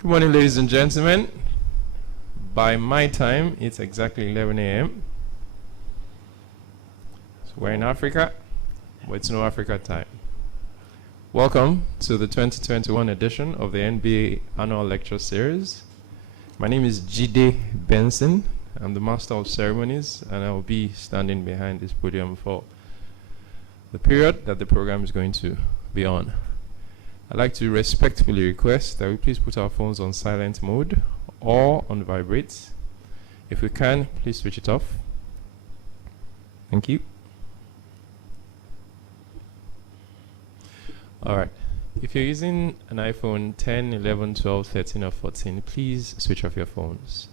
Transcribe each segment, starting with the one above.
Good morning, ladies and gentlemen. By my time, it's exactly 11 a.m. So we're in Africa, but it's no Africa time. Welcome to the 2021 edition of the NBA Annual Lecture Series. My name is Jide Benson. I'm the Master of Ceremonies, and I will be standing behind this podium for the period that the program is going to be on. I'd like to respectfully request that we please put our phones on silent mode or on vibrate. If we can, please switch it off. Thank you. All right. If you're using an iPhone 10, 11, 12, 13, or 14, please switch off your phones.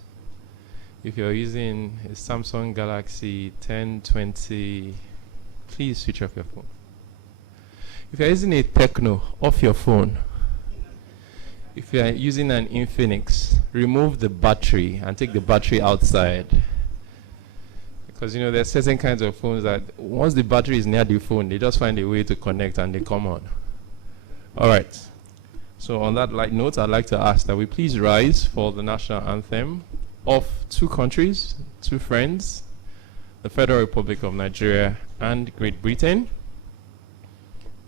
If you're using a Samsung Galaxy 10, 20, please switch off your phone. If you're using a Techno, off your phone. If you're using an Infinix, remove the battery and take the battery outside. Because there are certain kinds of phones that once the battery is near the phone, they just find a way to connect and they come on. All right. So on that light note, I'd like to ask that we please rise for the national anthem of two countries, two friends, the Federal Republic of Nigeria and Great Britain.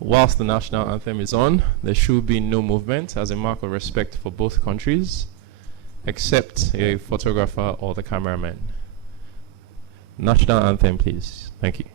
Whilst the national anthem is on, there should be no movement as a mark of respect for both countries, except a photographer or the cameraman. National anthem, please. Thank you.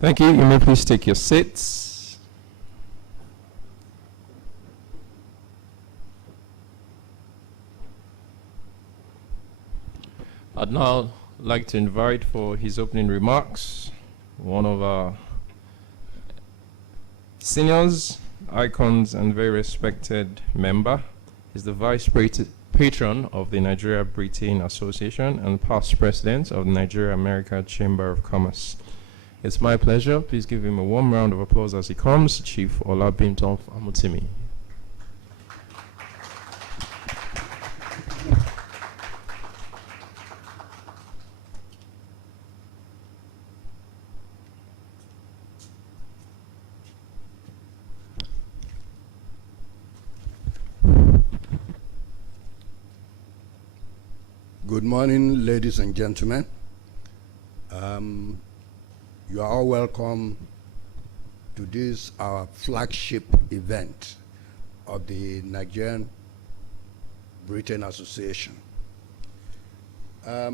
Thank you. You may please take your seats. I'd now like to invite for his opening remarks one of our seniors, icons, and very respected member. He's the vice patron of the Nigeria-Britain Association and past president of the Nigeria-America Chamber of Commerce. It's my pleasure. Please give him a warm round of applause as he comes, Chief Olabimton Amutimi. Good morning, ladies and gentlemen. You are all welcome to this, our flagship event of the Nigerian Britain Association. I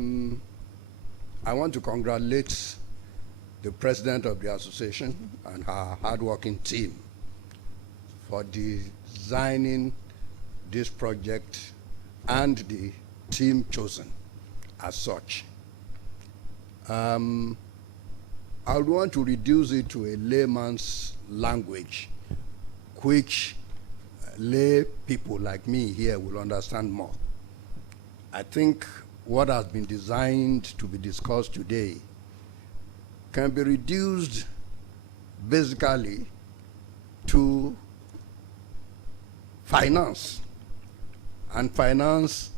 want to congratulate the president of the association and her hardworking team for designing this project and the team chosen as such. I would want to reduce it to a layman's language, which lay people like me here will understand more. I think what has been designed to be discussed today can be reduced basically to finance, and finance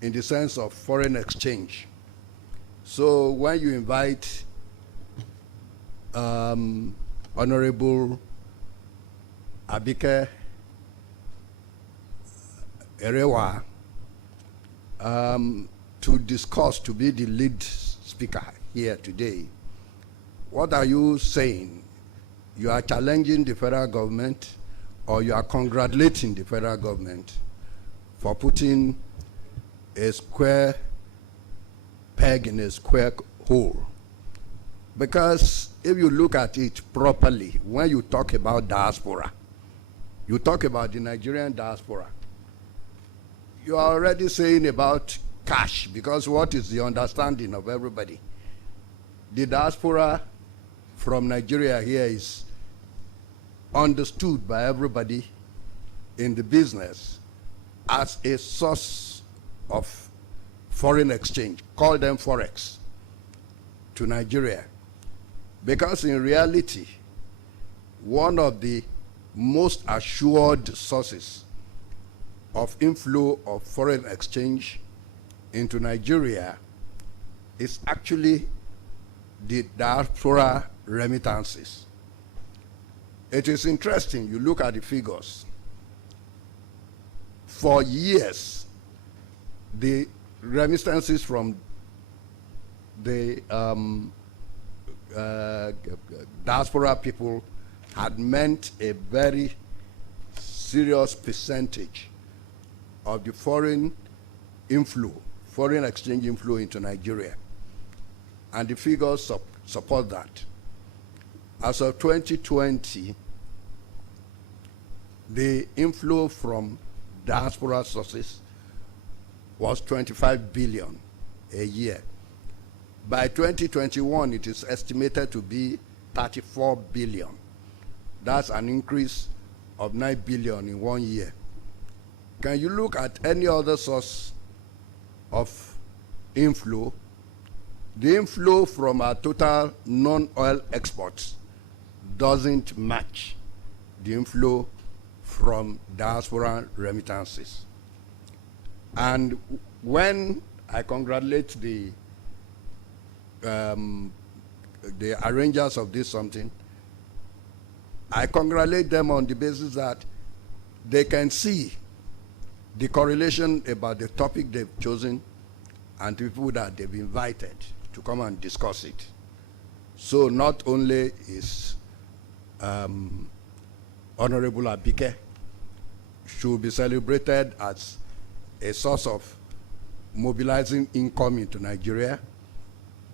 in the sense of foreign exchange. So when you invite Honorable Abike Erewa to discuss, to be the lead speaker here today, what are you saying? You are challenging the federal government, or you are congratulating the federal government for putting a square peg in a square hole? Because if you look at it properly, when you talk about diaspora, you talk about the Nigerian diaspora, you are already saying about cash, because what is the understanding of everybody? The diaspora from Nigeria here is understood by everybody in the business as a source of foreign exchange, call them forex, to Nigeria. Because in reality, one of the most assured sources of inflow of foreign exchange into Nigeria is actually the diaspora remittances. It is interesting, you look at the figures. For years, the remittances from the diaspora people had meant a very serious percentage of the foreign inflow, foreign exchange inflow into Nigeria. And the figures support that. As of 2020, the inflow from diaspora sources was 25 billion a year. By 2021, it is estimated to be 34 billion. That's an increase of 9 billion in 1 year. Can you look at any other source of inflow? The inflow from our total non-oil exports doesn't match the inflow from diaspora remittances. And when I congratulate the arrangers of this something, I congratulate them on the basis that they can see the correlation about the topic they've chosen and the people that they've invited to come and discuss it. So not only is Honorable Abike should be celebrated as a source of mobilizing income into Nigeria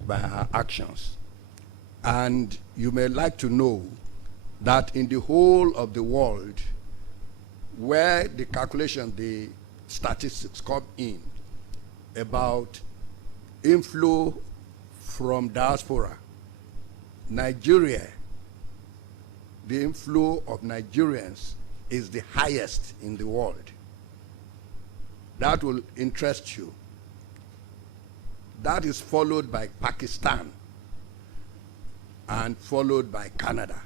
by her actions. And you may like to know that in the whole of the world, where the calculation, the statistics come in about inflow from diaspora, Nigeria, the inflow of Nigerians is the highest in the world. That will interest you. That is followed by Pakistan and followed by Canada,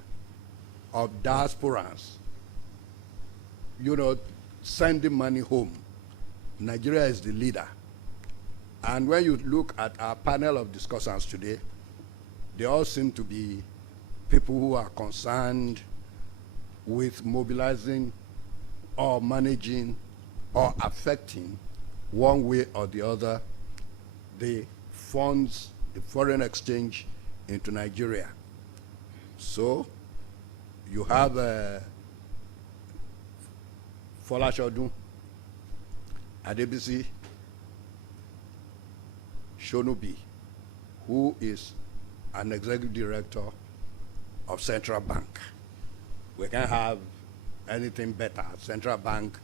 of diasporans, sending money home. Nigeria is the leader. And when you look at our panel of discussants today, they all seem to be people who are concerned with mobilizing or managing or affecting one way or the other the funds, the foreign exchange into Nigeria. So you have Folashodun Adebisi Shonubi, who is an executive director of Central Bank. We can't have anything better. Central Bank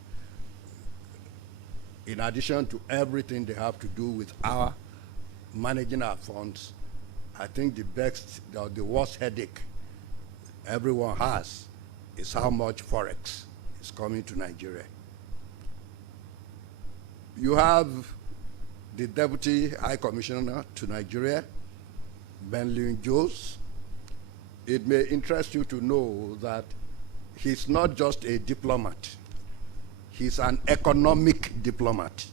in addition to everything they have to do with our managing our funds, I think the worst headache everyone has is how much Forex is coming to Nigeria. You have the Deputy High Commissioner to Nigeria, Ben Lewin-Jose. It may interest you to know that he's not just a diplomat, he's an economic diplomat,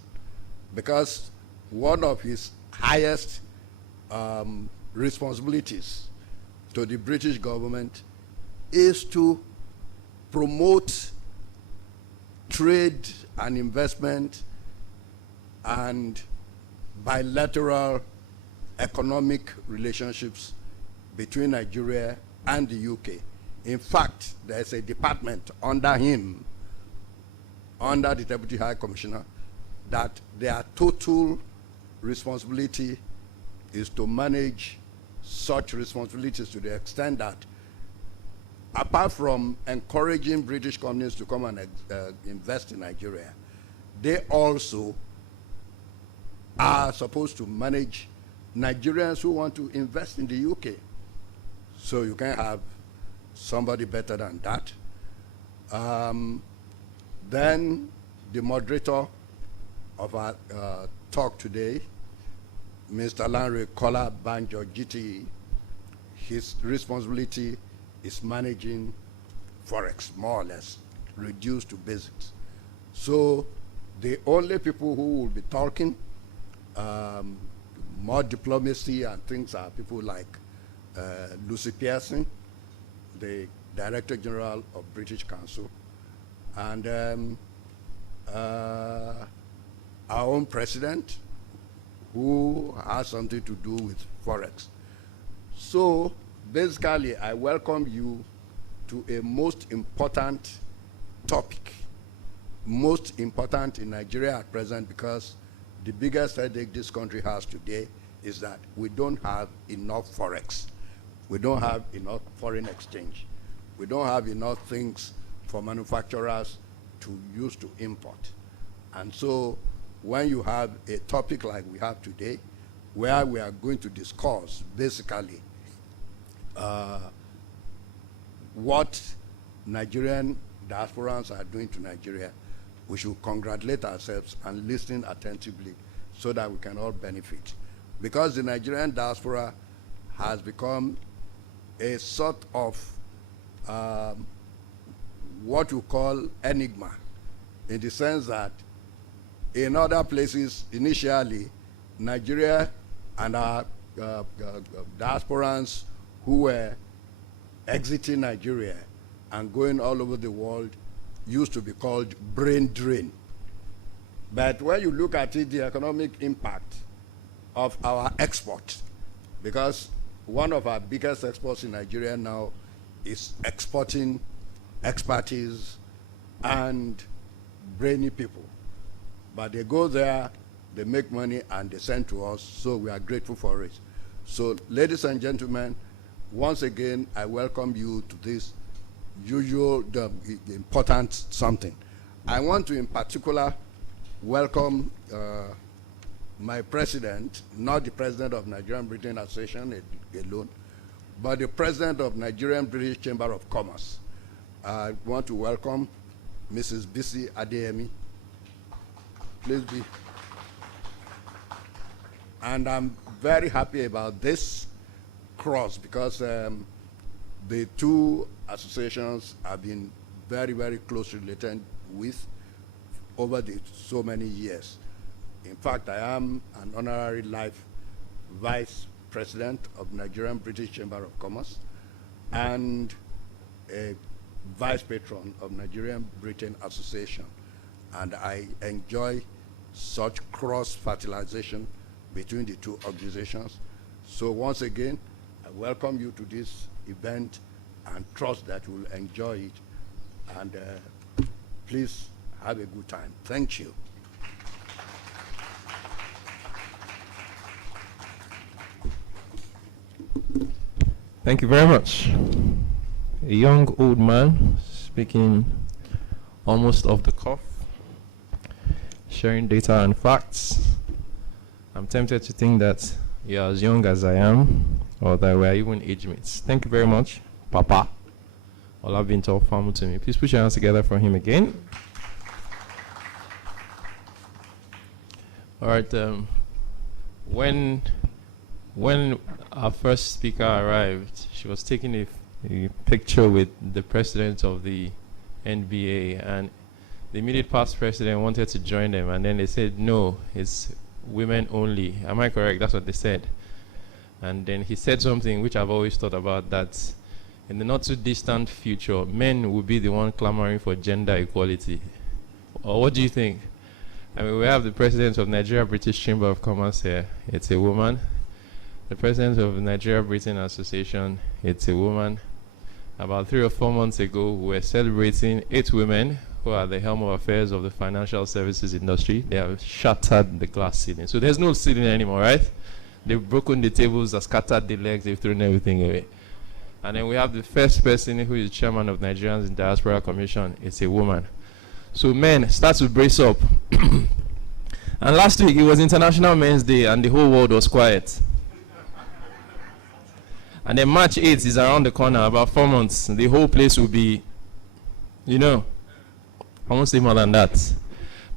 because one of his highest responsibilities to the British government is to promote trade and investment and bilateral economic relationships between Nigeria and the UK. In fact, there's a department under him, under the Deputy High Commissioner, that their total responsibility is to manage such responsibilities to the extent that, apart from encouraging British companies to come and invest in Nigeria, they also are supposed to manage Nigerians who want to invest in the UK. So you can have somebody better than that. Then the moderator of our talk today, Mr. Lanre Kola Banjo GTE, his responsibility is managing Forex, more or less, reduced to basics. So the only people who will be talking more diplomacy and things are people like Lucy Pearson, the Director General of British Council, and our own president, who has something to do with Forex. So basically, I welcome you to a most important topic, most important in Nigeria at present, because the biggest headache this country has today is that we don't have enough Forex. We don't have enough foreign exchange. We don't have enough things for manufacturers to use to import. And so when you have a topic like we have today, where we are going to discuss basically what Nigerian diasporans are doing to Nigeria, we should congratulate ourselves and listen attentively so that we can all benefit. Because the Nigerian diaspora has become a sort of what you call enigma, in the sense that in other places, initially, Nigeria and our diasporans who were exiting Nigeria and going all over the world used to be called brain drain. But when you look at it, the economic impact of our export, because one of our biggest exports in Nigeria now is exporting expertise and brainy people. But they go there, they make money, and they send to us, so we are grateful for it. So, ladies and gentlemen, once again, I welcome you to this usual, important something. I want to, in particular, welcome my president, not the president of Nigerian Britain Association alone, but the president of Nigerian British Chamber of Commerce. I want to welcome Mrs. Bisi Adeyemi. Please be. And I'm very happy about this cross, because the two associations have been very, very closely related with over so many years. In fact, I am an honorary life vice president of Nigerian British Chamber of Commerce and a vice patron of Nigerian Britain Association. And I enjoy such cross-fertilization between the two organizations. So once again, I welcome you to this event and trust that you will enjoy it. And please have a good time. Thank you. Thank you very much. A young old man speaking almost off the cuff, sharing data and facts. I'm tempted to think that you're as young as I am, or that we're even age mates. Thank you very much, Papa. Olabinto Famutumi. Please put your hands together for him again. All right. When our first speaker arrived, she was taking a picture with the president of the NBA, and the immediate past president wanted to join them, and then they said, no, it's women only. Am I correct? That's what they said. And then he said something which I've always thought about, that in the not too distant future, men will be the one clamoring for gender equality. Or what do you think? I mean, we have the president of Nigeria British Chamber of Commerce here. It's a woman. The president of Nigeria Britain Association, it's a woman. About 3 or 4 months ago, we were celebrating 8 women who are the helm of affairs of the financial services industry. They have shattered the glass ceiling. So there's no ceiling anymore, right? They've broken the tables, they've scattered the legs, they've thrown everything away. And then we have the first person who is chairman of Nigerians in Diaspora Commission. It's a woman. So men, start to brace up. And last week, it was International Men's Day, and the whole world was quiet. And then March 8th is around the corner, about 4 months. The whole place will be, I won't say more than that.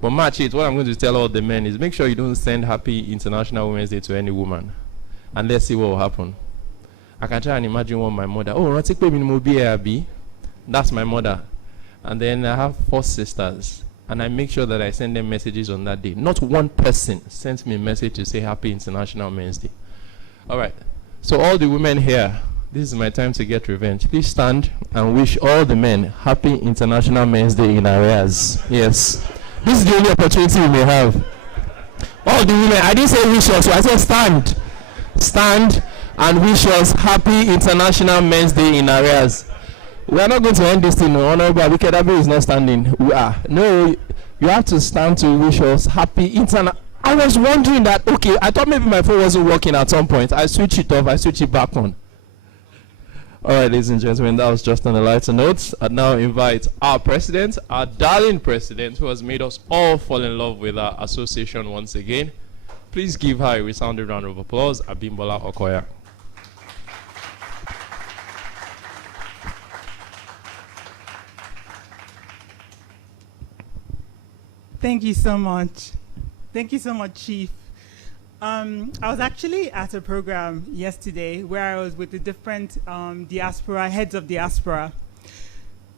But March 8th, what I'm going to tell all the men is make sure you don't send Happy International Women's Day to any woman. And let's see what will happen. I can try and imagine what my mother, that's my mother. And then I have 4 sisters. And I make sure that I send them messages on that day. Not one person sends me a message to say Happy International Men's Day. All right. So all the women here, this is my time to get revenge. Please stand and wish all the men Happy International Men's Day in arrears. Yes. This is the only opportunity we may have. All the women, I didn't say wish us, I said stand. Stand and wish us Happy International Men's Day in arrears. We are not going to end this thing, Honorable Abikedabi is not standing. We are. No, you have to stand to wish us Happy International. I was wondering that, okay, I thought maybe my phone wasn't working at some point. I switched it off, I switched it back on. All right, ladies and gentlemen, that was just on a lighter note. I now invite our president, our darling president, who has made us all fall in love with our association once again. Please give her a resounding round of applause, Abimbola Okoya. Thank you so much. Thank you so much, Chief. I was actually at a program yesterday where I was with the different diaspora, heads of diaspora.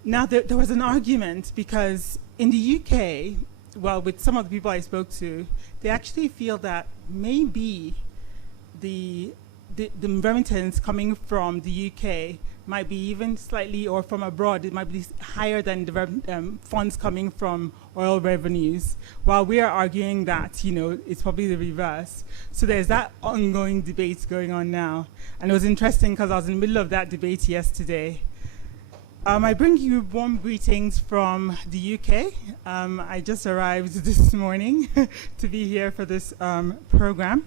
Now, there was an argument because in the UK, well, with some of the people I spoke to, they actually feel that maybe the remittance coming from the UK might be even slightly, or from abroad, it might be higher than the funds coming from oil revenues, while we are arguing that, it's probably the reverse. So there's that ongoing debate going on now. And it was interesting because I was in the middle of that debate yesterday. I bring you warm greetings from the UK. I just arrived this morning to be here for this program.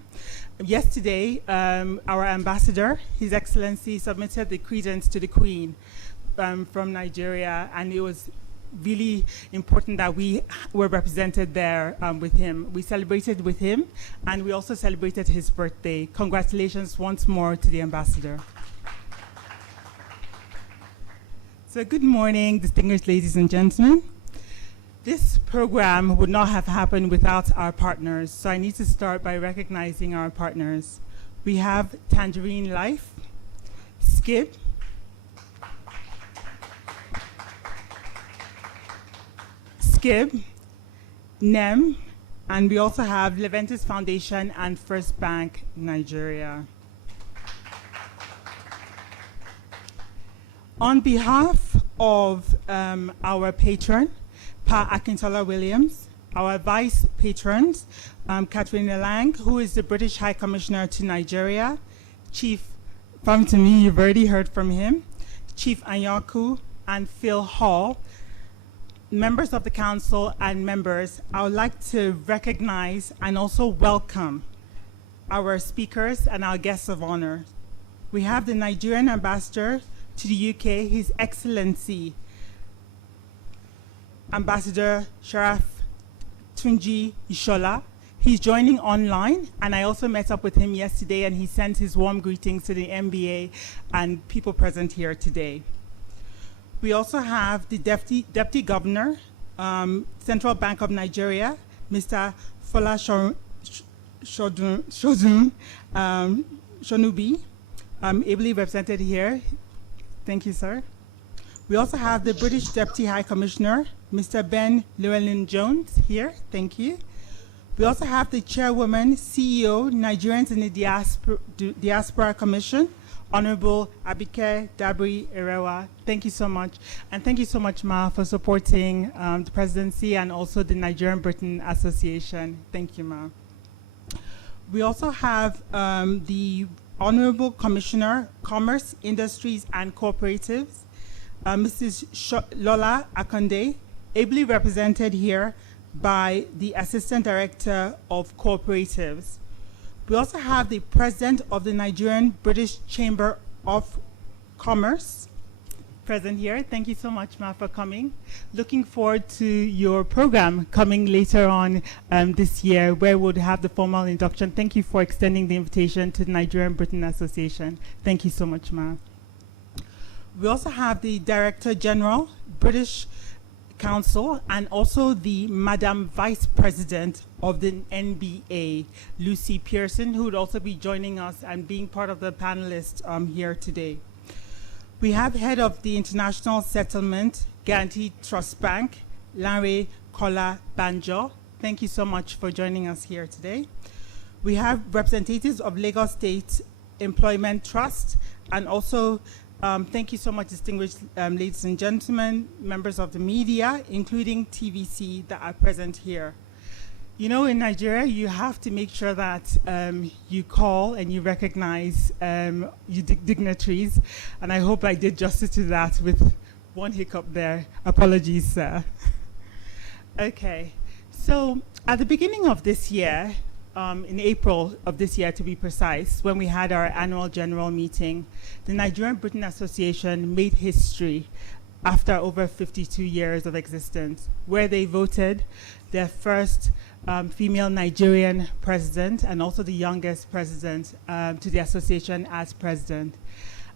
Yesterday, our ambassador, His Excellency, submitted the credence to the Queen from Nigeria, and it was really important that we were represented there with him. We celebrated with him, and we also celebrated his birthday. Congratulations once more to the ambassador. So good morning, distinguished ladies and gentlemen. This program would not have happened without our partners, so I need to start by recognizing our partners. We have Tangerine Life, Skip, NEM, and we also have Leventis Foundation and First Bank Nigeria. On behalf of our patron, Pa Akintola Williams, our vice patrons, Catherine Lang, who is the British High Commissioner to Nigeria, Chief Famtimi, you've already heard from him, Chief Anyaku, and Phil Hall, members of the council and members, I would like to recognize and also welcome our speakers and our guests of honor. We have the Nigerian ambassador to the UK, His Excellency, Ambassador Sharaf Tunji Ishola. He's joining online, and I also met up with him yesterday, and he sent his warm greetings to the MBA and people present here today. We also have the Deputy Governor, Central Bank of Nigeria, Mr. Fola Shodun Shonubi, ably represented here. Thank you, sir. We also have the British Deputy High Commissioner, Mr. Ben Llewellyn-Jones here. Thank you. We also have the Chairwoman, CEO, Nigerians in the Diaspora Commission, Honorable Abike Dabri Erewa. Thank you so much. And thank you so much, Ma, for supporting the presidency and also the Nigerian Britain Association. Thank you, Ma. We also have the Honorable Commissioner, Commerce, Industries and Cooperatives, Mrs. Lola Akande, ably represented here by the Assistant Director of Cooperatives. We also have the President of the Nigerian British Chamber of Commerce present here. Thank you so much, Ma, for coming. Looking forward to your program coming later on this year, where we'll have the formal induction. Thank you for extending the invitation to the Nigerian Britain Association. Thank you so much, Ma. We also have the Director General, British Council, and also the Madam Vice President of the NBA, Lucy Pearson, who would also be joining us and being part of the panelists here today. We have Head of the International Settlement Guarantee Trust Bank, Lanre Kola Banjo. Thank you so much for joining us here today. We have representatives of Lagos State Employment Trust, and also thank you so much, distinguished ladies and gentlemen, members of the media, including TVC, that are present here. You know, in Nigeria, you have to make sure that you call and you recognize your dignitaries, and I hope I did justice to that with one hiccup there. Apologies, sir. Okay, so at the beginning of this year, in April of this year, to be precise, when we had our annual general meeting, the Nigerian Britain Association made history after over 52 years of existence, where they voted their first female Nigerian president and also the youngest president to the association as president.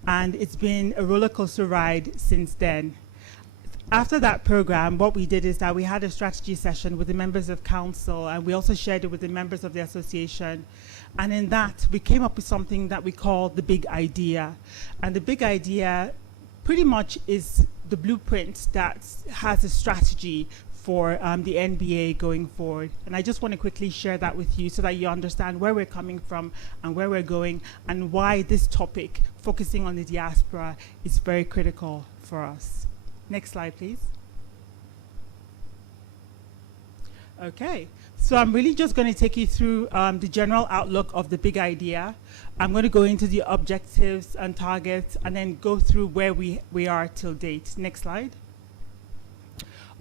And it's been a roller coaster ride since then. After that program, what we did is that we had a strategy session with the members of council, and we also shared it with the members of the association. And in that, we came up with something that we call the big idea. And the big idea pretty much is the blueprint that has a strategy for the NBA going forward. And I just want to quickly share that with you so that you understand where we're coming from and where we're going, and why this topic, focusing on the diaspora, is very critical for us. Next slide, please. Okay, so I'm really just going to take you through the general outlook of the big idea. I'm going to go into the objectives and targets, and then go through where we are till date. Next slide.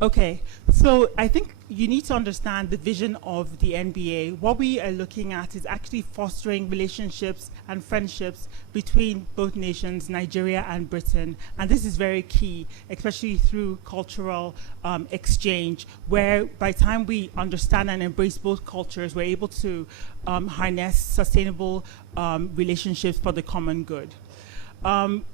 Okay, so I think you need to understand the vision of the NBA. What we are looking at is actually fostering relationships and friendships between both nations, Nigeria and Britain. And this is very key, especially through cultural exchange, where by the time we understand and embrace both cultures, we're able to harness sustainable relationships for the common good.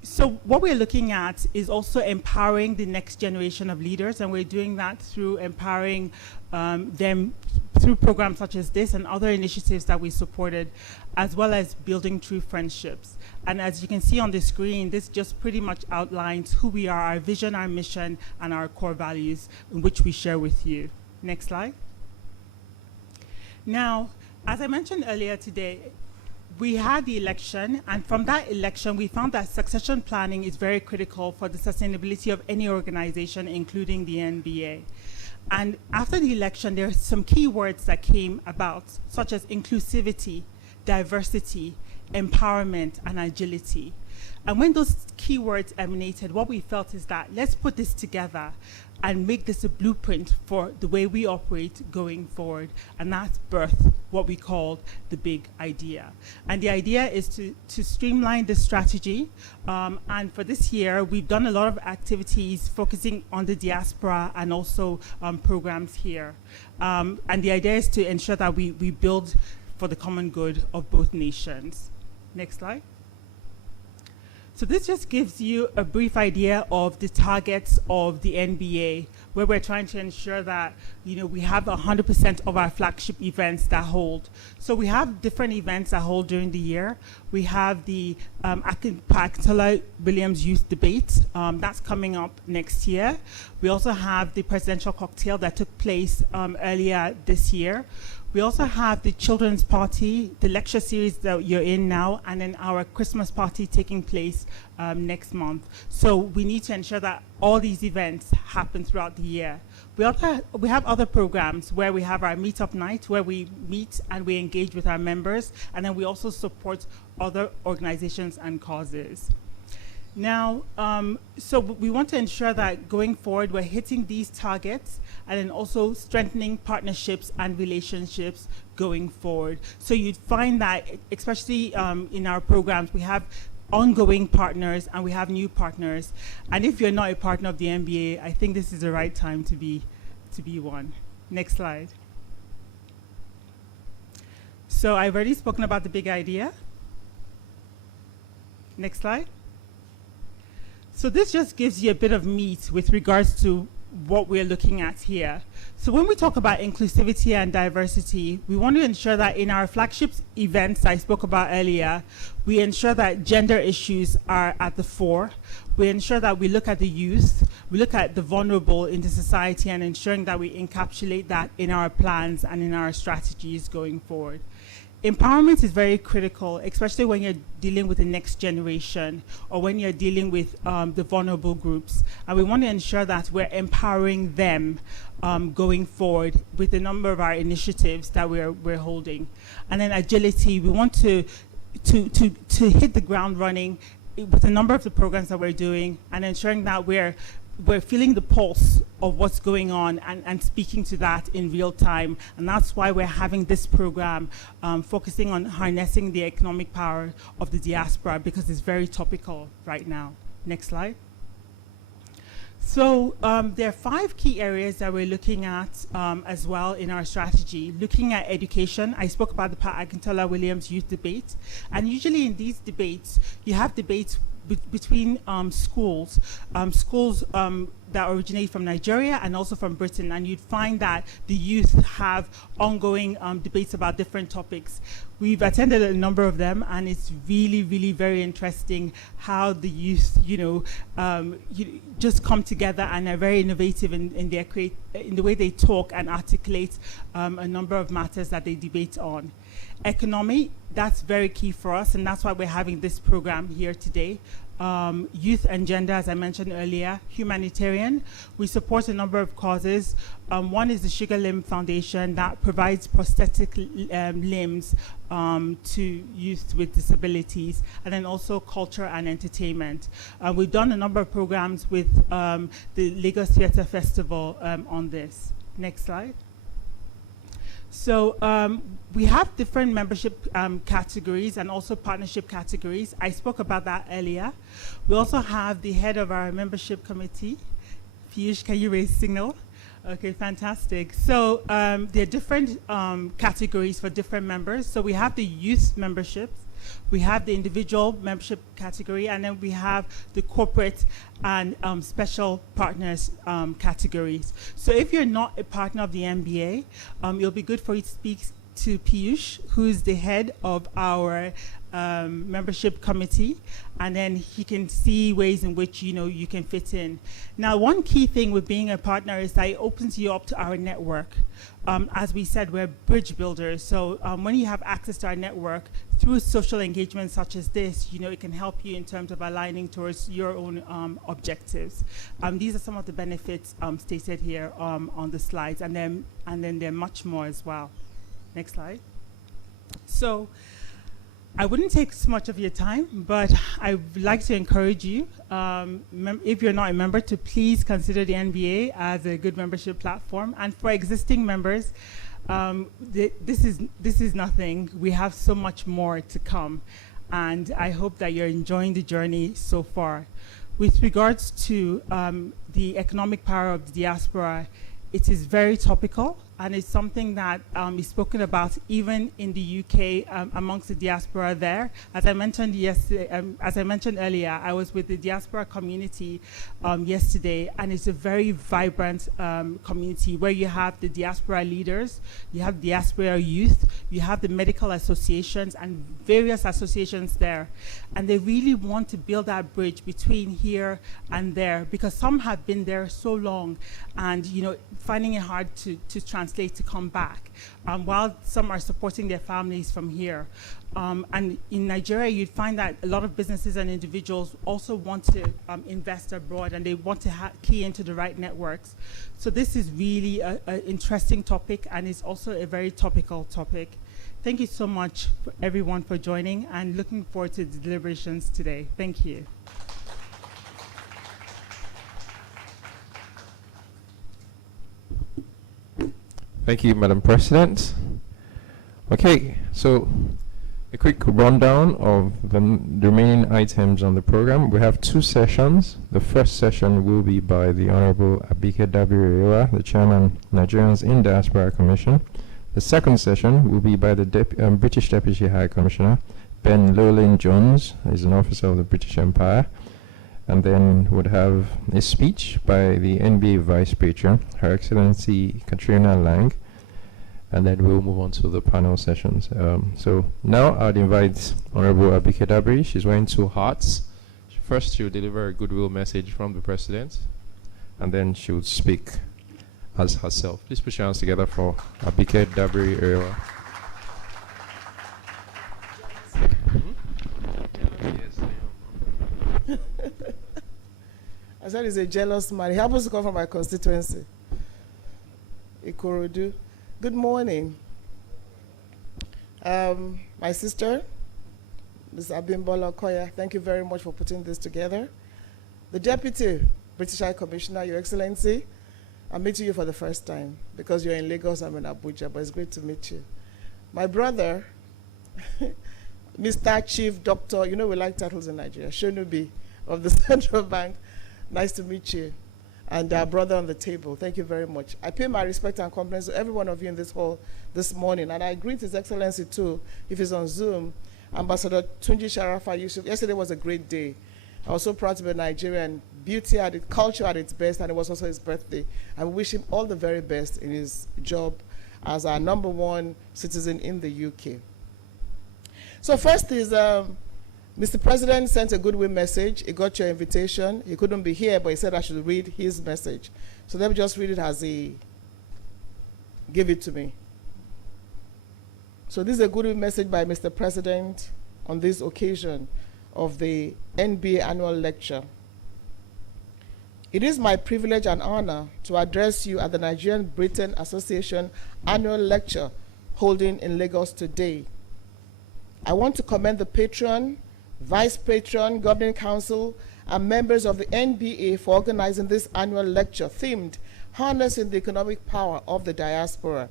So what we're looking at is also empowering the next generation of leaders, and we're doing that through empowering them through programs such as this and other initiatives that we supported, as well as building true friendships. And as you can see on the screen, this just pretty much outlines who we are, our vision, our mission, and our core values, in which we share with you. Next slide. Now, as I mentioned earlier today, we had the election, and from that election, we found that succession planning is very critical for the sustainability of any organization, including the NBA. And after the election, there are some key words that came about, such as inclusivity, diversity, empowerment, and agility. And when those keywords emanated, what we felt is that let's put this together and make this a blueprint for the way we operate going forward. And that's birth what we call the big idea. And the idea is to streamline the strategy. And for this year, we've done a lot of activities focusing on the diaspora and also programs here. And the idea is to ensure that we build for the common good of both nations. Next slide. So this just gives you a brief idea of the targets of the NBA, where we're trying to ensure that, you know, we have 100% of our flagship events that hold. So we have different events that hold during the year. We have the Akintola Williams Youth Debate. That's coming up next year. We also have the presidential cocktail that took place earlier this year. We also have the children's party, the lecture series that you're in now, and then our Christmas party taking place next month. So we need to ensure that all these events happen throughout the year. We have other programs where we have our meetup night, where we meet and we engage with our members, and then we also support other organizations and causes. Now, so we want to ensure that going forward, we're hitting these targets and then also strengthening partnerships and relationships going forward. So you'd find that, especially in our programs, we have ongoing partners and we have new partners. And if you're not a partner of the MBA, I think this is the right time to be one. Next slide. So I've already spoken about the big idea. Next slide. So this just gives you a bit of meat with regards to what we're looking at here. So when we talk about inclusivity and diversity, we want to ensure that in our flagship events I spoke about earlier, we ensure that gender issues are at the fore. We ensure that we look at the youth, we look at the vulnerable in the society, and ensuring that we encapsulate that in our plans and in our strategies going forward. Empowerment is very critical, especially when you're dealing with the next generation or when you're dealing with the vulnerable groups. And we want to ensure that we're empowering them going forward with a number of our initiatives that we're holding. And then agility, we want to hit the ground running with a number of the programs that we're doing and ensuring that we're feeling the pulse of what's going on and speaking to that in real time. And that's why we're having this program focusing on harnessing the economic power of the diaspora, because it's very topical right now. Next slide. So there are 5 key areas that we're looking at as well in our strategy. Looking at education, I spoke about the Pat Akintola Williams Youth Debate. And usually in these debates, you have debates between schools that originate from Nigeria and also from Britain, and you'd find that the youth have ongoing debates about different topics. We've attended a number of them, and it's really, really very interesting how the youth, just come together and are very innovative in the way they talk and articulate a number of matters that they debate on. Economy, that's very key for us, and that's why we're having this program here today. Youth and gender, as I mentioned earlier. Humanitarian, we support a number of causes. One is the Sugar Limb Foundation that provides prosthetic limbs to youth with disabilities, and then also culture and entertainment. We've done a number of programs with the Lagos Theatre Festival on this. Next slide. So we have different membership categories and also partnership categories. I spoke about that earlier. We also have the head of our membership committee. Piyush, can you raise signal? Okay, fantastic. So there are different categories for different members. So we have the youth memberships, we have the individual membership category, and then we have the corporate and special partners categories. So if you're not a partner of the MBA, it'll be good for you to speak to Piyush, who's the head of our membership committee, and then he can see ways in which you can fit in. Now, one key thing with being a partner is that it opens you up to our network. As we said, we're bridge builders, so when you have access to our network through social engagement such as this, it can help you in terms of aligning towards your own objectives. These are some of the benefits stated here on the slides, and then there are much more as well. Next slide. So I wouldn't take so much of your time, but I would like to encourage you, if you're not a member, to please consider the NBA as a good membership platform. And for existing members, this is nothing. We have so much more to come, and I hope that you're enjoying the journey so far. With regards to the economic power of the diaspora, it is very topical, and it's something that is spoken about even in the UK amongst the diaspora there. As I mentioned earlier, I was with the diaspora community yesterday, and it's a very vibrant community where you have the diaspora leaders, you have diaspora youth, you have the medical associations and various associations there. And they really want to build that bridge between here and there, because some have been there so long and finding it hard to translate to come back, while some are supporting their families from here. And in Nigeria, you'd find that a lot of businesses and individuals also want to invest abroad, and they want to key into the right networks. So this is really an interesting topic, and it's also a very topical topic. Thank you so much, everyone, for joining, and looking forward to the deliberations today. Thank you. Thank you, Madam President. Okay, so a quick rundown of the remaining items on the program. We have two sessions. The first session will be by the Honorable Abike Dabiri, the Chairman, Nigerians in Diaspora Commission. The second session will be by the British Deputy High Commissioner, Ben Lowlin Jones. He's an officer of the British Empire. And then would have a speech by the NBA Vice Patron, Her Excellency Katrina Lang, and then we'll move on to the panel sessions. So now I'd invite Honorable Abike Dabiri. She's wearing two hats. First, she'll deliver a goodwill message from the President, and then she'll speak as herself. Please put your hands together for Abike Dabiri. I said he's a jealous man. He happens to come from my constituency, Ikorodu. Good morning. My sister, Ms. Abimbola Okoya, thank you very much for putting this together. The Deputy British High Commissioner, Your Excellency, I'm meeting you for the first time because you're in Lagos, I'm in Abuja, but it's great to meet you. My brother, Mr. Chief Doctor, we like titles in Nigeria, Shonubi of the Central Bank. Nice to meet you. And our brother on the table, thank you very much. I pay my respect and compliments to every one of you in this hall this morning. And I greet His Excellency too, if he's on Zoom, Ambassador Tunji Sharafa Yusuf. Yesterday was a great day. I was so proud to be Nigerian. Beauty at it, culture at its best, and it was also his birthday. I wish him all the very best in his job as our #1 citizen in the UK. So first is, Mr. President sent a goodwill message. He got your invitation. He couldn't be here, but he said I should read his message. So let me just read it as he gave it to me. So this is a goodwill message by Mr. President on this occasion of the NBA annual lecture. It is my privilege and honor to address you at the Nigerian Britain Association annual lecture holding in Lagos today. I want to commend the patron, Vice Patron, Governing Council, and members of the NBA for organizing this annual lecture themed Harnessing the Economic Power of the Diaspora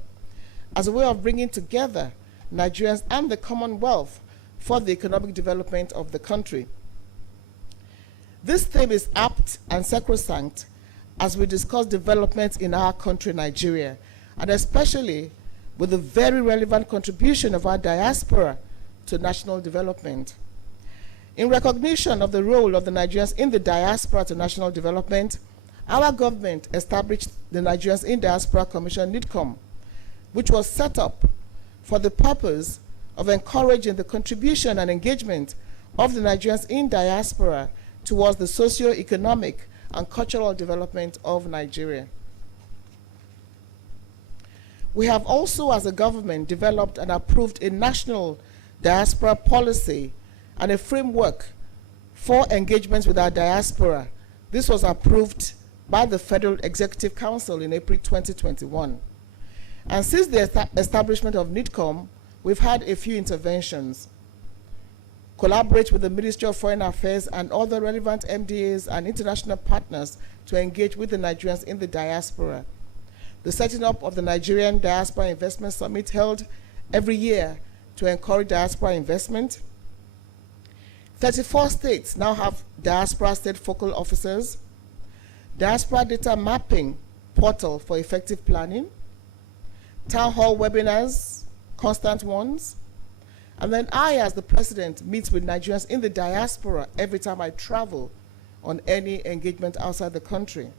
as a way of bringing together Nigerians and the Commonwealth for the economic development of the country. This theme is apt and sacrosanct as we discuss developments in our country, Nigeria, and especially with the very relevant contribution of our diaspora to national development. In recognition of the role of the Nigerians in the diaspora to national development, our government established the Nigerians in Diaspora Commission, NIDCOM, which was set up for the purpose of encouraging the contribution and engagement of the Nigerians in diaspora towards the socio-economic and cultural development of Nigeria. We have also, as a government, developed and approved a national diaspora policy and a framework for engagements with our diaspora. This was approved by the Federal Executive Council in April 2021. And since the establishment of NIDCOM, we've had a few interventions. collaborate with the Ministry of Foreign Affairs and other relevant MDAs and international partners to engage with the Nigerians in the diaspora. The setting up of the Nigerian Diaspora Investment Summit held every year to encourage diaspora investment. 34 states now have diaspora state focal officers. Diaspora data mapping portal for effective planning. Town hall webinars, constant ones. And then I, as the president, meet with Nigerians in the diaspora every time I travel on any engagement outside the country.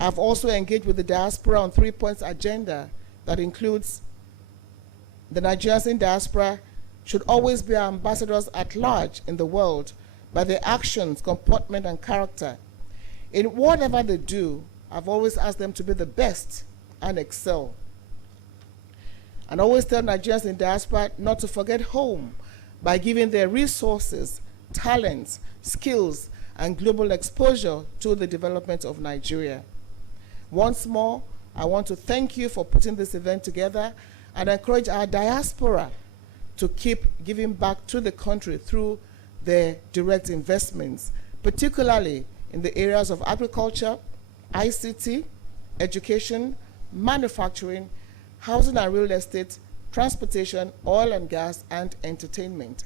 I've also engaged with the diaspora on 3 points agenda that includes the Nigerians in diaspora should always be our ambassadors at large in the world by their actions, comportment, and character. In whatever they do, I've always asked them to be the best and excel. And always tell Nigerians in diaspora not to forget home by giving their resources, talents, skills, and global exposure to the development of Nigeria. Once more, I want to thank you for putting this event together and encourage our diaspora to keep giving back to the country through their direct investments, particularly in the areas of agriculture, ICT, education, manufacturing, housing and real estate, transportation, oil and gas, and entertainment.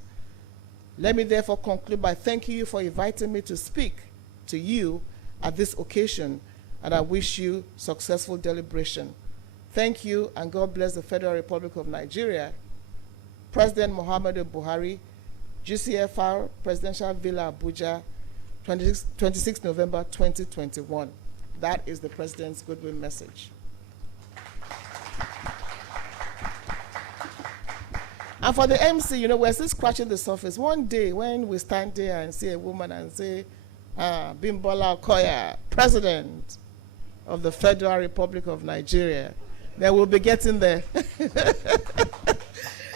Let me therefore conclude by thanking you for inviting me to speak to you at this occasion, and I wish you successful deliberation. Thank you, and God bless the Federal Republic of Nigeria. President Muhammadu Buhari, GCFR, Presidential Villa, Abuja, 26 November 2021. That is the President's goodwill message. And for the MC, you know, we're still scratching the surface. One day when we stand there and see a woman and say, Bimbola Okoya, President of the Federal Republic of Nigeria, then we'll be getting there.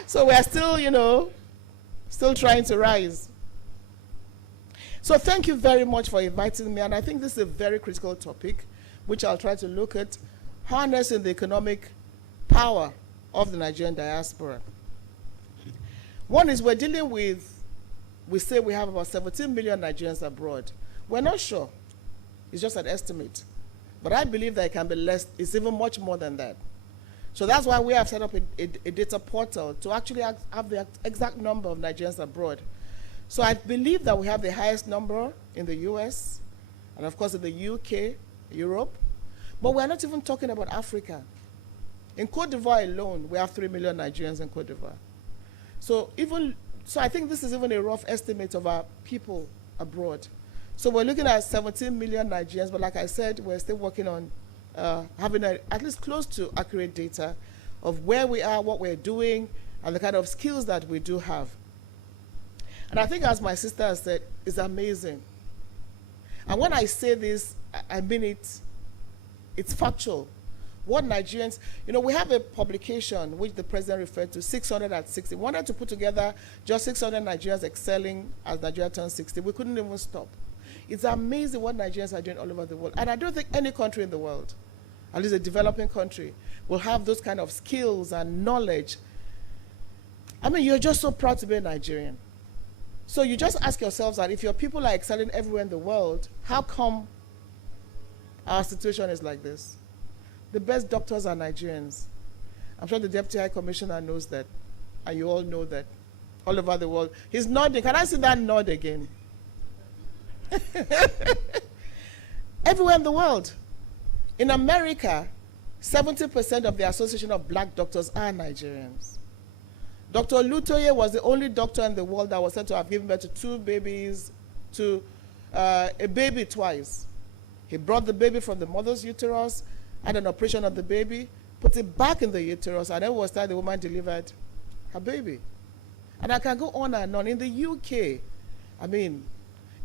So we're still, you know, still trying to rise. So thank you very much for inviting me, and I think this is a very critical topic, which I'll try to look at, harnessing the economic power of the Nigerian diaspora. One is we're dealing with, we say we have about 17 million Nigerians abroad. We're not sure. It's just an estimate. But I believe that it can be less, it's even much more than that. So that's why we have set up a data portal to actually have the exact number of Nigerians abroad. So I believe that we have the highest number in the US, and of course in the UK, Europe. But we're not even talking about Africa. In Cote d'Ivoire alone, we have 3 million Nigerians in Cote d'Ivoire. So I think this is even a rough estimate of our people abroad. So we're looking at 17 million Nigerians, but like I said, we're still working on having at least close to accurate data of where we are, what we're doing, and the kind of skills that we do have. And I think, as my sister has said, it's amazing. And when I say this, I mean it. It's factual. What Nigerians, you know, we have a publication which the president referred to, 660. We wanted to put together just 600 Nigerians excelling as Nigeria turns 60. We couldn't even stop. It's amazing what Nigerians are doing all over the world. And I don't think any country in the world, at least a developing country, will have those kind of skills and knowledge. I mean, you're just so proud to be a Nigerian. So you just ask yourselves that if your people are excelling everywhere in the world, how come our situation is like this? The best doctors are Nigerians. I'm sure the Deputy High Commissioner knows that, and you all know that, all over the world. He's nodding. Can I see that nod again? Everywhere in the world. In America, 70% of the Association of Black Doctors are Nigerians. Dr. Lutoye was the only doctor in the world that was said to have given birth to 2 babies, to a baby twice. He brought the baby from the mother's uterus, had an operation on the baby, put it back in the uterus, and then was time the woman delivered her baby. And I can go on and on. In the UK, I mean,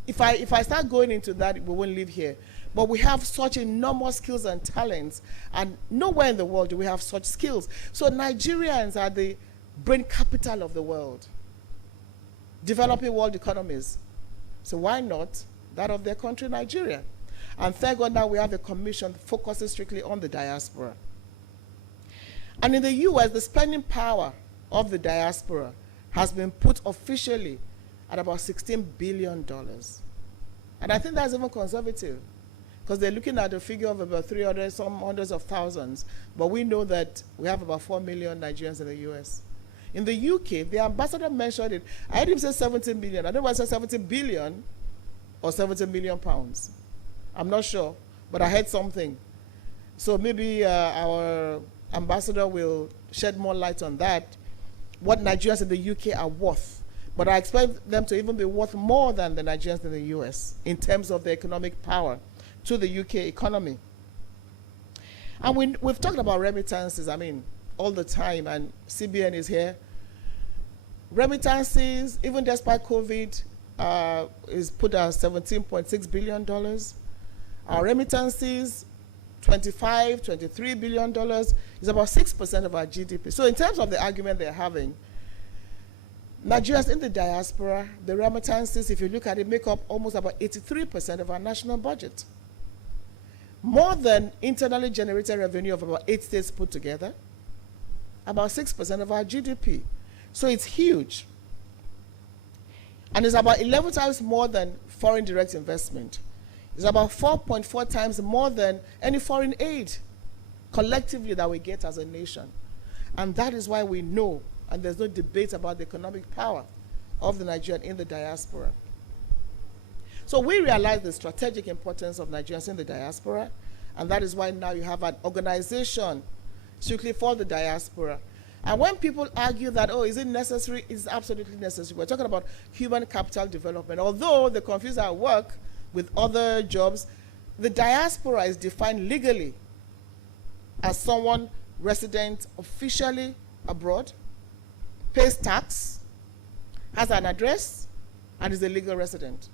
if I start going into that, we won't live here. But we have such enormous skills and talents, and nowhere in the world do we have such skills. So Nigerians are the brain capital of the world, developing world economies. So why not that of their country, Nigeria? And thank God now we have a commission focusing strictly on the diaspora. And in the US, the spending power of the diaspora has been put officially at about $16 billion. And I think that's even conservative, because they're looking at a figure of about 300, some hundreds of thousands. But we know that we have about 4 million Nigerians in the US. In the UK, the ambassador mentioned it. I heard him say 70 million. I don't know whether I said 70 billion or 70 million pounds. I'm not sure, but I heard something. So maybe our ambassador will shed more light on that, what Nigerians in the UK are worth. But I expect them to even be worth more than the Nigerians in the US in terms of their economic power to the UK economy. And we've talked about remittances, I mean, all the time, and CBN is here. Remittances, even despite COVID, is put at $17.6 billion. Our remittances, $23 billion, is about 6% of our GDP. So in terms of the argument they're having, Nigerians in the diaspora, the remittances, if you look at it, make up almost about 83% of our national budget. More than internally generated revenue of about 8 states put together, about 6% of our GDP. So it's huge. And it's about 11 times more than foreign direct investment. It's about 4.4 times more than any foreign aid collectively that we get as a nation. And that is why we know, and there's no debate about the economic power of the Nigerian in the diaspora. So we realize the strategic importance of Nigerians in the diaspora, and that is why now you have an organization strictly for the diaspora. And when people argue that, oh, is it necessary? It's absolutely necessary. We're talking about human capital development. Although they confuse our work with other jobs, the diaspora is defined legally as someone resident officially abroad, pays tax, has an address, and is a legal resident.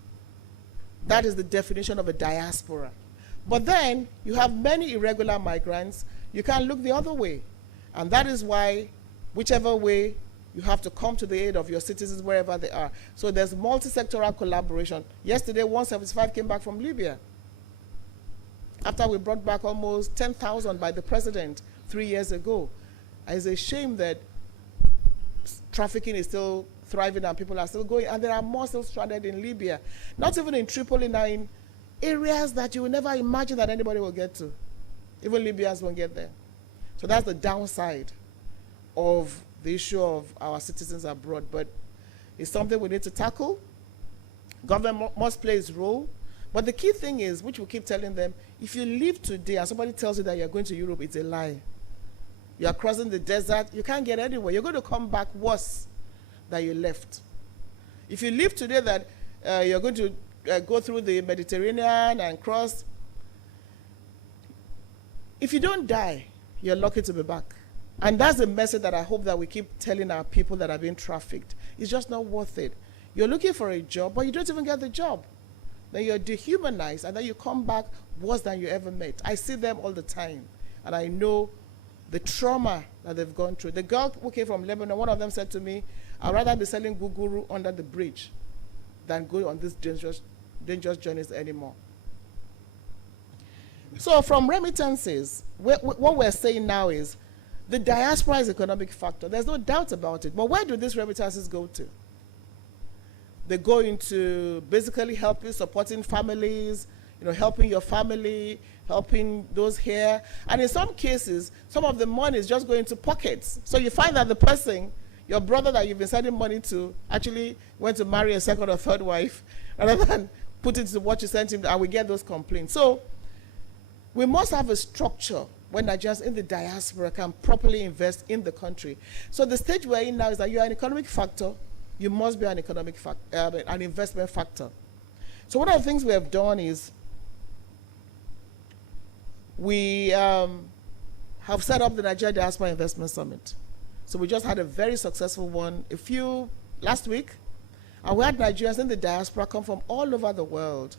That is the definition of a diaspora. But then you have many irregular migrants. You can't look the other way. And that is why, whichever way, you have to come to the aid of your citizens wherever they are. So there's multi-sectoral collaboration. Yesterday, 175 came back from Libya, after we brought back almost 10,000 by the president 3 years ago. It's a shame that trafficking is still thriving and people are still going, and there are more still stranded in Libya. Not even in Tripoli now, in areas that you will never imagine that anybody will get to. Even Libyans won't get there. So that's the downside of the issue of our citizens abroad. But it's something we need to tackle. Government must play its role. But the key thing is, which we keep telling them, if you leave today and somebody tells you that you're going to Europe, it's a lie. You are crossing the desert, you can't get anywhere. You're going to come back worse than you left. If you leave today that you're going to go through the Mediterranean and cross, if you don't die, you're lucky to be back. And that's the message that I hope that we keep telling our people that are being trafficked. It's just not worth it. You're looking for a job, but you don't even get the job. Then you're dehumanized, and then you come back worse than you ever met. I see them all the time, and I know the trauma that they've gone through. The girl who came from Lebanon, one of them said to me, I'd rather be selling guguru under the bridge than go on these dangerous journeys anymore. So from remittances, what we're saying now is the diaspora is an economic factor. There's no doubt about it. But where do these remittances go to? They go into basically helping, supporting families, helping your family, helping those here. And in some cases, some of the money is just going to pockets. So you find that the person, your brother that you've been sending money to, actually went to marry a second or third wife, rather than put it to what you sent him, and we get those complaints. So we must have a structure where Nigerians in the diaspora can properly invest in the country. So the stage we're in now is that you are an economic factor, you must be an economic factor, an investment factor. So one of the things we have done is we have set up the Nigeria Diaspora Investment Summit. So we just had a very successful one last week, and we had Nigerians in the diaspora come from all over the world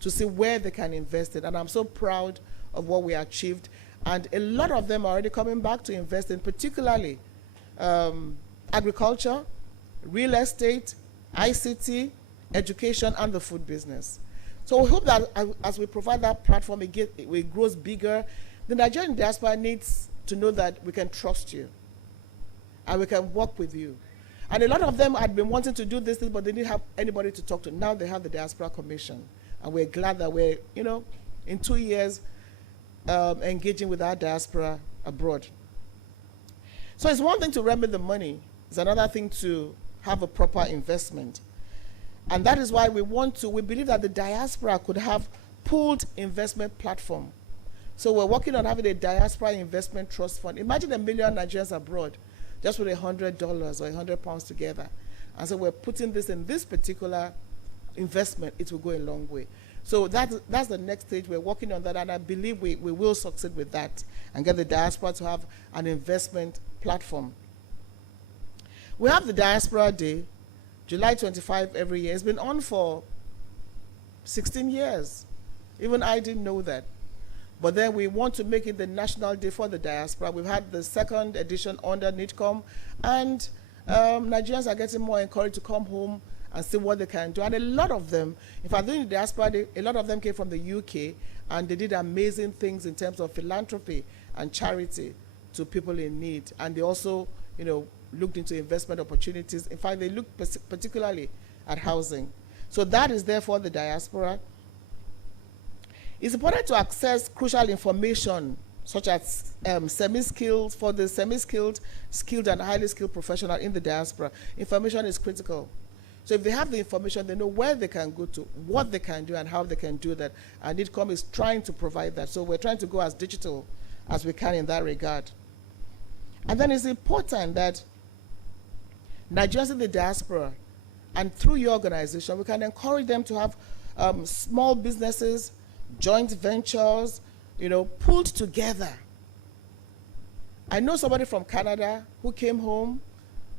to see where they can invest in. And I'm so proud of what we achieved. And a lot of them are already coming back to invest in, particularly agriculture, real estate, ICT, education, and the food business. So we hope that as we provide that platform, it grows bigger. The Nigerian diaspora needs to know that we can trust you and we can work with you. And a lot of them had been wanting to do this thing, but they didn't have anybody to talk to. Now they have the Diaspora Commission. And we're glad that we're, in 2 years, engaging with our diaspora abroad. So it's one thing to remit the money. It's another thing to have a proper investment. And that is why we believe that the diaspora could have pooled investment platform. So we're working on having a diaspora investment trust fund. Imagine 1 million Nigerians abroad, just with $100 or £100 together. And so we're putting this in this particular investment. It will go a long way. So that's the next stage. We're working on that, and I believe we will succeed with that and get the diaspora to have an investment platform. We have the Diaspora Day, July 25 every year. It's been on for 16 years. Even I didn't know that. But then we want to make it the National Day for the Diaspora. We've had the second edition under NITCOM, and Nigerians are getting more encouraged to come home and see what they can do. And a lot of them, in fact, during the Diaspora Day, a lot of them came from the UK, and they did amazing things in terms of philanthropy and charity to people in need. And they also, looked into investment opportunities. In fact, they looked particularly at housing. So that is therefore the diaspora. It's important to access crucial information, such as semi-skilled, for the semi-skilled, skilled, and highly skilled professional in the diaspora. Information is critical. So if they have the information, they know where they can go to, what they can do, and how they can do that. And NITCOM is trying to provide that. So we're trying to go as digital as we can in that regard. And then it's important that Nigerians in the diaspora, and through your organization, we can encourage them to have small businesses, joint ventures, pulled together. I know somebody from Canada who came home.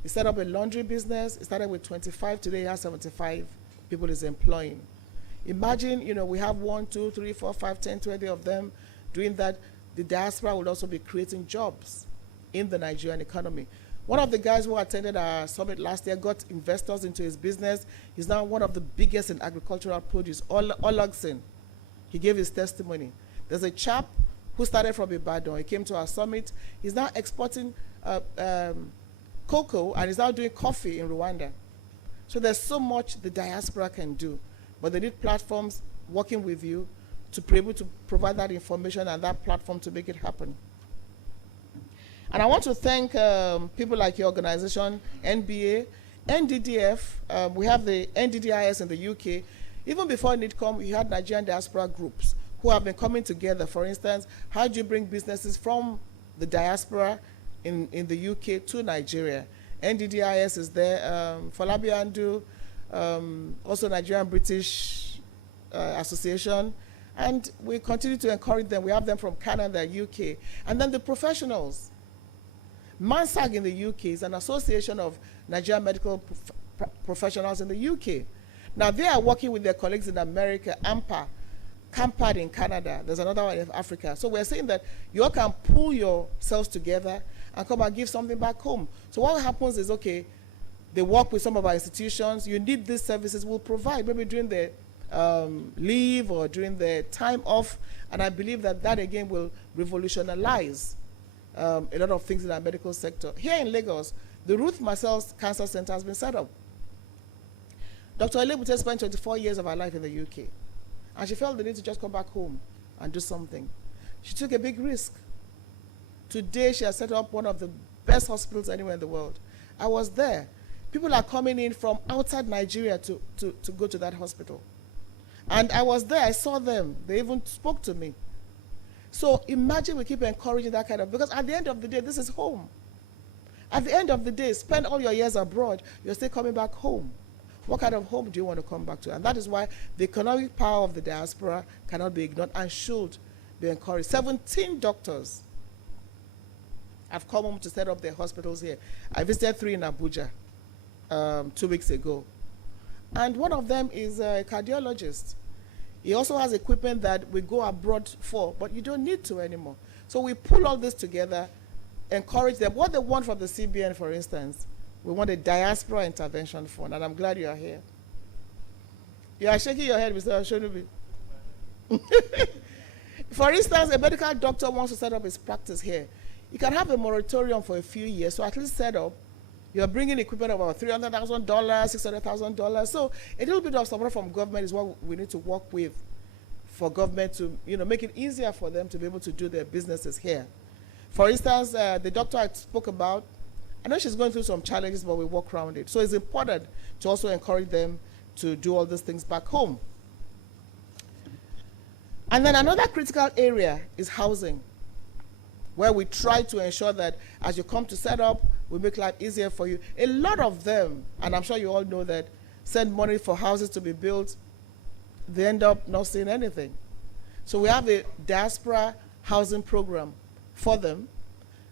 He set up a laundry business. He started with 25. Today he has 75 people he's employing. Imagine, we have 1, 2, 3, 4, 5, 10, 20 of them doing that. The diaspora will also be creating jobs in the Nigerian economy. One of the guys who attended our summit last year got investors into his business. He's now one of the biggest in agricultural produce, Ologsin. He gave his testimony. There's a chap who started from Ibadan. He came to our summit. He's now exporting cocoa, and he's now doing coffee in Rwanda. So there's so much the diaspora can do, but they need platforms working with you to be able to provide that information and that platform to make it happen. And I want to thank people like your organization, NBA, NDDF. We have the NDDIS in the UK. Even before NITCOM, we had Nigerian diaspora groups who have been coming together. For instance, how do you bring businesses from the diaspora in the UK to Nigeria? NDDIS is there. Falabi Andu, also Nigerian British Association. And we continue to encourage them. We have them from Canada, UK. And then the professionals. MANSAG in the UK is an association of Nigerian medical professionals in the UK. Now, they are working with their colleagues in America, CAMPAD in Canada. There's another one in Africa. So we're saying that you all can pull yourselves together and come and give something back home. So what happens is, okay, they work with some of our institutions. You need these services, we'll provide, maybe during the leave or during the time off. And I believe that that, again, will revolutionize a lot of things in our medical sector. Here in Lagos, the Ruth Marcel's Cancer Center has been set up. Dr. Elebute spent 24 years of her life in the UK, and she felt the need to just come back home and do something. She took a big risk. Today, she has set up one of the best hospitals anywhere in the world. I was there. People are coming in from outside Nigeria to go to that hospital. And I was there. I saw them. They even spoke to me. So imagine we keep encouraging that kind of, because at the end of the day, this is home. At the end of the day, spend all your years abroad, you're still coming back home. What kind of home do you want to come back to? And that is why the economic power of the diaspora cannot be ignored and should be encouraged. 17 doctors have come home to set up their hospitals here. I visited 3 in Abuja 2 weeks ago. And one of them is a cardiologist. He also has equipment that we go abroad for, but you don't need to anymore. So we pull all this together, encourage them. What they want from the CBN, for instance, we want a diaspora intervention fund, and I'm glad you are here. You are shaking your head, Mr. Oshonubi. For instance, a medical doctor wants to set up his practice here. You can have a moratorium for a few years, so at least set up, You're bringing equipment of about $300,000, $600,000. So a little bit of support from government is what we need to work with for government to, make it easier for them to be able to do their businesses here. For instance, the doctor I spoke about, I know she's going through some challenges, but we work around it. So it's important to also encourage them to do all these things back home. And then another critical area is housing, where we try to ensure that as you come to set up, we make life easier for you. A lot of them, and I'm sure you all know that, send money for houses to be built, they end up not seeing anything. So we have a diaspora housing program for them.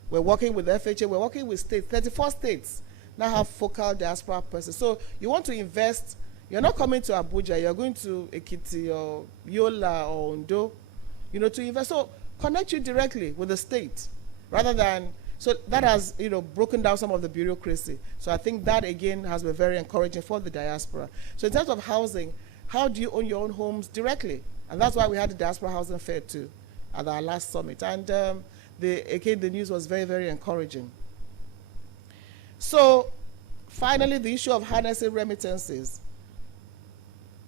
We're working with FHA, we're working with states, 34 states now have focal diaspora persons. So you want to invest, you're not coming to Abuja, you're going to Ekiti or Yola or Ondo, to invest. So connect you directly with the state rather than, so that has, broken down some of the bureaucracy. So I think that again has been very encouraging for the diaspora. So in terms of housing, how do you own your own homes directly? And that's why we had the Diaspora Housing Fair too at our last summit. And the news was very, very encouraging. So finally, the issue of harnessing remittances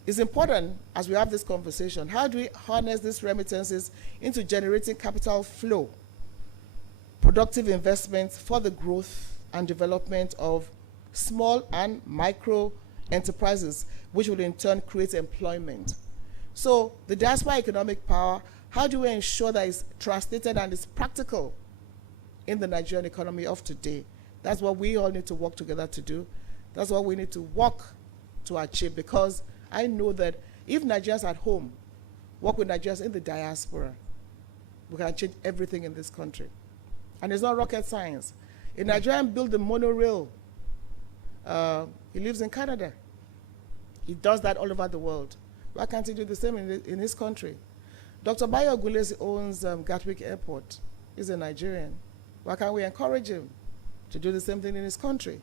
is important as we have this conversation. How do we harness these remittances into generating capital flow, productive investments for the growth and development of small and micro enterprises, which will in turn create employment? So the diaspora economic power, how do we ensure that it's translated and it's practical in the Nigerian economy of today? That's what we all need to work together to do. That's what we need to work to achieve, because I know that if Nigerians at home work with Nigerians in the diaspora, we can change everything in this country. And it's not rocket science. A Nigerian built the monorail. He lives in Canada. He does that all over the world. Why can't he do the same in his country? Dr. Bayo Gulesi owns Gatwick Airport. He's a Nigerian. Why can't we encourage him to do the same thing in his country?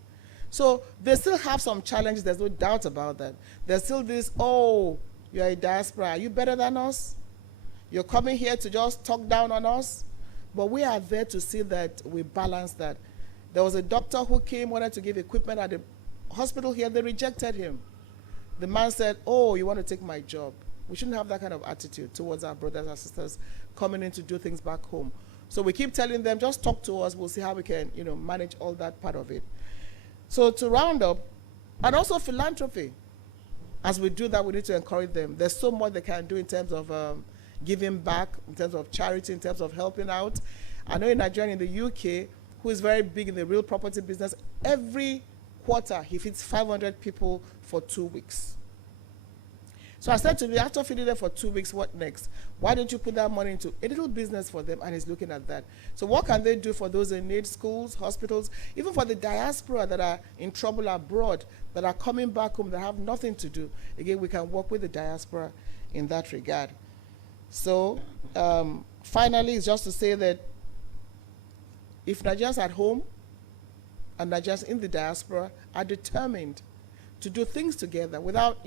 So they still have some challenges. There's no doubt about that. There's still this, oh, you're a diaspora. Are you better than us? You're coming here to just talk down on us? But we are there to see that we balance that. There was a doctor who came, wanted to give equipment at the hospital here. They rejected him. The man said, oh, you want to take my job. We shouldn't have that kind of attitude towards our brothers and sisters coming in to do things back home. So we keep telling them, just talk to us. We'll see how we can, manage all that part of it. So to round up, and also philanthropy. As we do that, we need to encourage them. There's so much they can do in terms of giving back, in terms of charity, in terms of helping out. I know in Nigeria, in the UK, who is very big in the real property business, every quarter he feeds 500 people for 2 weeks. So I said to him, after feeding them for 2 weeks, what next? Why don't you put that money into a little business for them? And he's looking at that. So what can they do for those in need, schools, hospitals, even for the diaspora that are in trouble abroad, that are coming back home, that have nothing to do? Again, we can work with the diaspora in that regard. So finally, it's just to say that if Nigerians at home and Nigerians in the diaspora are determined to do things together without,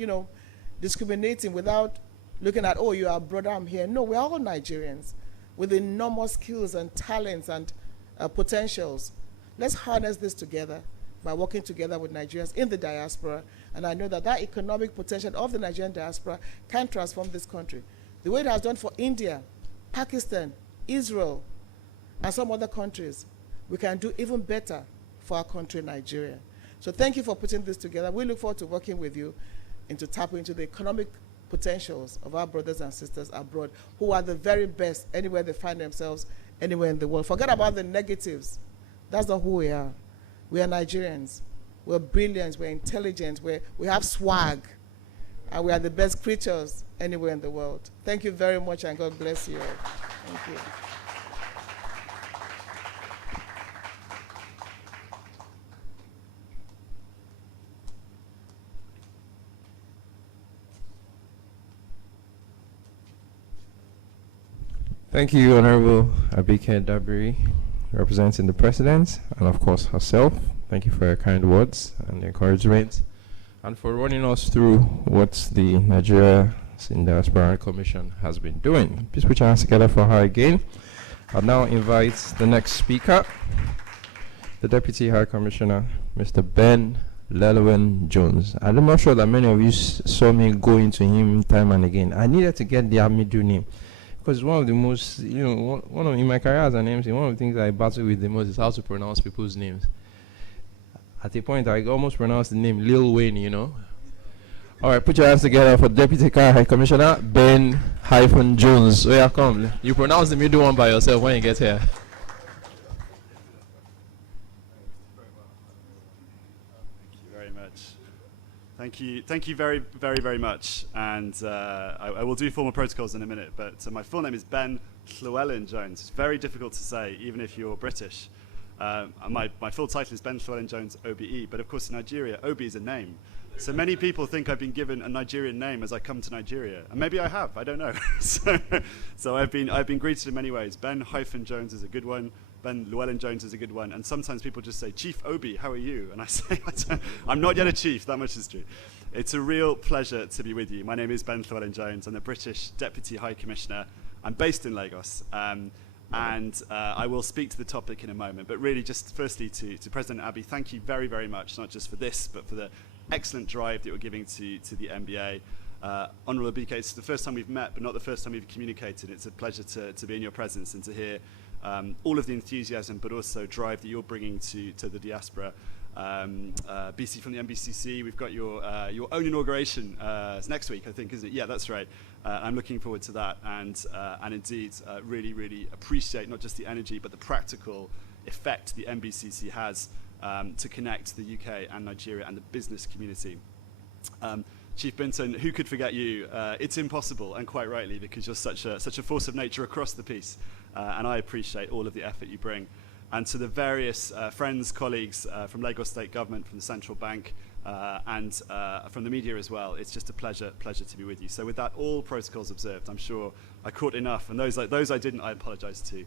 discriminating, without looking at, oh, you are a brother, I'm here. No, we're all Nigerians with enormous skills and talents and potentials. Let's harness this together by working together with Nigerians in the diaspora. And I know that that economic potential of the Nigerian diaspora can transform this country. The way it has done for India, Pakistan, Israel, and some other countries, we can do even better for our country, Nigeria. So thank you for putting this together. We look forward to working with you and to tap into the economic potentials of our brothers and sisters abroad who are the very best anywhere they find themselves, anywhere in the world. Forget about the negatives. That's not who we are. We are Nigerians. We're brilliant. We're intelligent. We have swag. And we are the best creatures anywhere in the world. Thank you very much, and God bless you all. Thank you. Thank you, Honorable Abike Dabiri, representing the President, and of course herself. Thank you for your kind words and encouragement, and for running us through what the Nigeria in Diaspora Commission has been doing. Please put your hands together for her again. I'll now invite the next speaker, the Deputy High Commissioner, Mr. Ben Llewellyn Jones. I'm not sure that many of you saw me go into him time and again. I needed to get their middle name because one of the most, one of in my career as an MC, one of the things I battle with the most is how to pronounce people's names. At a point, I almost pronounced the name Lil Wayne, All right, put your hands together for Deputy High Commissioner Ben-Jones. Oh yeah, come. You pronounce the middle one by yourself when you get here. Thank you very, very, very much. And I will do formal protocols in a minute, but my full name is Ben Llewellyn Jones. It's very difficult to say, even if you're British. My full title is Ben Llewellyn Jones, OBE, but of course in Nigeria, OBE is a name. So many people think I've been given a Nigerian name as I come to Nigeria, and maybe I have, I don't know. so I've been greeted in many ways. Ben-Jones is a good one. Ben Llewellyn Jones is a good one, and sometimes people just say, Chief Obi, how are you? And I say, I'm not yet a chief, that much is true. It's a real pleasure to be with you. My name is Ben Llewellyn Jones. I'm the British Deputy High Commissioner. I'm based in Lagos, and I will speak to the topic in a moment. But really, just firstly to President Abiy, thank you very, very much, not just for this, but for the excellent drive that you're giving to the MBA. Honourable Abike, it's the first time we've met, but not the first time we've communicated. It's a pleasure to be in your presence and to hear all of the enthusiasm, but also drive that you're bringing to the diaspora. BC from the MBCC, we've got your own inauguration. It's next week, I think, isn't it? Yeah, that's right. I'm looking forward to that, and indeed, really, really appreciate not just the energy, but the practical effect the MBCC has to connect the UK and Nigeria and the business community. Chief Binton, who could forget you? It's impossible, and quite rightly, because you're such a force of nature across the piece, and I appreciate all of the effort you bring. And to the various friends, colleagues from Lagos State Government, from the Central Bank, and from the media as well, it's just a pleasure to be with you. So with that, all protocols observed, I'm sure I caught enough, and those I didn't, I apologize to.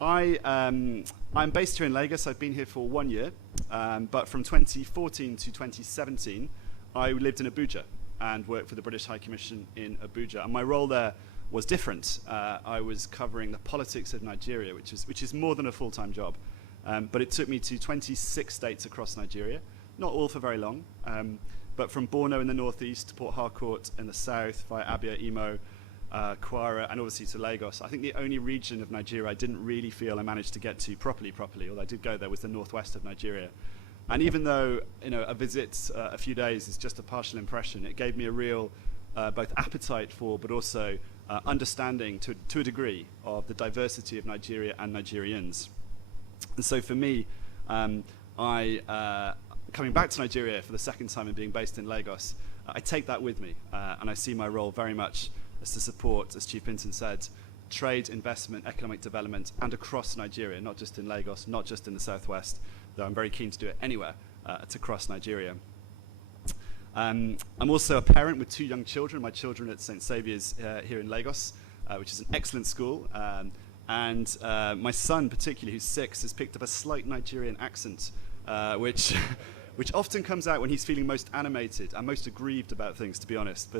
I'm based here in Lagos. I've been here for 1 year, but from 2014 to 2017, I lived in Abuja and worked for the British High Commission in Abuja. And my role there was different. I was covering the politics of Nigeria, which is more than a full-time job. But it took me to 26 states across Nigeria, not all for very long, but from Borno in the northeast to Port Harcourt in the south, via Abia, Imo, Kwara, and obviously to Lagos. I think the only region of Nigeria I didn't really feel I managed to get to properly, although I did go there, was the northwest of Nigeria. And even though a visit a few days is just a partial impression, it gave me a real both appetite for, but also understanding to a degree of the diversity of Nigeria and Nigerians. And so for me, coming back to Nigeria for the second time and being based in Lagos, I take that with me, and I see my role very much as to support, as Chief Binton said, trade, investment, economic development, and across Nigeria, not just in Lagos, not just in the southwest, though I'm very keen to do it anywhere, to cross Nigeria. I'm also a parent with 2 young children. My children at St. Saviour's here in Lagos, which is an excellent school. And my son, particularly, who's 6, has picked up a slight Nigerian accent, which often comes out when he's feeling most animated and most aggrieved about things, to be honest.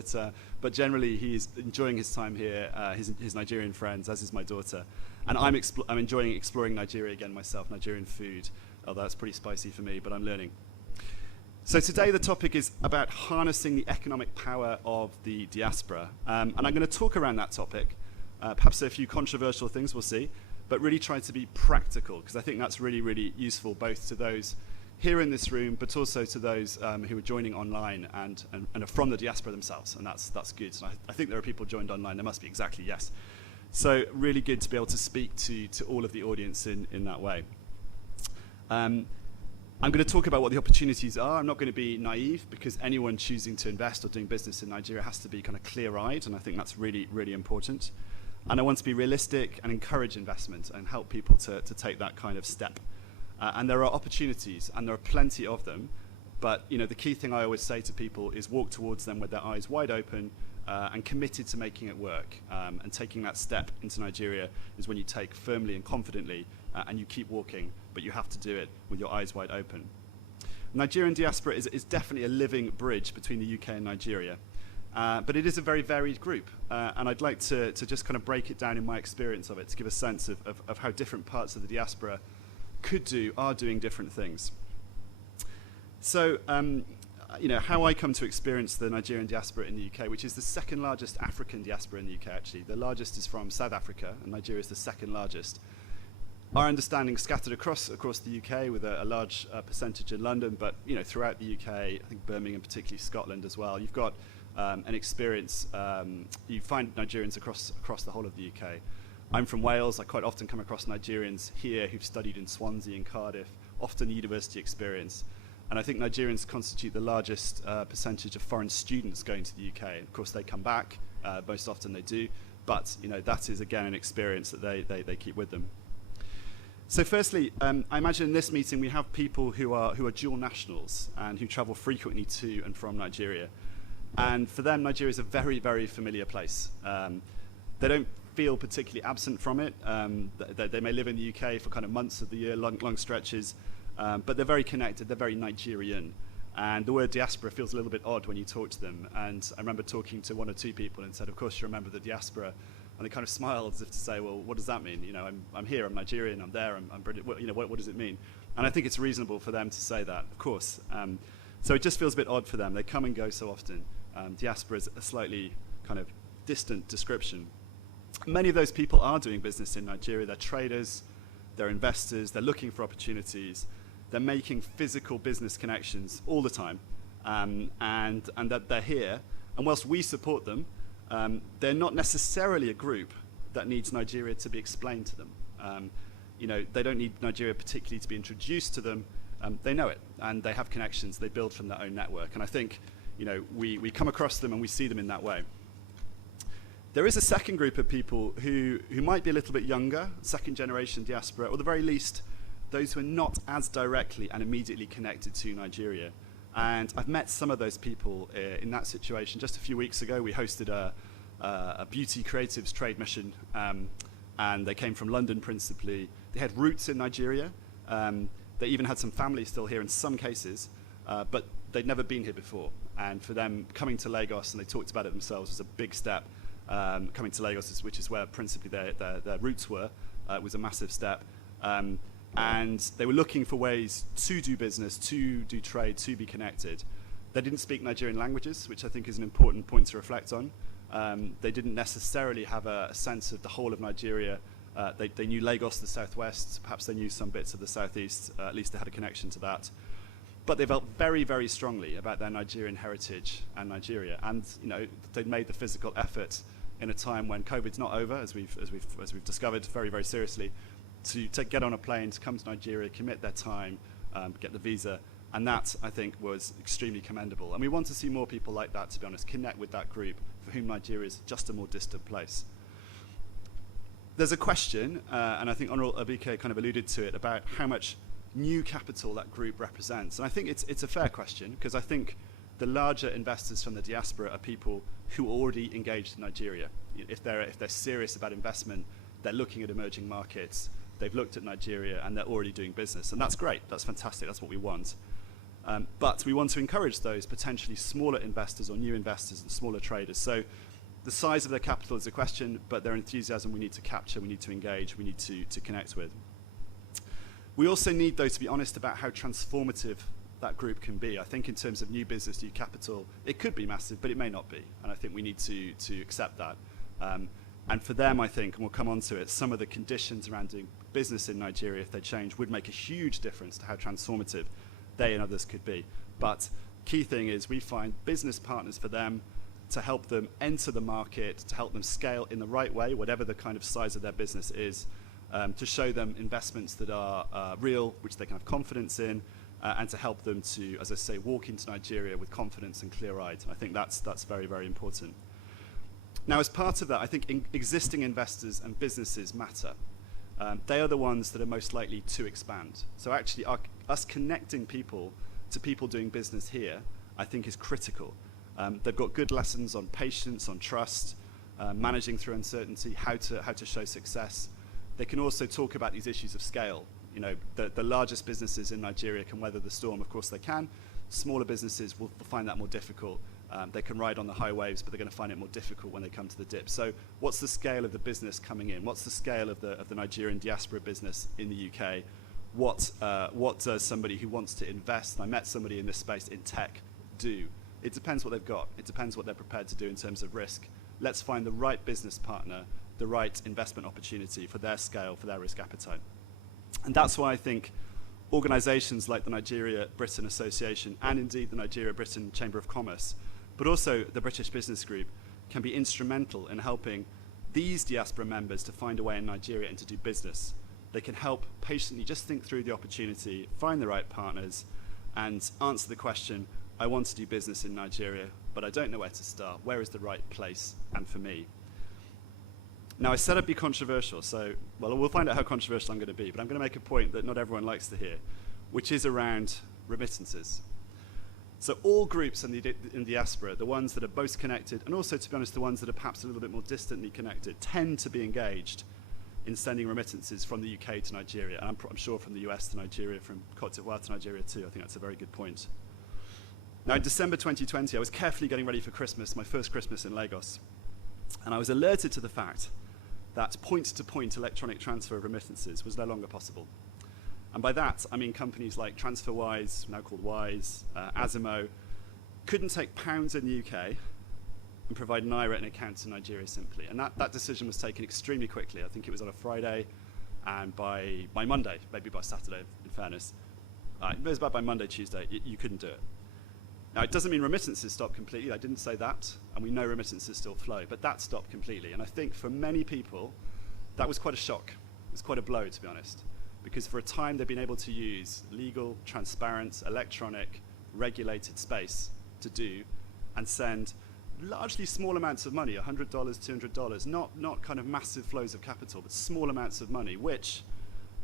But generally, he's enjoying his time here, his Nigerian friends, as is my daughter. And I'm enjoying exploring Nigeria again myself, Nigerian food. Although that's pretty spicy for me, but I'm learning. So today the topic is about harnessing the economic power of the diaspora. And I'm going to talk around that topic. Perhaps a few controversial things, we'll see, but really try to be practical, because I think that's really, really useful both to those here in this room, but also to those who are joining online and are from the diaspora themselves, and that's good. And I think there are people joined online. There must be, exactly, yes. So really good to be able to speak to all of the audience in that way. I'm going to talk about what the opportunities are. I'm not going to be naive, because anyone choosing to invest or doing business in Nigeria has to be kind of clear-eyed, and I think that's really, really important. And I want to be realistic and encourage investment and help people to take that kind of step. And there are opportunities, and there are plenty of them, but the key thing I always say to people is walk towards them with their eyes wide open and committed to making it work. And taking that step into Nigeria is when you take firmly and confidently, and you keep walking, but you have to do it with your eyes wide open. Nigerian diaspora is definitely a living bridge between the UK and Nigeria, but it is a very varied group, and I'd like to just kind of break it down in my experience of it to give a sense of how different parts of the diaspora could do, are doing different things. So, how I come to experience the Nigerian diaspora in the UK, which is the second largest African diaspora in the UK, actually. The largest is from South Africa, and Nigeria is the second largest. Our understanding scattered across the UK with a large percentage in London, but throughout the UK, I think Birmingham, particularly Scotland as well. You've got an experience. You find Nigerians across the whole of the UK. I'm from Wales. I quite often come across Nigerians here who've studied in Swansea and Cardiff, often university experience. And I think Nigerians constitute the largest percentage of foreign students going to the UK. Of course, they come back. Most often they do. But that is, again, an experience that they keep with them. So firstly, I imagine in this meeting we have people who are dual nationals and who travel frequently to and from Nigeria. And for them, Nigeria is a very, very familiar place. They don't feel particularly absent from it. They may live in the UK for kind of months of the year, long stretches, but they're very connected, they're very Nigerian. And the word diaspora feels a little bit odd when you talk to them. And I remember talking to one or two people and said, of course you remember the diaspora. And they kind of smiled as if to say, well, what does that mean? I'm here, I'm Nigerian, I'm there, I'm British. What does it mean? And I think it's reasonable for them to say that, of course. So it just feels a bit odd for them. They come and go so often. Diaspora is a slightly kind of distant description. Many of those people are doing business in Nigeria. They're traders, they're investors, they're looking for opportunities. They're making physical business connections all the time, and that they're here. And whilst we support them, they're not necessarily a group that needs Nigeria to be explained to them. They don't need Nigeria particularly to be introduced to them. They know it, and they have connections they build from their own network. And I think we come across them and we see them in that way. There is a second group of people who might be a little bit younger, second generation diaspora, or at the very least, those who are not as directly and immediately connected to Nigeria. And I've met some of those people in that situation. Just a few weeks ago, we hosted a beauty creatives trade mission, and they came from London principally. They had roots in Nigeria. They even had some family still here in some cases, but they'd never been here before. And for them, coming to Lagos, and they talked about it themselves, was a big step. Coming to Lagos, which is where principally their roots were, was a massive step. And they were looking for ways to do business, to do trade, to be connected. They didn't speak Nigerian languages, which I think is an important point to reflect on. They didn't necessarily have a sense of the whole of Nigeria. They knew Lagos, the southwest, perhaps they knew some bits of the southeast, at least they had a connection to that. But they felt very, very strongly about their Nigerian heritage and Nigeria. And they'd made the physical effort in a time when COVID's not over, as we've discovered very, very seriously, to get on a plane, to come to Nigeria, commit their time, get the visa. And that, I think, was extremely commendable. And we want to see more people like that, to be honest, connect with that group for whom Nigeria is just a more distant place. There's a question, and I think Honourable Abike kind of alluded to it, about how much new capital that group represents. And I think it's a fair question, because I think the larger investors from the diaspora are people who are already engaged in Nigeria. If they're serious about investment, they're looking at emerging markets, they've looked at Nigeria, and they're already doing business. And that's great, that's fantastic, that's what we want. But we want to encourage those potentially smaller investors or new investors and smaller traders. So the size of their capital is a question, but their enthusiasm we need to capture, we need to engage, we need to connect with. We also need, though, to be honest about how transformative that group can be. I think in terms of new business, new capital, it could be massive, but it may not be. And I think we need to accept that. And for them, I think, and we'll come on to it, some of the conditions around doing business in Nigeria, if they change, would make a huge difference to how transformative they and others could be. But key thing is we find business partners for them to help them enter the market, to help them scale in the right way, whatever the kind of size of their business is, to show them investments that are real, which they can have confidence in, and to help them to, as I say, walk into Nigeria with confidence and clear-eyed. I think that's very, very important. Now, as part of that, I think existing investors and businesses matter. They are the ones that are most likely to expand. So actually, us connecting people to people doing business here, I think is critical. They've got good lessons on patience, on trust, managing through uncertainty, how to show success. They can also talk about these issues of scale. The largest businesses in Nigeria can weather the storm, of course they can. Smaller businesses will find that more difficult. They can ride on the high waves, but they're going to find it more difficult when they come to the dip. So what's the scale of the business coming in? What's the scale of the Nigerian diaspora business in the UK? what does somebody who wants to invest, and I met somebody in this space in tech, do? It depends what they've got. It depends what they're prepared to do in terms of risk. Let's find the right business partner, the right investment opportunity for their scale, for their risk appetite. And that's why I think organizations like the Nigeria-Britain Association and indeed the Nigeria-Britain Chamber of Commerce, but also the British Business Group, can be instrumental in helping these diaspora members to find a way in Nigeria and to do business. They can help patiently just think through the opportunity, find the right partners, and answer the question, I want to do business in Nigeria, but I don't know where to start. Where is the right place and for me? Now, I said I'd be controversial, so, well, we'll find out how controversial I'm going to be, but I'm going to make a point that not everyone likes to hear, which is around remittances. So all groups in diaspora, the ones that are most connected, and also, to be honest, the ones that are perhaps a little bit more distantly connected, tend to be engaged in sending remittances from the UK to Nigeria, and I'm sure from the US to Nigeria, from Cote d'Ivoire to Nigeria too. I think that's a very good point. Now, in December 2020, I was carefully getting ready for Christmas, my first Christmas in Lagos, and I was alerted to the fact that point-to-point electronic transfer of remittances was no longer possible. And by that, I mean companies like TransferWise, now called Wise, Azimo, couldn't take pounds in the UK and provide Naira in accounts in Nigeria simply. And that decision was taken extremely quickly. I think it was on a Friday, and by Monday, maybe by Saturday, in fairness, it was about by Monday, Tuesday, you couldn't do it. Now, it doesn't mean remittances stopped completely. I didn't say that, and we know remittances still flow, but that stopped completely. And I think for many people, that was quite a shock. It was quite a blow, to be honest, because for a time they've been able to use legal, transparent, electronic, regulated space to do and send largely small amounts of money, $100, $200, not kind of massive flows of capital, but small amounts of money, which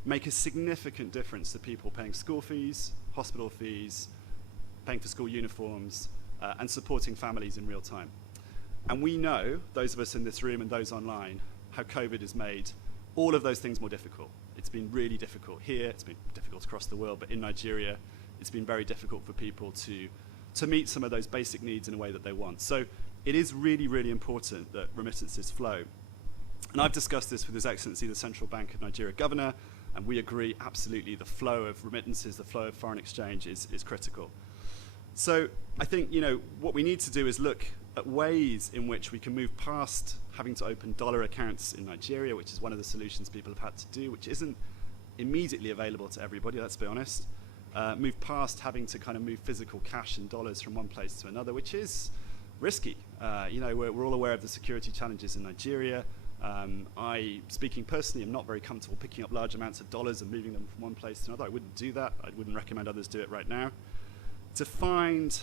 make a significant difference to people paying school fees, hospital fees, paying for school uniforms, and supporting families in real time. And we know, those of us in this room and those online, how COVID has made all of those things more difficult. It's been really difficult here, it's been difficult across the world, but in Nigeria, it's been very difficult for people to meet some of those basic needs in a way that they want. So it is really, really important that remittances flow. And I've discussed this with His Excellency, the Central Bank of Nigeria Governor, and we agree absolutely the flow of remittances, the flow of foreign exchange is critical. So I think, what we need to do is look at ways in which we can move past having to open dollar accounts in Nigeria, which is one of the solutions people have had to do, which isn't immediately available to everybody, let's be honest. Move past having to kind of move physical cash and dollars from one place to another, which is risky. We're all aware of the security challenges in Nigeria. I, speaking personally, am not very comfortable picking up large amounts of dollars and moving them from one place to another. I wouldn't do that. I wouldn't recommend others do it right now. To find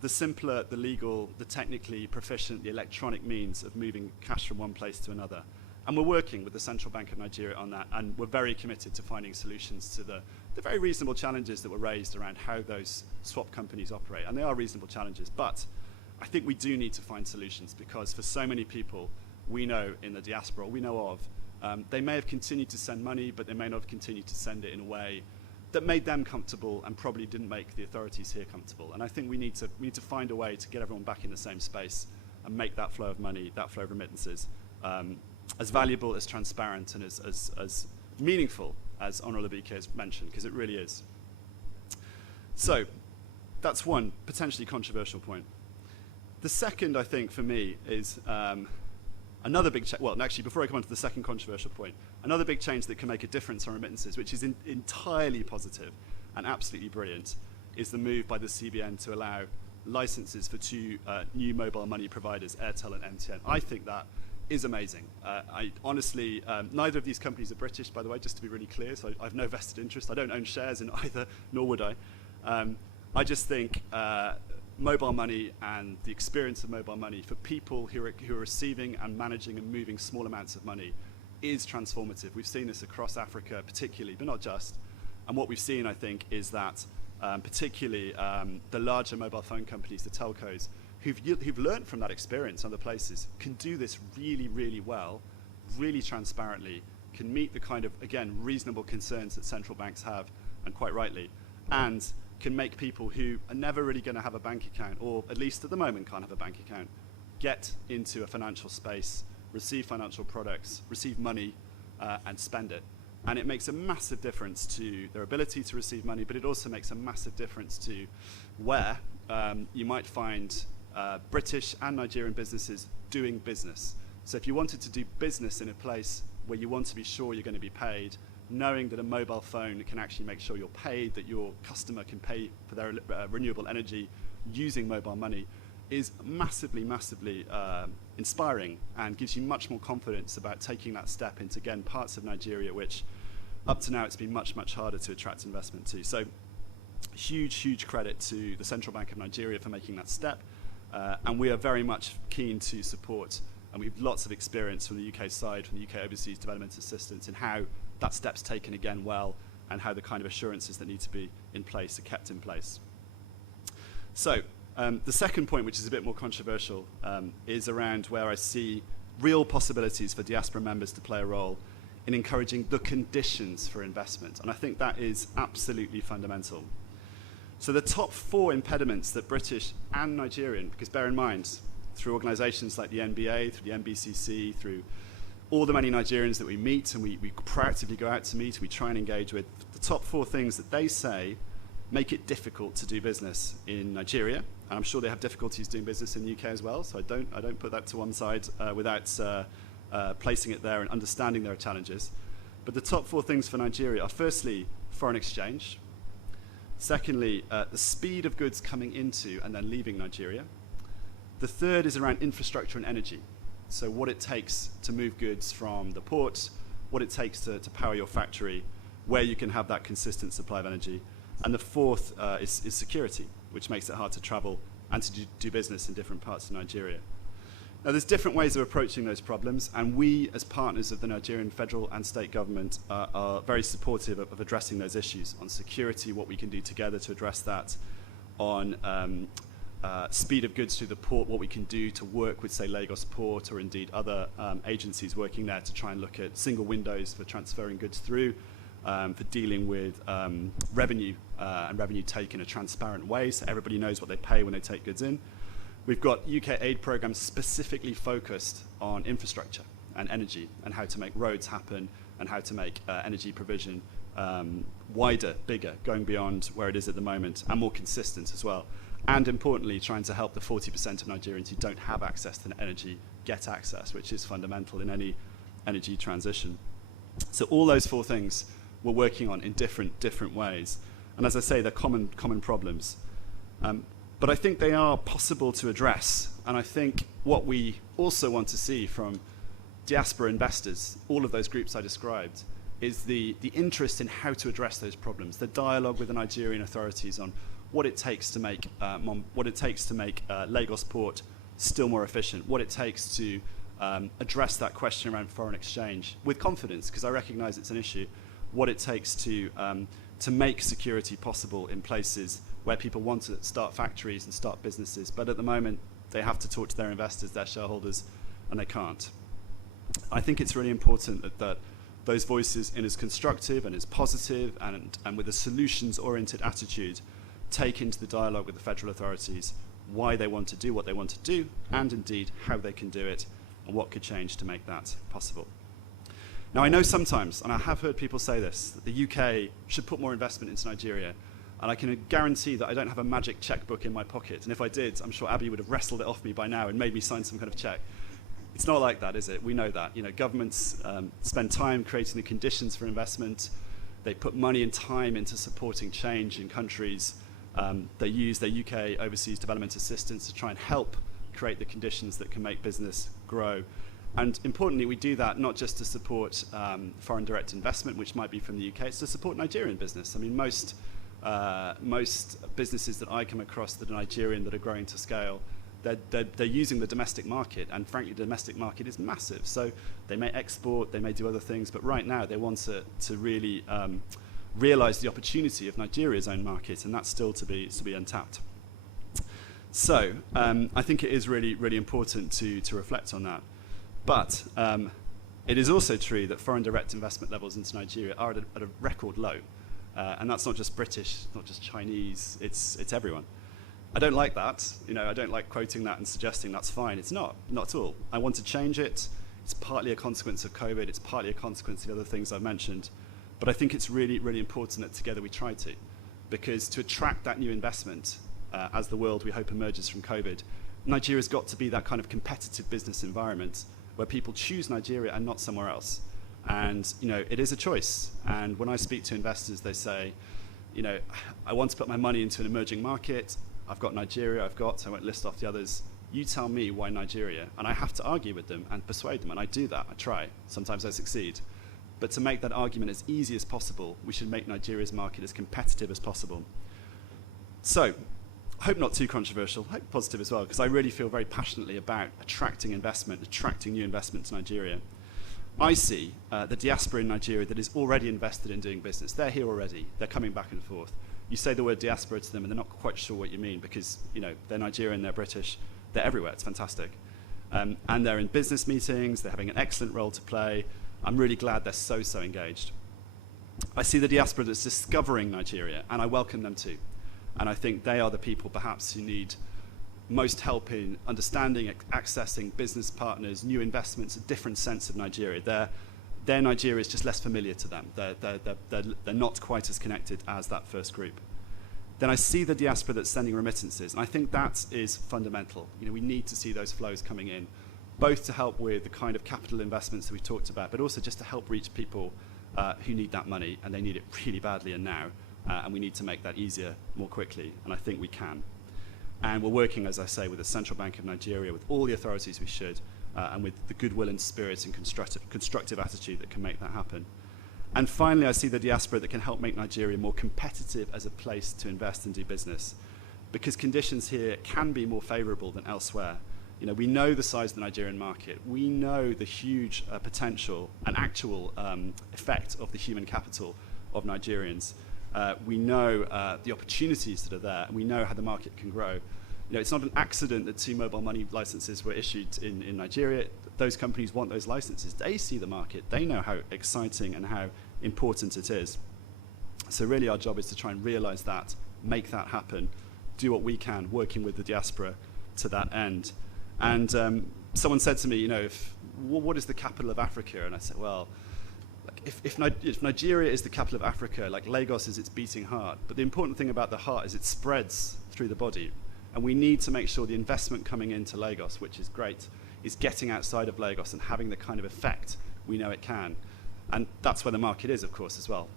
the simpler, the legal, the technically proficient, the electronic means of moving cash from one place to another. And we're working with the Central Bank of Nigeria on that, and we're very committed to finding solutions to the very reasonable challenges that were raised around how those swap companies operate. And they are reasonable challenges, but I think we do need to find solutions, because for so many people we know in the diaspora, we know of, they may have continued to send money, but they may not have continued to send it in a way that made them comfortable and probably didn't make the authorities here comfortable. And I think we need to find a way to get everyone back in the same space and make that flow of money, that flow of remittances, as valuable, as transparent, and as meaningful as Honourable Abike has mentioned, because it really is. So that's one potentially controversial point. The second, I think, for me, is another big change. Well, actually, before I come on to the second controversial point, another big change that can make a difference on remittances, which is entirely positive and absolutely brilliant, is the move by the CBN to allow licenses for two new mobile money providers, Airtel and MTN. I think that is amazing. I honestly, neither of these companies are British, by the way, just to be really clear, so I have no vested interest. I don't own shares in either, nor would I. I just think mobile money and the experience of mobile money for people who are receiving and managing and moving small amounts of money is transformative. We've seen this across Africa particularly, but not just. And what we've seen, I think, is that particularly the larger mobile phone companies, the telcos, who've learned from that experience other places, can do this really, really well, really transparently, can meet the kind of, again, reasonable concerns that central banks have, and quite rightly, and can make people who are never really going to have a bank account, or at least at the moment can't have a bank account, get into a financial space, receive financial products, receive money, and spend it. And it makes a massive difference to their ability to receive money, but it also makes a massive difference to where you might find British and Nigerian businesses doing business. So if you wanted to do business in a place where you want to be sure you're going to be paid, knowing that a mobile phone can actually make sure you're paid, that your customer can pay for their renewable energy using mobile money, is massively, massively inspiring and gives you much more confidence about taking that step into, again, parts of Nigeria which up to now it's been much, much harder to attract investment to. So huge, huge credit to the Central Bank of Nigeria for making that step. And we are very much keen to support, and we have lots of experience from the UK side, from the UK Overseas Development Assistance, in how that step's taken again well, and how the kind of assurances that need to be in place are kept in place. So the second point, which is a bit more controversial, is around where I see real possibilities for diaspora members to play a role in encouraging the conditions for investment. And I think that is absolutely fundamental. So the top 4 impediments that British and Nigerian, because bear in mind, through organizations like the NBA, through the NBCC, through all the many Nigerians that we meet and we proactively go out to meet, we try and engage with, the top 4 things that they say make it difficult to do business in Nigeria. And I'm sure they have difficulties doing business in the UK as well, so I don't put that to one side without placing it there and understanding their challenges. But the top 4 things for Nigeria are, firstly, foreign exchange. Secondly, the speed of goods coming into and then leaving Nigeria. The third is around infrastructure and energy. So what it takes to move goods from the port, what it takes to power your factory, where you can have that consistent supply of energy. And the fourth is security, which makes it hard to travel and to do business in different parts of Nigeria. Now, there's different ways of approaching those problems, and we, as partners of the Nigerian federal and state government, are very supportive of addressing those issues. On security, what we can do together to address that. On speed of goods through the port, what we can do to work with, say, Lagos Port or indeed other agencies working there to try and look at single windows for transferring goods through, for dealing with revenue and revenue take in a transparent way so everybody knows what they pay when they take goods in. We've got UK aid programs specifically focused on infrastructure and energy and how to make roads happen and how to make energy provision wider, bigger, going beyond where it is at the moment, and more consistent as well. And importantly, trying to help the 40% of Nigerians who don't have access to energy get access, which is fundamental in any energy transition. So all those 4 things we're working on in different ways. And as I say, they're common problems. But I think they are possible to address. And I think what we also want to see from diaspora investors, all of those groups I described, is the interest in how to address those problems, the dialogue with the Nigerian authorities on what it takes to make Lagos Port still more efficient, what it takes to address that question around foreign exchange with confidence, because I recognize it's an issue, what it takes to make security possible in places where people want to start factories and start businesses, but at the moment they have to talk to their investors, their shareholders, and they can't. I think it's really important that those voices, in as constructive and as positive and with a solutions-oriented attitude, take into the dialogue with the federal authorities why they want to do what they want to do, and indeed how they can do it, and what could change to make that possible. Now, I know sometimes, and I have heard people say this, that the UK should put more investment into Nigeria, and I can guarantee that I don't have a magic checkbook in my pocket, and if I did, I'm sure Abby would have wrestled it off me by now and made me sign some kind of check. It's not like that, is it? We know that. You know, governments spend time creating the conditions for investment. They put money and time into supporting change in countries. They use their UK Overseas Development Assistance to try and help create the conditions that can make business grow. And importantly, we do that not just to support foreign direct investment, which might be from the UK, it's to support Nigerian business. I mean, most businesses that I come across that are Nigerian, that are growing to scale, they're using the domestic market, and frankly, the domestic market is massive. So they may export, they may do other things, but right now they want to really realize the opportunity of Nigeria's own market, and that's still to be untapped. So I think it is really, really important to reflect on that. But it is also true that foreign direct investment levels into Nigeria are at a record low. And that's not just British, not just Chinese, it's everyone. I don't like that. You know, I don't like quoting that and suggesting that's fine. It's not at all. I want to change it. It's partly a consequence of COVID. It's partly a consequence of the other things I've mentioned. But I think it's really, really important that together we try to, because to attract that new investment as the world we hope emerges from COVID, Nigeria's got to be that kind of competitive business environment where people choose Nigeria and not somewhere else. And it is a choice. And when I speak to investors, they say, I want to put my money into an emerging market. I've got Nigeria, I won't list off the others. You tell me why Nigeria. And I have to argue with them and persuade them. And I do that, I try. Sometimes I succeed. But to make that argument as easy as possible, we should make Nigeria's market as competitive as possible. So, I hope not too controversial, I hope positive as well, because I really feel very passionately about attracting investment, attracting new investment to Nigeria. I see the diaspora in Nigeria that is already invested in doing business. They're here already. They're coming back and forth. You say the word diaspora to them and they're not quite sure what you mean because, they're Nigerian, they're British, they're everywhere. It's fantastic. And they're in business meetings. They're having an excellent role to play. I'm really glad they're so accengaged. I see the diaspora that's discovering Nigeria, and I welcome them too. And I think they are the people perhaps who need most help in understanding, accessing business partners, new investments, a different sense of Nigeria. Their Nigeria is just less familiar to them. They're not quite as connected as that first group. Then I see the diaspora that's sending remittances, and I think that is fundamental. We need to see those flows coming in, both to help with the kind of capital investments that we talked about, but also just to help reach people who need that money, and they need it really badly and now, and we need to make that easier more quickly, and I think we can. And we're working, as I say, with the Central Bank of Nigeria, with all the authorities we should, and with the goodwill and spirit and constructive attitude that can make that happen. And finally, I see the diaspora that can help make Nigeria more competitive as a place to invest and do business, because conditions here can be more favorable than elsewhere. We know the size of the Nigerian market. We know the huge potential and actual effect of the human capital of Nigerians. We know the opportunities that are there, and we know how the market can grow. It's not an accident that 2 mobile money licenses were issued in Nigeria. Those companies want those licenses. They see the market. They know how exciting and how important it is. So really our job is to try and realize that, make that happen, do what we can, working with the diaspora to that end. And someone said to me, what is the capital of Africa? And I said, well, if Nigeria is the capital of Africa, like Lagos is its beating heart, but the important thing about the heart is it spreads through the body. And we need to make sure the investment coming into Lagos, which is great, is getting outside of Lagos and having the kind of effect we know it can. And that's where the market is, of course, as well.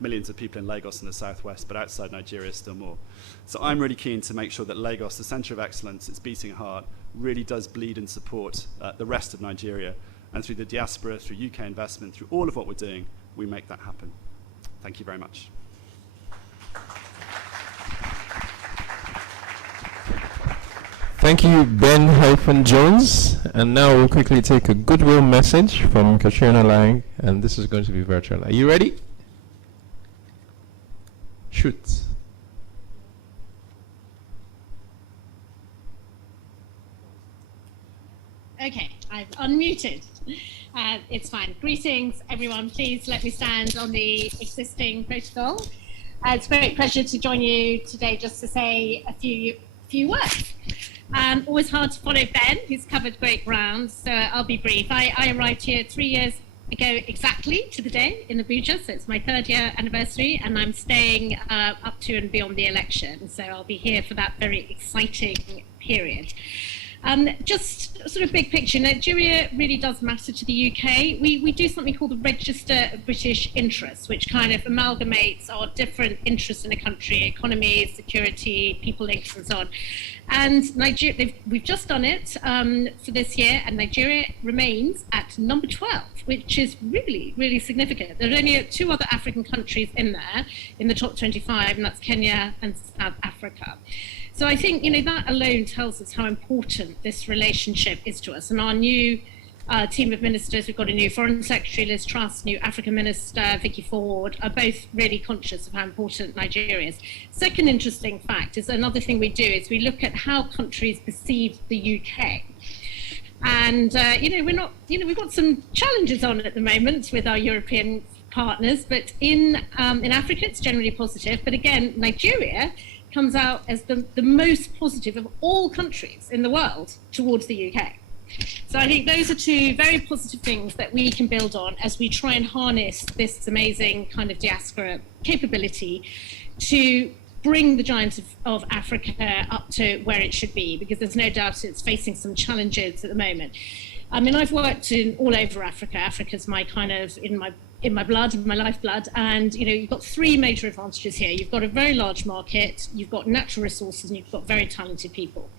Millions of people in Lagos and the southwest, but outside Nigeria still more. So I'm really keen to make sure that Lagos, the centre of excellence, its beating heart, really does bleed and support the rest of Nigeria. And through the diaspora, through UK investment, through all of what we're doing, we make that happen. Thank you very much. Thank you, Ben-Jones. And now we'll quickly take a goodwill message from Katrina Lang, and this is going to be virtual. Are you ready? Shoot. Okay, I've unmuted. It's fine. Greetings, everyone. Please let me stand on the existing protocol. It's a great pleasure to join you today just to say a few words. Always hard to follow Ben, who's covered great ground, so I'll be brief. I arrived here 3 years ago exactly to the day in Abuja, so it's my 3rd year anniversary, and I'm staying up to and beyond the election, so I'll be here for that very exciting period. Just sort of big picture, Nigeria really does matter to the UK. We do something called the Register of British Interests, which kind of amalgamates our different interests in a country, economy, security, people links, and so on. And Nigeria, we've just done it for this year, and Nigeria remains at number 12, which is really, really significant. There are only 2 other African countries in there, in the top 25, and that's Kenya and South Africa. So I think, that alone tells us how important this relationship is to us. And our new team of ministers, we've got a new Foreign Secretary, Liz Truss, new Africa Minister, Vicky Ford, are both really conscious of how important Nigeria is. Second interesting fact is another thing we do is we look at how countries perceive the UK. And, we've got some challenges on at the moment with our European partners, but in Africa, it's generally positive. But again, Nigeria comes out as the most positive of all countries in the world towards the UK. So I think those are two very positive things that we can build on as we try and harness this amazing kind of diaspora capability to bring the giant of Africa up to where it should be, because there's no doubt it's facing some challenges at the moment. I mean, I've worked all over Africa. Africa's my kind of in my blood, in my lifeblood, and you've got three major advantages here. You've got a very large market, you've got natural resources, and you've got very talented people.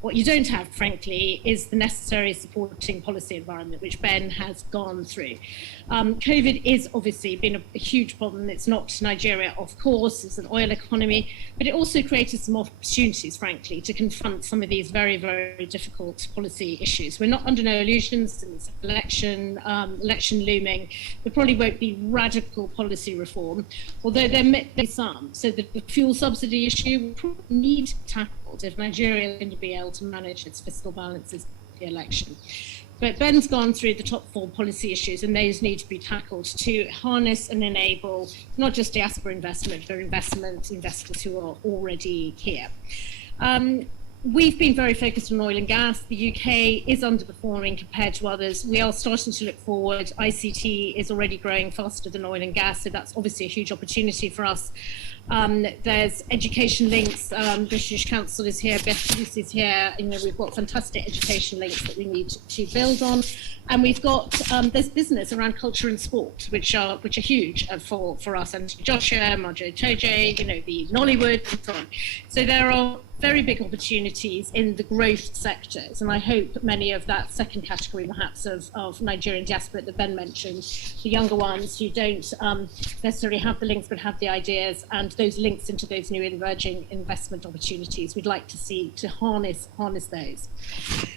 What you don't have, frankly, is the necessary supporting policy environment, which Ben has gone through. COVID is obviously been a huge problem. It's knocked Nigeria off course. It's an oil economy, but it also created some opportunities, frankly, to confront some of these very, very difficult policy issues. We're not under no illusions. There's election looming. There probably won't be radical policy reform, although there may be some. So the fuel subsidy issue will probably need to be tackled if Nigeria is going to be able to manage its fiscal balances in the election. But Ben's gone through the top 4 policy issues, and those need to be tackled to harness and enable not just diaspora investment, but investors who are already here. We've been very focused on oil and gas. The UK is underperforming compared to others. We are starting to look forward. ICT is already growing faster than oil and gas, so that's obviously a huge opportunity for us. There's education links. British Council is here, Beth Bruce is here. We've got fantastic education links that we need to build on. And we've got, there's business around culture and sport, which are huge for us. And Joshua, Marjo Toje, the Nollywood and so on. So there are very big opportunities in the growth sectors, and I hope many of that second category perhaps of Nigerian diaspora that Ben mentioned, the younger ones who don't necessarily have the links but have the ideas, and those links into those new emerging investment opportunities, we'd like to see to harness those.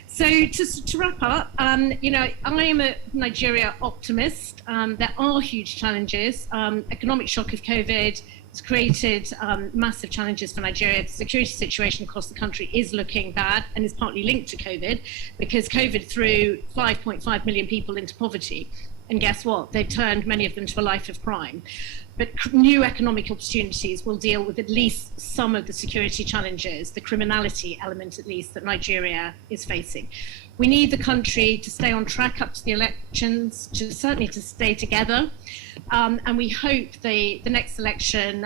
So to wrap up, I am a Nigeria optimist. There are huge challenges. Economic shock of COVID has created massive challenges for Nigeria. The security situation across the country is looking bad and is partly linked to COVID, because COVID threw 5.5 million people into poverty. And guess what? They've turned many of them to a life of crime. But new economic opportunities will deal with at least some of the security challenges, the criminality element at least, that Nigeria is facing. We need the country to stay on track up to the elections, certainly to stay together. And we hope the next election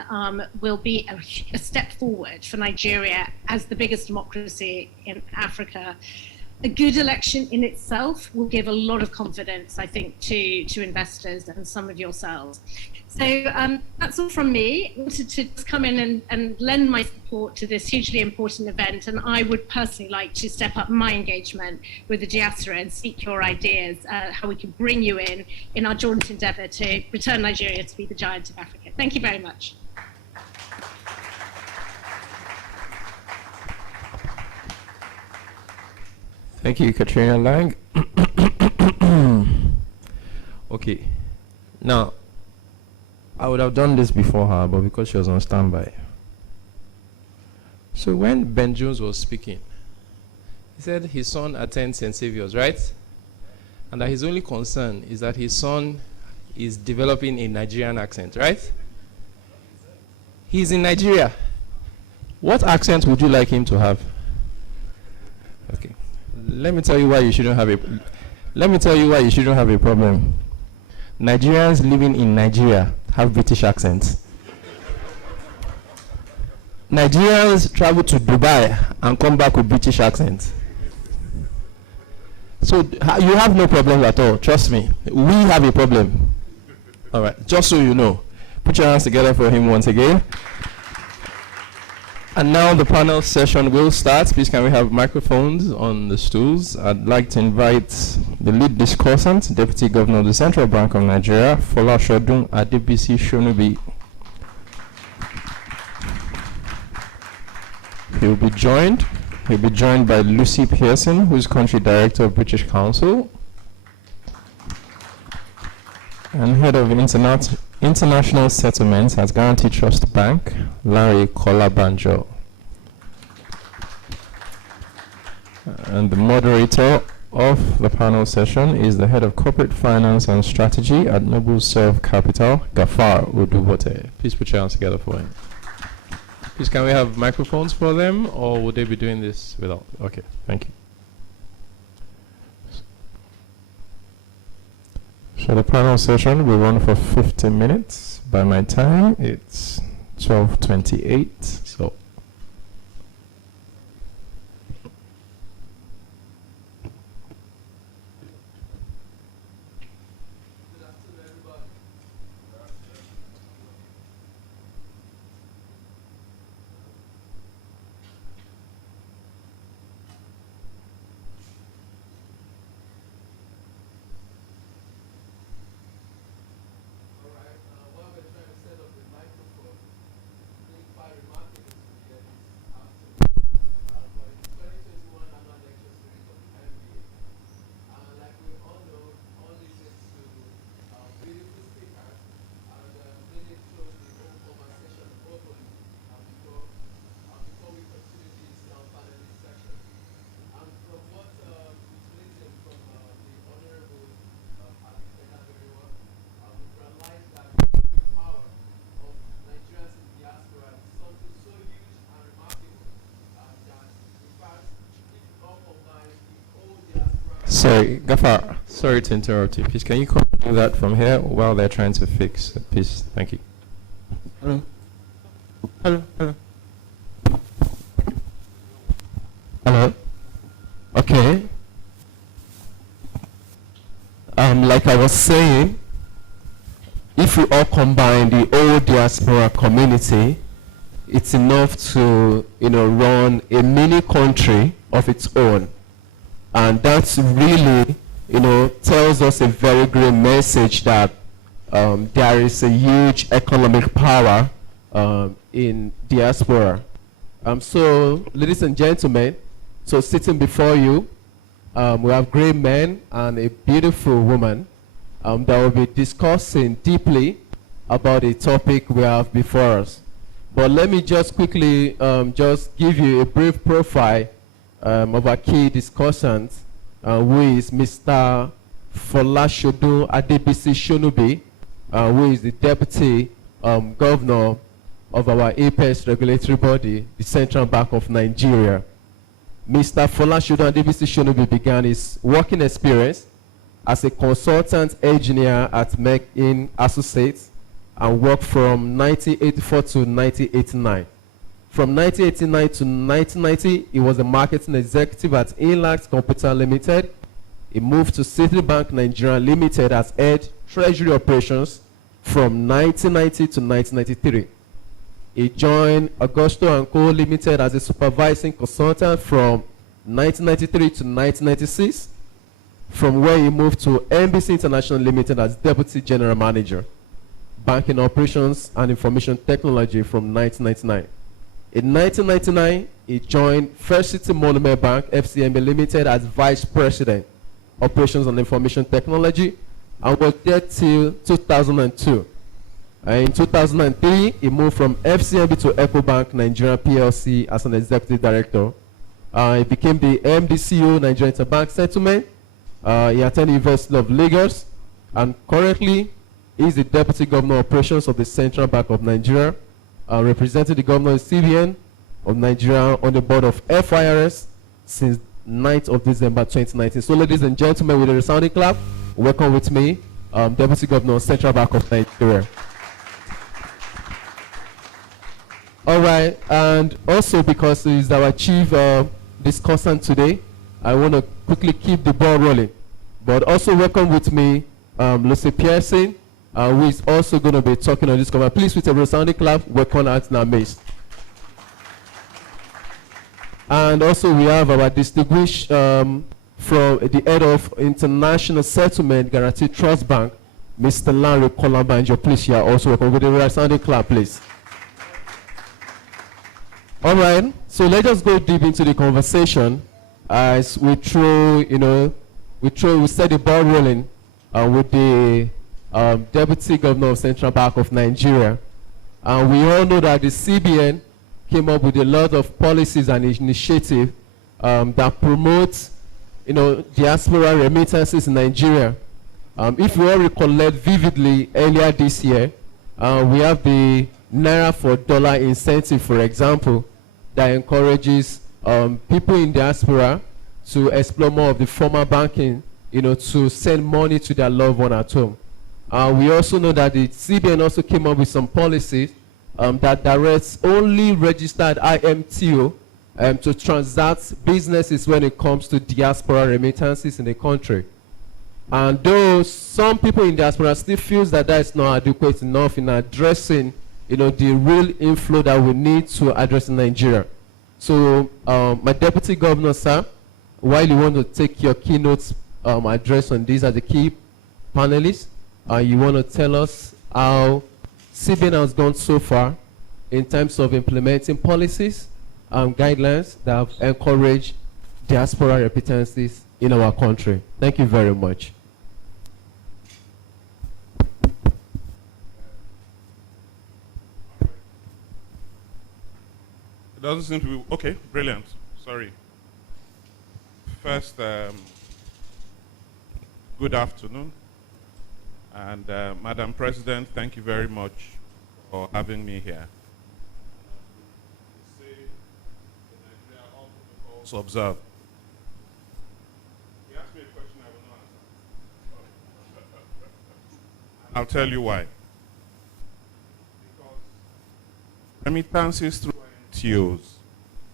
will be a step forward for Nigeria as the biggest democracy in Africa. A good election in itself will give a lot of confidence, I think, to investors and some of yourselves. So that's all from me. I wanted to just come in and lend my support to this hugely important event, and I would personally like to step up my engagement with the diaspora and seek your ideas, how we can bring you in our joint endeavour to return Nigeria to be the giant of Africa. Thank you very much. Thank you, Katrina Lang. Okay, now I would have done this before her, but because she was on standby. So when Ben Jones was speaking, he said his son attends St. Saviour's, right? And that his only concern is that his son is developing a Nigerian accent, right? He's in Nigeria. What accent would you like him to have? Okay. Let me tell you why you shouldn't have a problem. Nigerians living in Nigeria have British accents. Nigerians travel to Dubai and come back with British accents. So you have no problem at all. Trust me. We have a problem. All right. Just so you know, put your hands together for him once again. And now the panel session will start. Please, can we have microphones on the stools? I'd like to invite the lead discursant, Deputy Governor of the Central Bank of Nigeria, Fola Shodun Adebisi Shonubi. He'll be joined by Lucy Pearson, who is Country Director of British Council and Head of International Settlements at Guarantee Trust Bank, Larry Kolabanjo. And the moderator of the panel session is the Head of Corporate Finance and Strategy at Noble Self Capital, Gafar Udubote. Please put your hands together for him. Please, can we have microphones for them, or would they be doing this without? Okay, thank you. So the panel session will run for 15 minutes. By my time, it's 12:28. So sorry, Gafar, sorry to interrupt you. Please, can you do that from here while they're trying to fix it, please? Thank you. Hello. Hello. Hello. Hello. Okay. Like I was saying, if we all combine the whole diaspora community, it's enough to, run a mini country of its own. And that's really, tells us a very great message that there is a huge economic power in diaspora. So, ladies and gentlemen, so sitting before you, we have great men and a beautiful woman that will be discussing deeply about the topic we have before us. But let me just quickly just give you a brief profile of our key discussants, who is Mr. Folashodu Adebisi Shonubi, who is the Deputy Governor of our apex regulatory body, the Central Bank of Nigeria. Mr. Folashodu Adebisi Shonubi began his working experience as a consultant engineer at MEC Associates and worked from 1984 to 1989. From 1989 to 1990, he was a marketing executive at Inlax Computer Limited. He moved to Citibank Nigeria Limited as head treasury operations from 1990 to 1993. He joined Augusto & Co. Limited as a supervising consultant from 1993 to 1996, from where he moved to NBC International Limited as deputy general manager, banking operations and information technology from 1999. In 1999, he joined First City Monument Bank, FCMB Limited, as Vice President, Operations and Information Technology, and was there till 2002. In 2003, he moved from FCMB to EcoBank Nigeria PLC as an Executive Director. He became the MDCO Nigeria Interbank Settlement. He attended University of Lagos, and currently, he is the Deputy Governor of Operations of the Central Bank of Nigeria, represented the Governor of CBN of Nigeria on the board of FIRS since 9th of December 2019. So, ladies and gentlemen, with a resounding clap, welcome with me, Deputy Governor of Central Bank of Nigeria. All right, and also because he's our chief discussant today, I want to quickly keep the ball rolling. But also welcome with me, Lucy Pearson, who is also going to be talking on this cover. Please, with a resounding clap, welcome at our midst. And also we have our distinguished from the head of International Settlement Guarantee Trust Bank, Mr. Larry Kolabanjo. Please, you are also welcome with a resounding clap, please. All right, so let us go deep into the conversation as we set the ball rolling with the Deputy Governor of Central Bank of Nigeria. And we all know that the CBN came up with a lot of policies and initiatives that promote, diaspora remittances in Nigeria. If we all recollect vividly, earlier this year, we have the Naira for Dollar incentive, for example, that encourages people in diaspora to explore more of the formal banking to send money to their loved one at home. We also know that the CBN also came up with some policies that directs only registered IMTO to transact businesses when it comes to diaspora remittances in the country. And though some people in diaspora still feel that that is not adequate enough in addressing, the real inflow that we need to address in Nigeria. So, my Deputy Governor, sir, while you want to take your keynote address on this as a key panelist, you want to tell us how CBN has gone so far in terms of implementing policies and guidelines that have encouraged diaspora remittances in our country. Thank you very much. It doesn't seem to be, okay, brilliant, sorry. First, good afternoon. And Madam President, thank you very much for having me here. So observe. He asked me a question I will not answer. I'll tell you why. Because remittances through IMTOs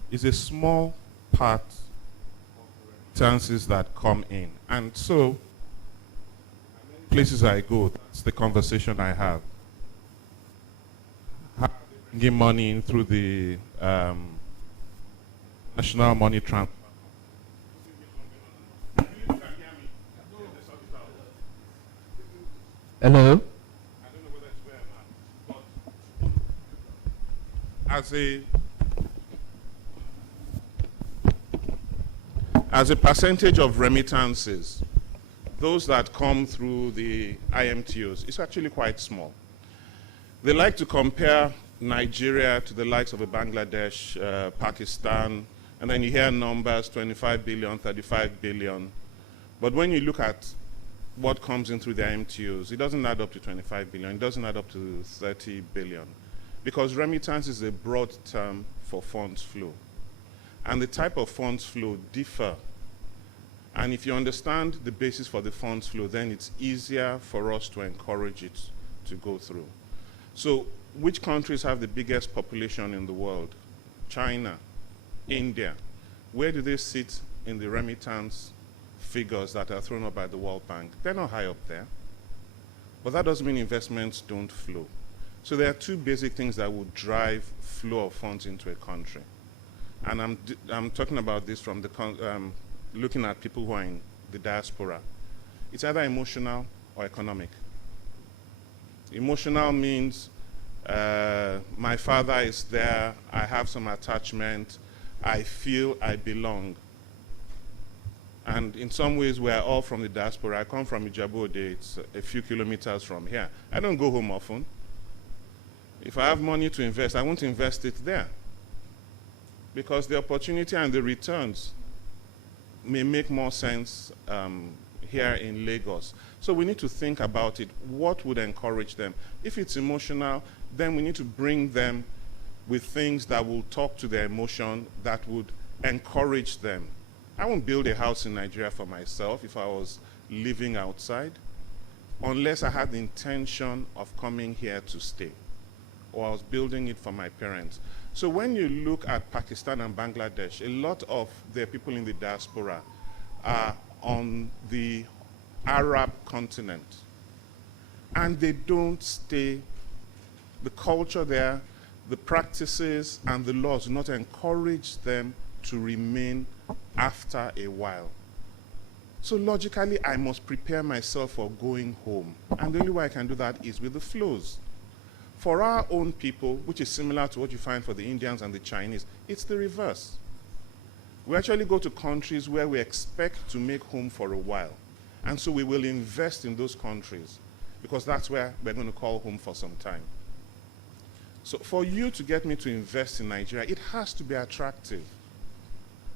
is a small part of the remittances that come in. And so, places I go, that's the conversation I have. How are they bringing money in through the national money transfer? Hello? I don't know whether it's where or not, but as a percentage of remittances, those that come through the IMTOs, it's actually quite small. They like to compare Nigeria to the likes of a Bangladesh, Pakistan, and then you hear numbers, 25 billion, 35 billion. But when you look at what comes in through the IMTOs, it doesn't add up to 25 billion, it doesn't add up to 30 billion. Because remittance is a broad term for funds flow. And the type of funds flow differ. And if you understand the basis for the funds flow, then it's easier for us to encourage it to go through. So, which countries have the biggest population in the world? China, India. Where do they sit in the remittance figures that are thrown up by the World Bank? They're not high up there. But that doesn't mean investments don't flow. So there are two basic things that would drive flow of funds into a country. And I'm talking about this from the looking at people who are in the diaspora. It's either emotional or economic. Emotional means my father is there, I have some attachment, I feel I belong. And in some ways, we're all from the diaspora. I come from Ijebu-Ode, it's a few kilometers from here. I don't go home often. If I have money to invest, I won't invest it there. Because the opportunity and the returns may make more sense here in Lagos. So we need to think about it. What would encourage them? If it's emotional, then we need to bring them with things that will talk to their emotion, that would encourage them. I won't build a house in Nigeria for myself if I was living outside, unless I had the intention of coming here to stay, or I was building it for my parents. So when you look at Pakistan and Bangladesh, a lot of their people in the diaspora are on the Arab continent. And they don't stay. The culture there, the practices and the laws do not encourage them to remain after a while. So logically, I must prepare myself for going home. And the only way I can do that is with the flows. For our own people, which is similar to what you find for the Indians and the Chinese, it's the reverse. We actually go to countries where we expect to make home for a while. And so we will invest in those countries because that's where we're going to call home for some time. So for you to get me to invest in Nigeria, it has to be attractive.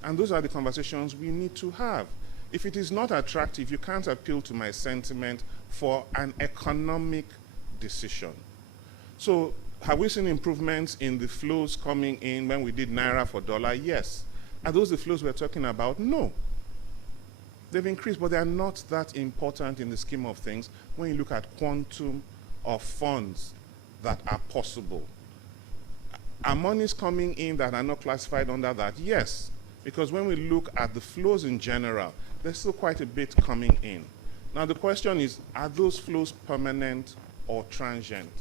And those are the conversations we need to have. If it is not attractive, you can't appeal to my sentiment for an economic decision. So have we seen improvements in the flows coming in when we did Naira for dollar? Yes. Are those the flows we're talking about? No. They've increased, but they are not that important in the scheme of things when you look at quantum of funds that are possible. Are monies coming in that are not classified under that? Yes, because when we look at the flows in general, there's still quite a bit coming in. Now the question is, are those flows permanent or transient?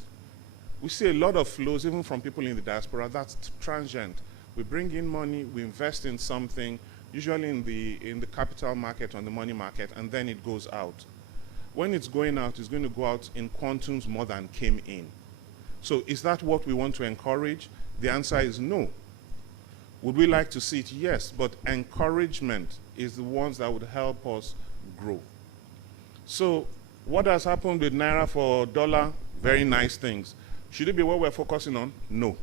We see a lot of flows, even from people in the diaspora, that's transient. We bring in money, we invest in something, usually in the capital market, on the money market, and then it goes out. When it's going out, it's going to go out in quantums more than came in. So is that what we want to encourage? The answer is no. Would we like to see it? Yes, but encouragement is the ones that would help us grow. So what has happened with Naira for dollar? Very nice things. Should it be what we're focusing on? No.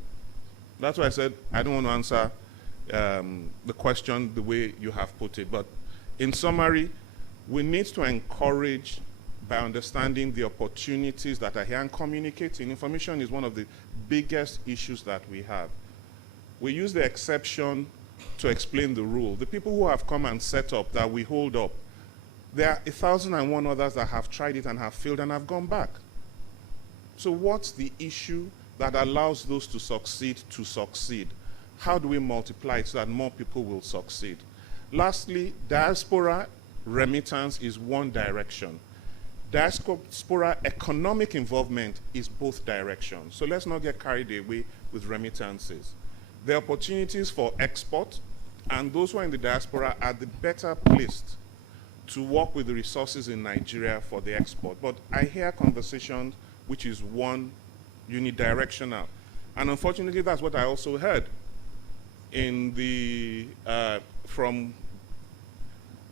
That's why I said I don't want to answer the question the way you have put it. But in summary, we need to encourage by understanding the opportunities that are here and communicating. Information is one of the biggest issues that we have. We use the exception to explain the rule. The people who have come and set up that we hold up, there are 1,001 others that have tried it and have failed and have gone back. So what's the issue that allows those to succeed to succeed? How do we multiply it so that more people will succeed? Lastly, diaspora remittance is one direction. Diaspora economic involvement is both directions. So let's not get carried away with remittances. The opportunities for export, and those who are in the diaspora are the better placed to work with the resources in Nigeria for the export. But I hear conversations which is one unidirectional. And unfortunately, that's what I also heard in the, from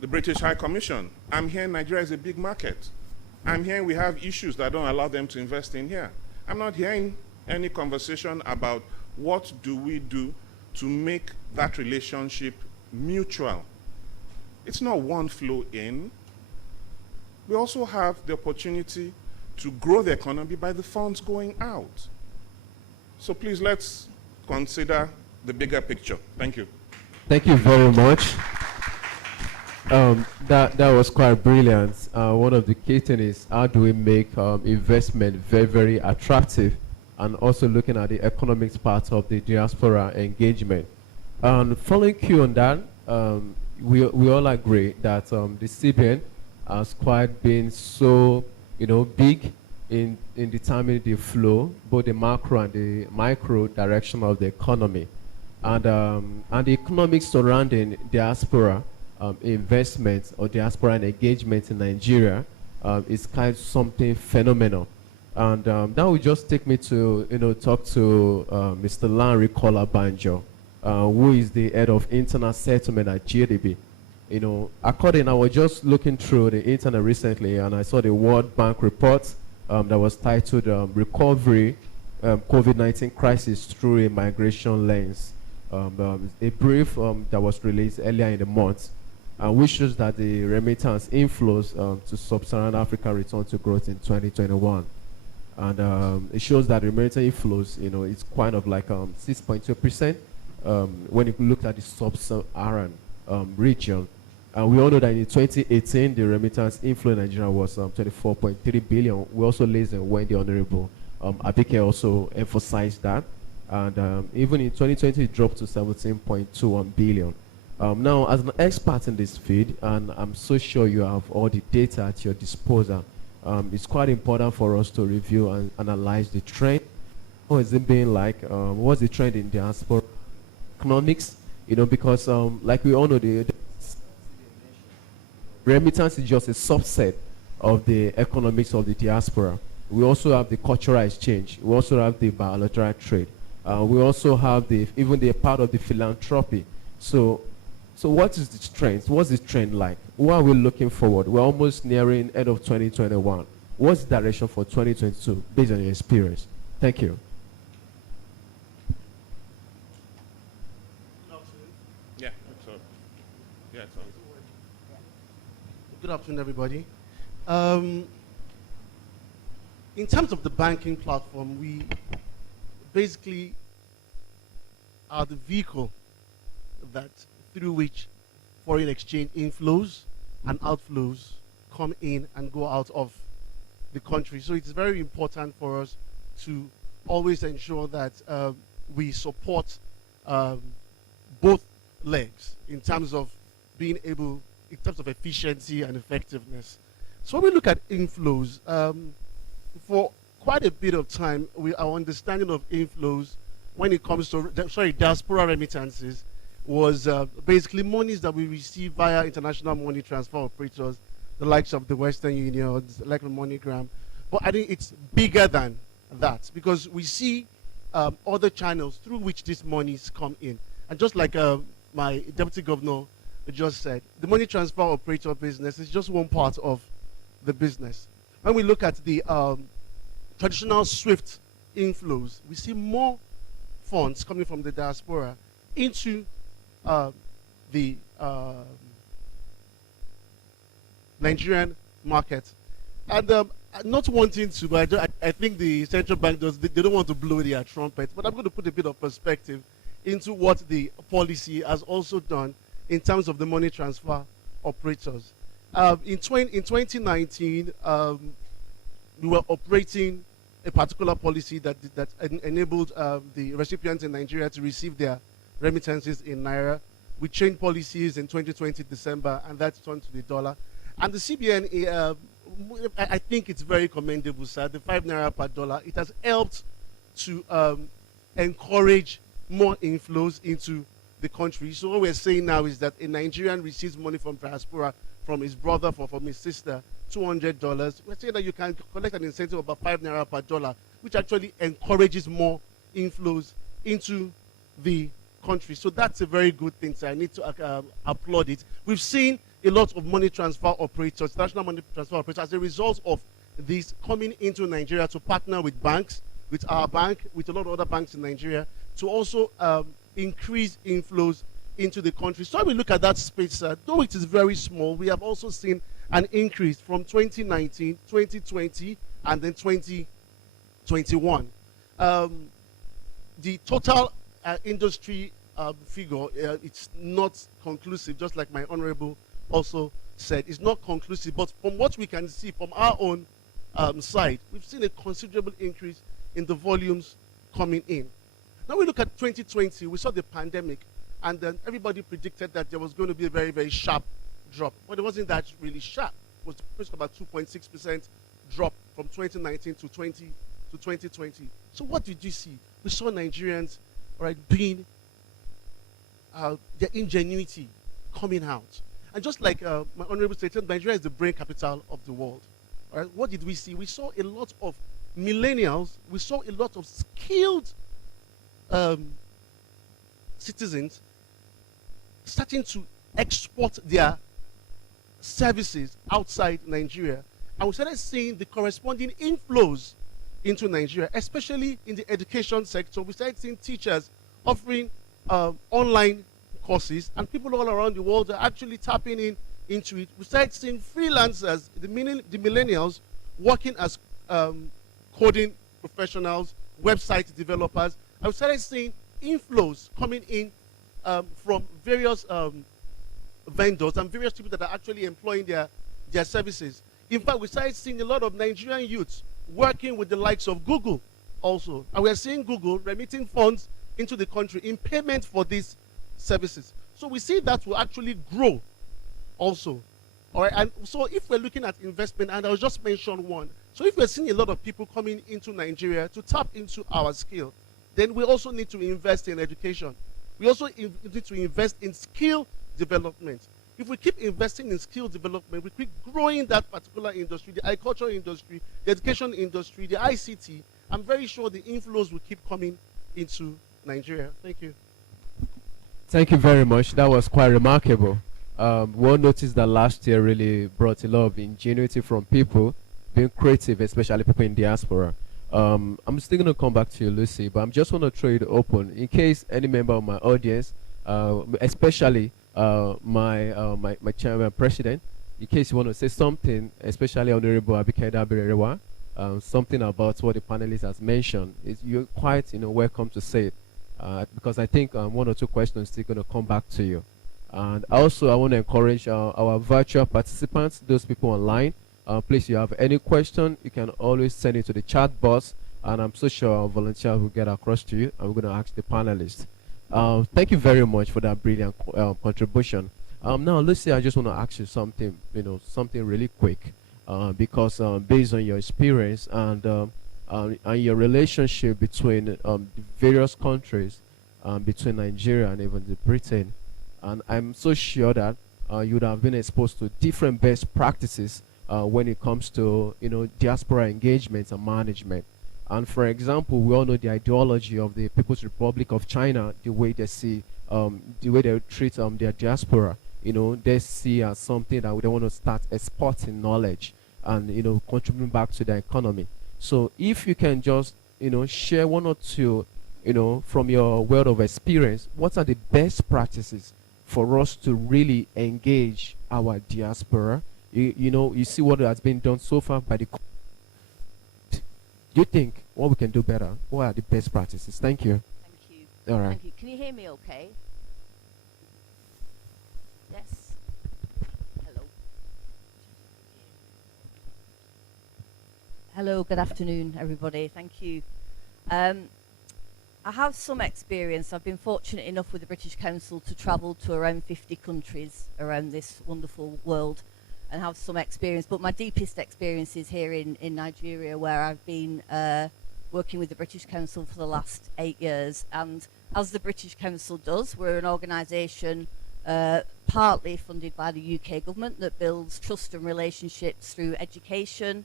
the British High Commission. I'm hearing Nigeria is a big market. I'm hearing we have issues that don't allow them to invest in here. I'm not hearing any conversation about what do we do to make that relationship mutual. It's not one flow in. We also have the opportunity to grow the economy by the funds going out. So please, let's consider the bigger picture. Thank you. Thank you very much. That was quite brilliant. One of the key things is how do we make investment very, very attractive, and also looking at the economics part of the diaspora engagement. Following Q on that, we all agree that the CBN has quite been so big in determining the flow, both the macro and the micro direction of the economy, and the economics surrounding diaspora investment or diaspora and engagement in Nigeria is kind of something phenomenal. And that will just take me to talk to Mr. Larry Kolabanjo, who is the head of internal settlement at GDB. I was just looking through the internet recently, and I saw the World Bank report that was titled Recovery COVID-19 Crisis Through a Migration Lens. A brief that was released earlier in the month, which shows that the remittance inflows to sub-Saharan Africa returned to growth in 2021. And it shows that remittance inflows, it's kind of like 6.2% when you look at the sub-Saharan region. And we all know that in 2018, the remittance inflow in Nigeria was 24.3 billion. We also listened when the Honorable Abike also emphasized that. And even in 2020, it dropped to 17.21 billion. Now, as an expert in this field, and I'm so sure you have all the data at your disposal, it's quite important for us to review and analyze the trend. What is it being like? What's the trend in diaspora economics? Because like we all know, the remittance is just a subset of the economics of the diaspora. We also have the cultural exchange. We also have the bilateral trade. We also have even the part of the philanthropy. So what is the trend? What's the trend like? What are we looking forward? We're almost nearing end of 2021. What's the direction for 2022 based on your experience? Thank you. Yeah, so, yeah, so. Good afternoon, everybody. In terms of the banking platform, we basically are the vehicle through which foreign exchange inflows and outflows come in and go out of the country. So it's very important for us to always ensure that we support both legs in terms of being able, in terms of efficiency and effectiveness. So when we look at inflows, for quite a bit of time, our understanding of inflows when it comes to, diaspora remittances was basically monies that we receive via international money transfer operators, the likes of the Western Union, like the MoneyGram. But I think it's bigger than that, because we see other channels through which these monies come in. And just like my deputy governor just said, the money transfer operator business is just one part of the business. When we look at the traditional SWIFT inflows, we see more funds coming from the diaspora into the Nigerian market. And not wanting to, but I think the central bank they don't want to blow their trumpet, but I'm going to put a bit of perspective into what the policy has also done in terms of the money transfer operators. In 2019, we were operating a particular policy that enabled the recipients in Nigeria to receive their remittances in Naira. We changed policies in 2020 December, and that turned to the dollar. And the CBN, I think it's very commendable, sir. The 5 Naira per dollar, it has helped to encourage more inflows into the country. So what we're saying now is that a Nigerian receives money from diaspora, from his brother, from his sister, $200. We're saying that you can collect an incentive of about 5 Naira per dollar, which actually encourages more inflows into the country. So that's a very good thing. So I need to applaud it. We've seen a lot of money transfer operators, national money transfer operators, as a result of this coming into Nigeria to partner with banks, with our bank, with a lot of other banks in Nigeria, to also increase inflows into the country. So when we look at that space, though it is very small, we have also seen an increase from 2019, 2020, and then 2021. The total industry figure, it's not conclusive, just like my honorable also said. It's not conclusive, but from what we can see from our own side, we've seen a considerable increase in the volumes coming in. Now we look at 2020, we saw the pandemic, and then everybody predicted that there was going to be a very, very sharp drop. But it wasn't that really sharp. It was just about 2.6% drop from 2019 to 2020. So what did you see? We saw Nigerians, being their ingenuity coming out. And just like my honorable stated, Nigeria is the brain capital of the world. All right? What did we see? We saw a lot of millennials. We saw a lot of skilled citizens starting to export their services outside Nigeria. And we started seeing the corresponding inflows into Nigeria, especially in the education sector. We started seeing teachers offering online courses, and people all around the world are actually tapping into it. We started seeing freelancers, the millennials, working as coding professionals, website developers. And we started seeing inflows coming in from various vendors and various people that are actually employing their services. In fact, we started seeing a lot of Nigerian youths working with the likes of Google also. And we're seeing Google remitting funds into the country in payment for these services. So we see that will actually grow also. All right, and so if we're looking at investment, and I'll just mention one. So if we're seeing a lot of people coming into Nigeria to tap into our skill, then we also need to invest in education. We also need to invest in skill development. If we keep investing in skill development, we keep growing that particular industry, the agricultural industry, the education industry, the ICT, I'm very sure the inflows will keep coming into Nigeria. Thank you. Thank you very much. That was quite remarkable. We'll notice that last year really brought a lot of ingenuity from people being creative, especially people in diaspora. I'm still going to come back to you, Lucy, but I'm just want to throw it open in case any member of my audience, especially my chairman president, in case you want to say something, especially Honorable Abikeda Bererewa, something about what the panelist has mentioned, you're quite welcome to say it, because I think one or two questions still going to come back to you. And also, I want to encourage our virtual participants, those people online. Please, if you have any question, you can always send it to the chat box, and I'm so sure our volunteer will get across to you, and we're going to ask the panelists. Thank you very much for that brilliant contribution. Now, Lucy, I just want to ask you something, something really quick, because based on your experience and your relationship between the various countries, between Nigeria and even Britain, and I'm so sure that you would have been exposed to different best practices when it comes to diaspora engagement and management. And for example, we all know the ideology of the People's Republic of China, the way they see, the way they treat their diaspora. They see as something that they want to start exporting knowledge and contributing back to the economy. So if you can just share one or two from your world of experience, what are the best practices for us to really engage our diaspora? You see what has been done so far by the. Do you think what we can do better? What are the best practices? Thank you. Thank you. All right. Thank you. Can you hear me okay? Yes. Hello. Hello, good afternoon, everybody. Thank you. I have some experience. I've been fortunate enough with the British Council to travel to around 50 countries around this wonderful world and have some experience. But my deepest experience is here in Nigeria, where I've been working with the British Council for the last 8 years. And as the British Council does, we're an organisation partly funded by the UK government that builds trust and relationships through education,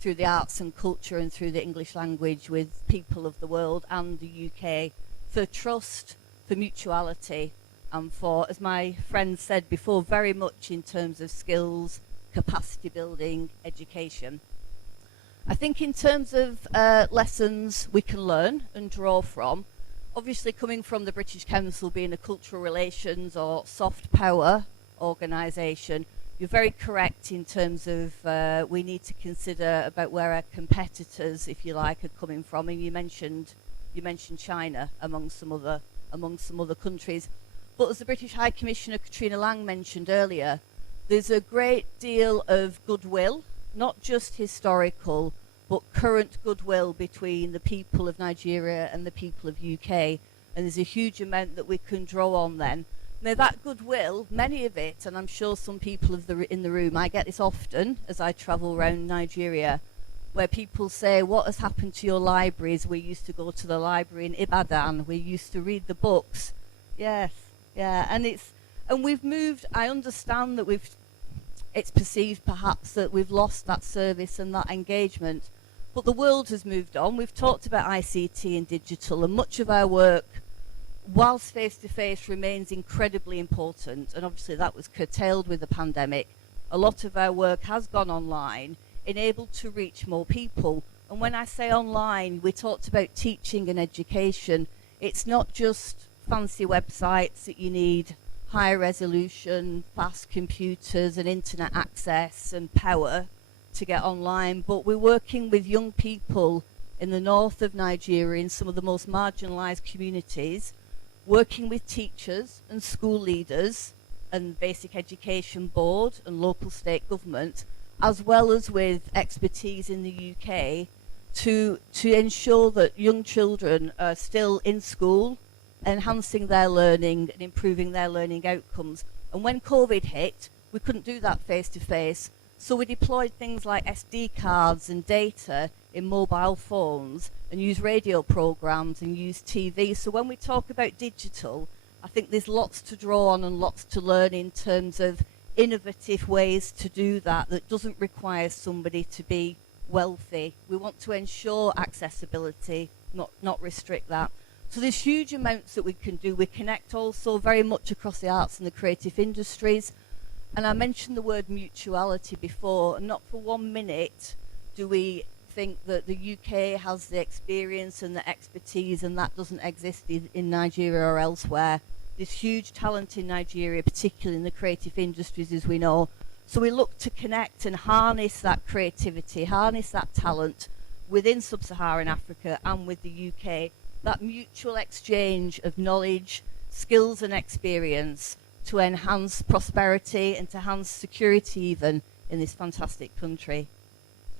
through the arts and culture, and through the English language with people of the world and the UK, for trust, for mutuality, and for, as my friend said before, very much in terms of skills, capacity building, education. I think in terms of lessons we can learn and draw from, obviously coming from the British Council being a cultural relations or soft power organisation, you're very correct in terms of we need to consider about where our competitors, if you like, are coming from. And you mentioned China among some other countries. But as the British High Commissioner Katrina Lang mentioned earlier, there's a great deal of goodwill, not just historical, but current goodwill between the people of Nigeria and the people of UK. And there's a huge amount that we can draw on then. Now that goodwill, many of it, and I'm sure some people in the room, I get this often as I travel around Nigeria, where people say, what has happened to your libraries? We used to go to the library in Ibadan, we used to read the books. Yes, yeah, and we've moved. I understand that it's perceived perhaps that we've lost that service and that engagement, but the world has moved on. We've talked about ICT and digital, and much of our work, whilst face-to-face remains incredibly important, and obviously that was curtailed with the pandemic, a lot of our work has gone online, enabled to reach more people. And when I say online, we talked about teaching and education. It's not just fancy websites that you need high resolution, fast computers and internet access and power to get online, but we're working with young people in the north of Nigeria, in some of the most marginalised communities, working with teachers and school leaders and basic education board and local state government, as well as with expertise in the UK to ensure that young children are still in school, enhancing their learning and improving their learning outcomes. And when COVID hit, we couldn't do that face to face, so we deployed things like SD cards and data in mobile phones and use radio programs and use TV. So when we talk about digital, I think there's lots to draw on and lots to learn in terms of innovative ways to do that doesn't require somebody to be wealthy. We want to ensure accessibility, not restrict that. So there's huge amounts that we can do. We connect also very much across the arts and the creative industries. And I mentioned the word mutuality before, and not for 1 minute do we think that the UK has the experience and the expertise and that doesn't exist in Nigeria or elsewhere. There's huge talent in Nigeria, particularly in the creative industries, as we know. So we look to connect and harness that creativity, harness that talent within sub-Saharan Africa and with the UK, that mutual exchange of knowledge, skills and experience to enhance prosperity and to enhance security even in this fantastic country.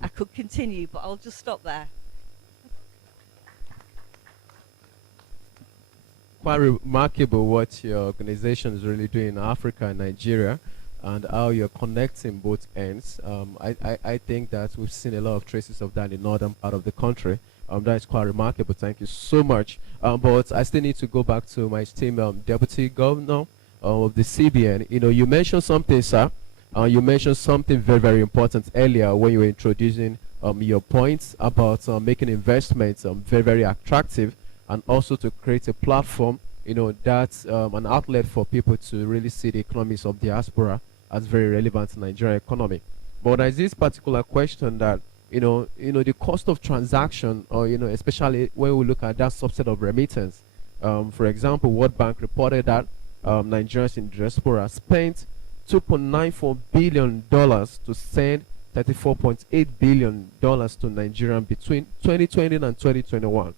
I could continue, but I'll just stop there. Quite remarkable what your organization is really doing in Africa and Nigeria, and how you're connecting both ends. I think that we've seen a lot of traces of that in the northern part of the country. That is quite remarkable. Thank you so much. But I still need to go back to my esteemed Deputy Governor of the CBN. You know, you mentioned something, sir. You mentioned something very, very important earlier when you were introducing your points about making investments very, very attractive, and also to create a platform, you know, that's an outlet for people to really see the economies of diaspora as very relevant to Nigerian economy. But there's this particular question that, you know, the cost of transaction, or, you know, especially when we look at that subset of remittance. For example, World Bank reported that Nigerians in diaspora spent $2.94 billion to send $34.8 billion to Nigeria between 2020 and 2021.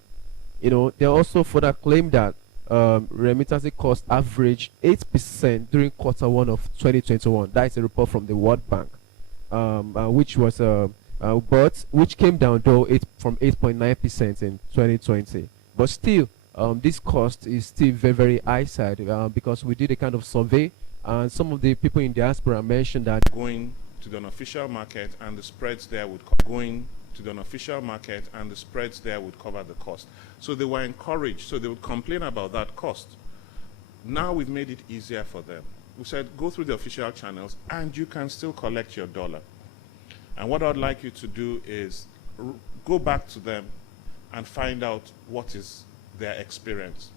You know, they also further claim that remittance cost averaged 8% during Q1 of 2021. That is a report from the World Bank, which was but which came down though from 8.9% in 2020. But still, this cost is still very, very high side, because we did a kind of survey, and some of the people in diaspora mentioned that going to the unofficial market and the spreads there would going to the unofficial market and the spreads there would cover the cost. So they were encouraged, so they would complain about that cost. Now we've made it easier for them. We said, go through the official channels and you can still collect your dollar. And what I'd like you to do is go back to them and find out what is their experience,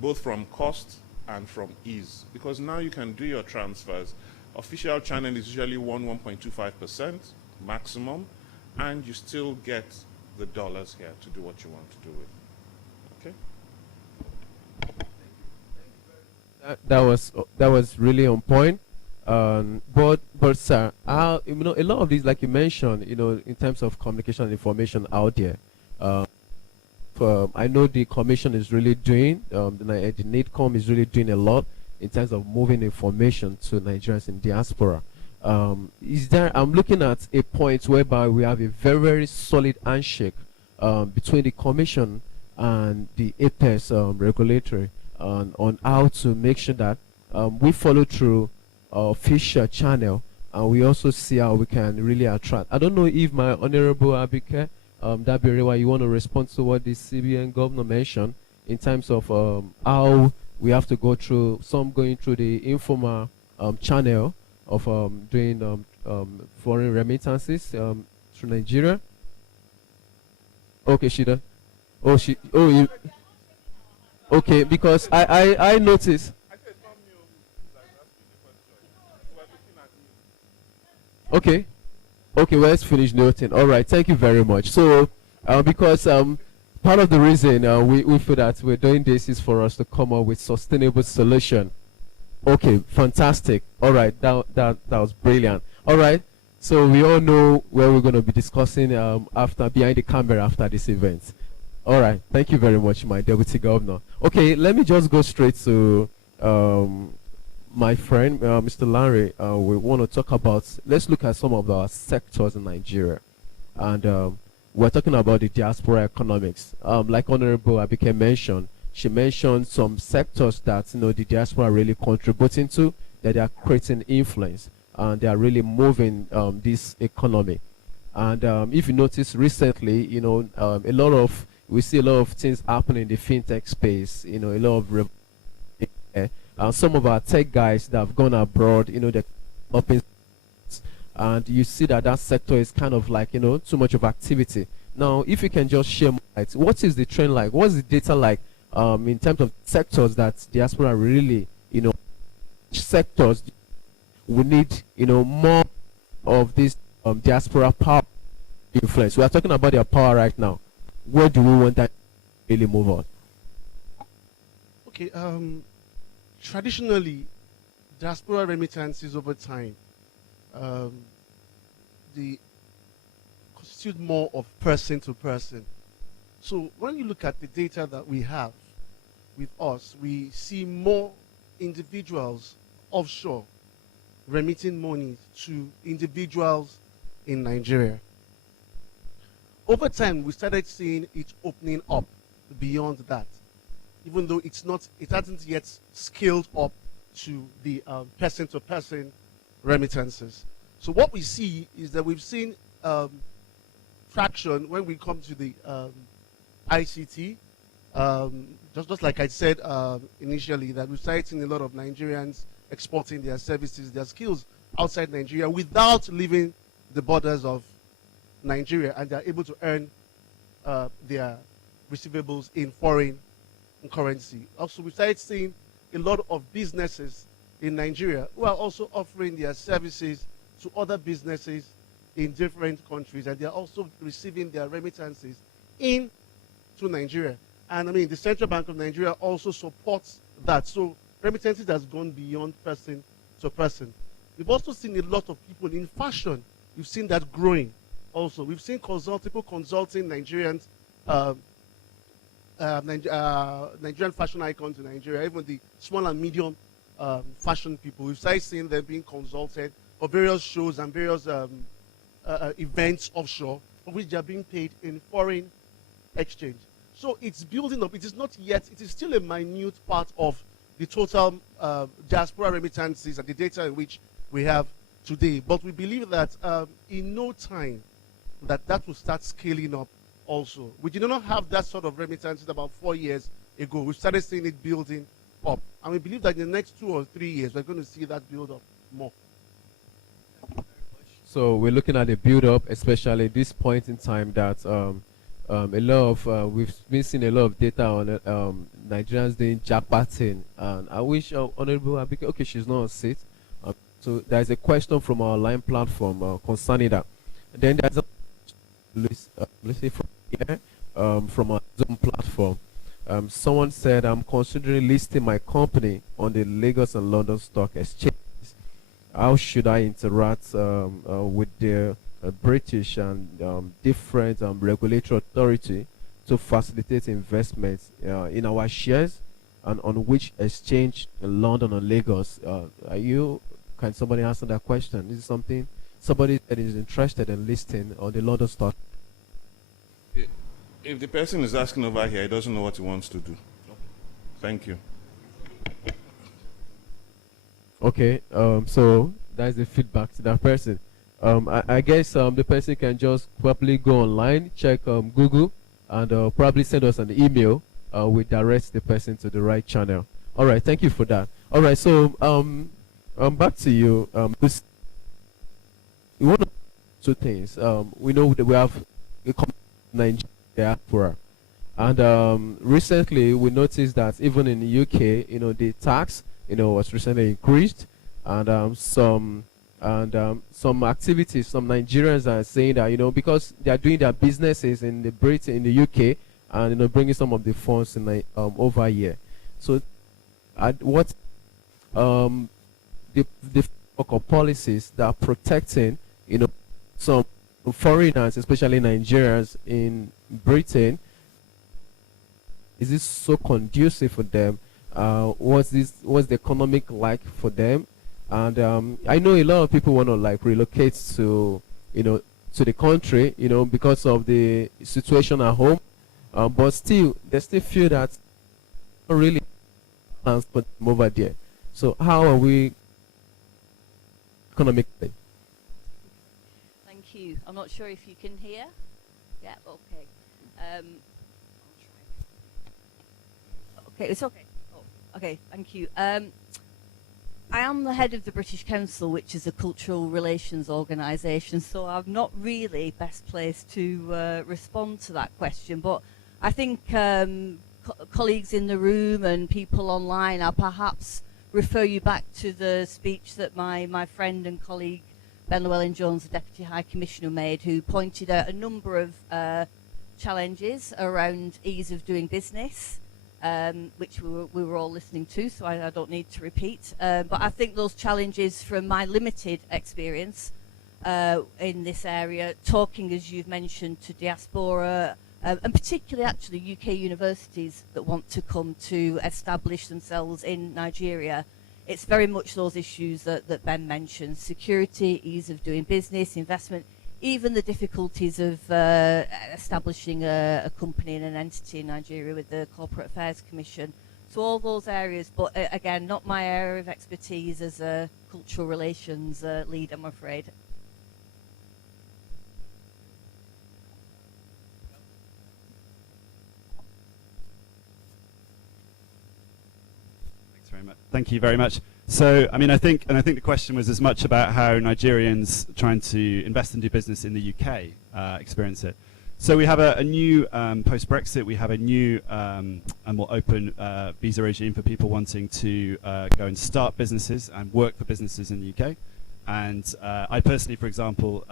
both from cost and from ease. Because now you can do your transfers. Official channel is usually 1.25% maximum, and you still get the dollars here to do what you want to do with. Okay? that was really on point. But sir, you know, a lot of these, like you mentioned, you know, in terms of communication and information out there, I know the commission is really doing, the NIDCOM is really doing a lot in terms of moving information to Nigerians in diaspora. Is there, I'm looking at a point whereby we have a very, very solid handshake between the commission and the APES regulatory on how to make sure that we follow through official channel, and we also see how we can really attract. I don't know if my Honorable Abike Dabirewa, you want to respond to what the CBN governor mentioned in terms of how we have to go through, some going through the informal channel of doing foreign remittances through Nigeria. Okay, Shida. You. Okay, because I noticed. Okay, well, let's finish noting. All right, thank you very much. So, because part of the reason we feel that we're doing this is for us to come up with sustainable solution. Okay, fantastic. All right, that was brilliant. All right, so we all know where we're going to be discussing after, behind the camera after this event. All right, thank you very much, my Deputy Governor. Okay, let me just go straight to my friend, Mr. Larry. We want to talk about, let's look at some of our sectors in Nigeria. And we're talking about the diaspora economics. Like Honorable Abike mentioned, she mentioned some sectors that, you know, the diaspora are really contributing to, that they are creating influence, and they are really moving this economy. And if you notice recently, you know, we see a lot of things happening in the fintech space, you know, a lot of some of our tech guys that have gone abroad, you know, they're up in, and you see that sector is kind of like, you know, too much of activity. Now, if you can just share more light, what is the trend like? What's the data like in terms of sectors that diaspora really, you know, sectors we need, you know, more of this diaspora power influence? We are talking about their power right now. Where do we want that to really move on? Okay, traditionally, diaspora remittances over time, they constitute more of person to person. So when you look at the data that we have with us, we see more individuals offshore remitting money to individuals in Nigeria. Over time, we started seeing it opening up beyond that, even though it hasn't yet scaled up to the person-to-person remittances. So what we see is that we've seen traction when we come to the ICT. Just like I said initially, that we've started seeing a lot of Nigerians exporting their services, their skills outside Nigeria without leaving the borders of Nigeria, and they're able to earn their receivables in foreign currency. Also, we started seeing a lot of businesses in Nigeria who are also offering their services to other businesses in different countries, and they're also receiving their remittances into Nigeria. And I mean, the Central Bank of Nigeria also supports that. So remittances has gone beyond person to person. We've also seen a lot of people in fashion. We've seen that growing also. We've seen people consulting Nigerians, Nigerian fashion icons in Nigeria, even the small and medium fashion people. We've started seeing them being consulted for various shows and various events offshore, for which they are being paid in foreign exchange. So it's building up. It is not yet, it is still a minute part of the total diaspora remittances and the data in which we have today. But we believe that in no time that will start scaling up also. We did not have that sort of remittances about 4 years ago. We started seeing it building up. And we believe that in the next 2 or 3 years, we're going to see that build up more. So we're looking at the build up, especially at this point in time that a lot of, we've been seeing a lot of data on Nigerians doing jackpotting. And I wish Honorable Abike, okay, she's not on seat. So there's a question from our online platform concerning that. And then there's a, let's say from here, from our Zoom platform. Someone said, I'm considering listing my company on the Lagos and London Stock Exchange. How should I interact with the British and different regulatory authority to facilitate investments in our shares, and on which exchange in London or Lagos? Can somebody answer that question? Is it something somebody that is interested in listing on the London Stock? If the person is asking over here, he doesn't know what he wants to do. Thank you. Okay, so that's the feedback to that person. I guess the person can just probably go online, check Google, and probably send us an email. We direct the person to the right channel. All right, thank you for that. All right, so back to you. We want to do two things. We know that we have a Nigeria diaspora, and recently we noticed that even in the UK, the tax, was recently increased, and some activities, some Nigerians are saying that, because they are doing their businesses in the Britain, in the UK, and bringing some of the funds in over here. So, what the policies that are protecting, some foreigners, especially Nigerians in Britain, is this so conducive for them? What's the economic like for them? And I know a lot of people want to relocate to the country, because of the situation at home, but still they still feel that not really plans for them over there. So how are we economically? Thank you. I'm not sure if you can hear. Yeah. Okay. Okay. It's okay. Oh, okay. Thank you. I am the head of the British Council, which is a cultural relations organisation, so I'm not really best placed to respond to that question. But I think colleagues in the room and people online, I'll perhaps refer you back to the speech that my friend and colleague Ben Llewellyn-Jones, the Deputy High Commissioner, made, who pointed out a number of challenges around ease of doing business, which we were all listening to, so I don't need to repeat. But I think those challenges, from my limited experience in this area, talking, as you've mentioned, to Diaspora, and particularly actually UK universities that want to come to establish themselves in Nigeria. It's very much those issues that Ben mentioned: security, ease of doing business, investment, even the difficulties of establishing a company and an entity in Nigeria with the Corporate Affairs Commission. So all those areas, but again, not my area of expertise as a cultural relations lead, I'm afraid. Thank you very much. So, I mean, I think the question was as much about how Nigerians trying to invest and do business in the UK experience it. So we have a new, post-Brexit, we have a new and more open visa regime for people wanting to go and start businesses and work for businesses in the UK. And I personally, for example,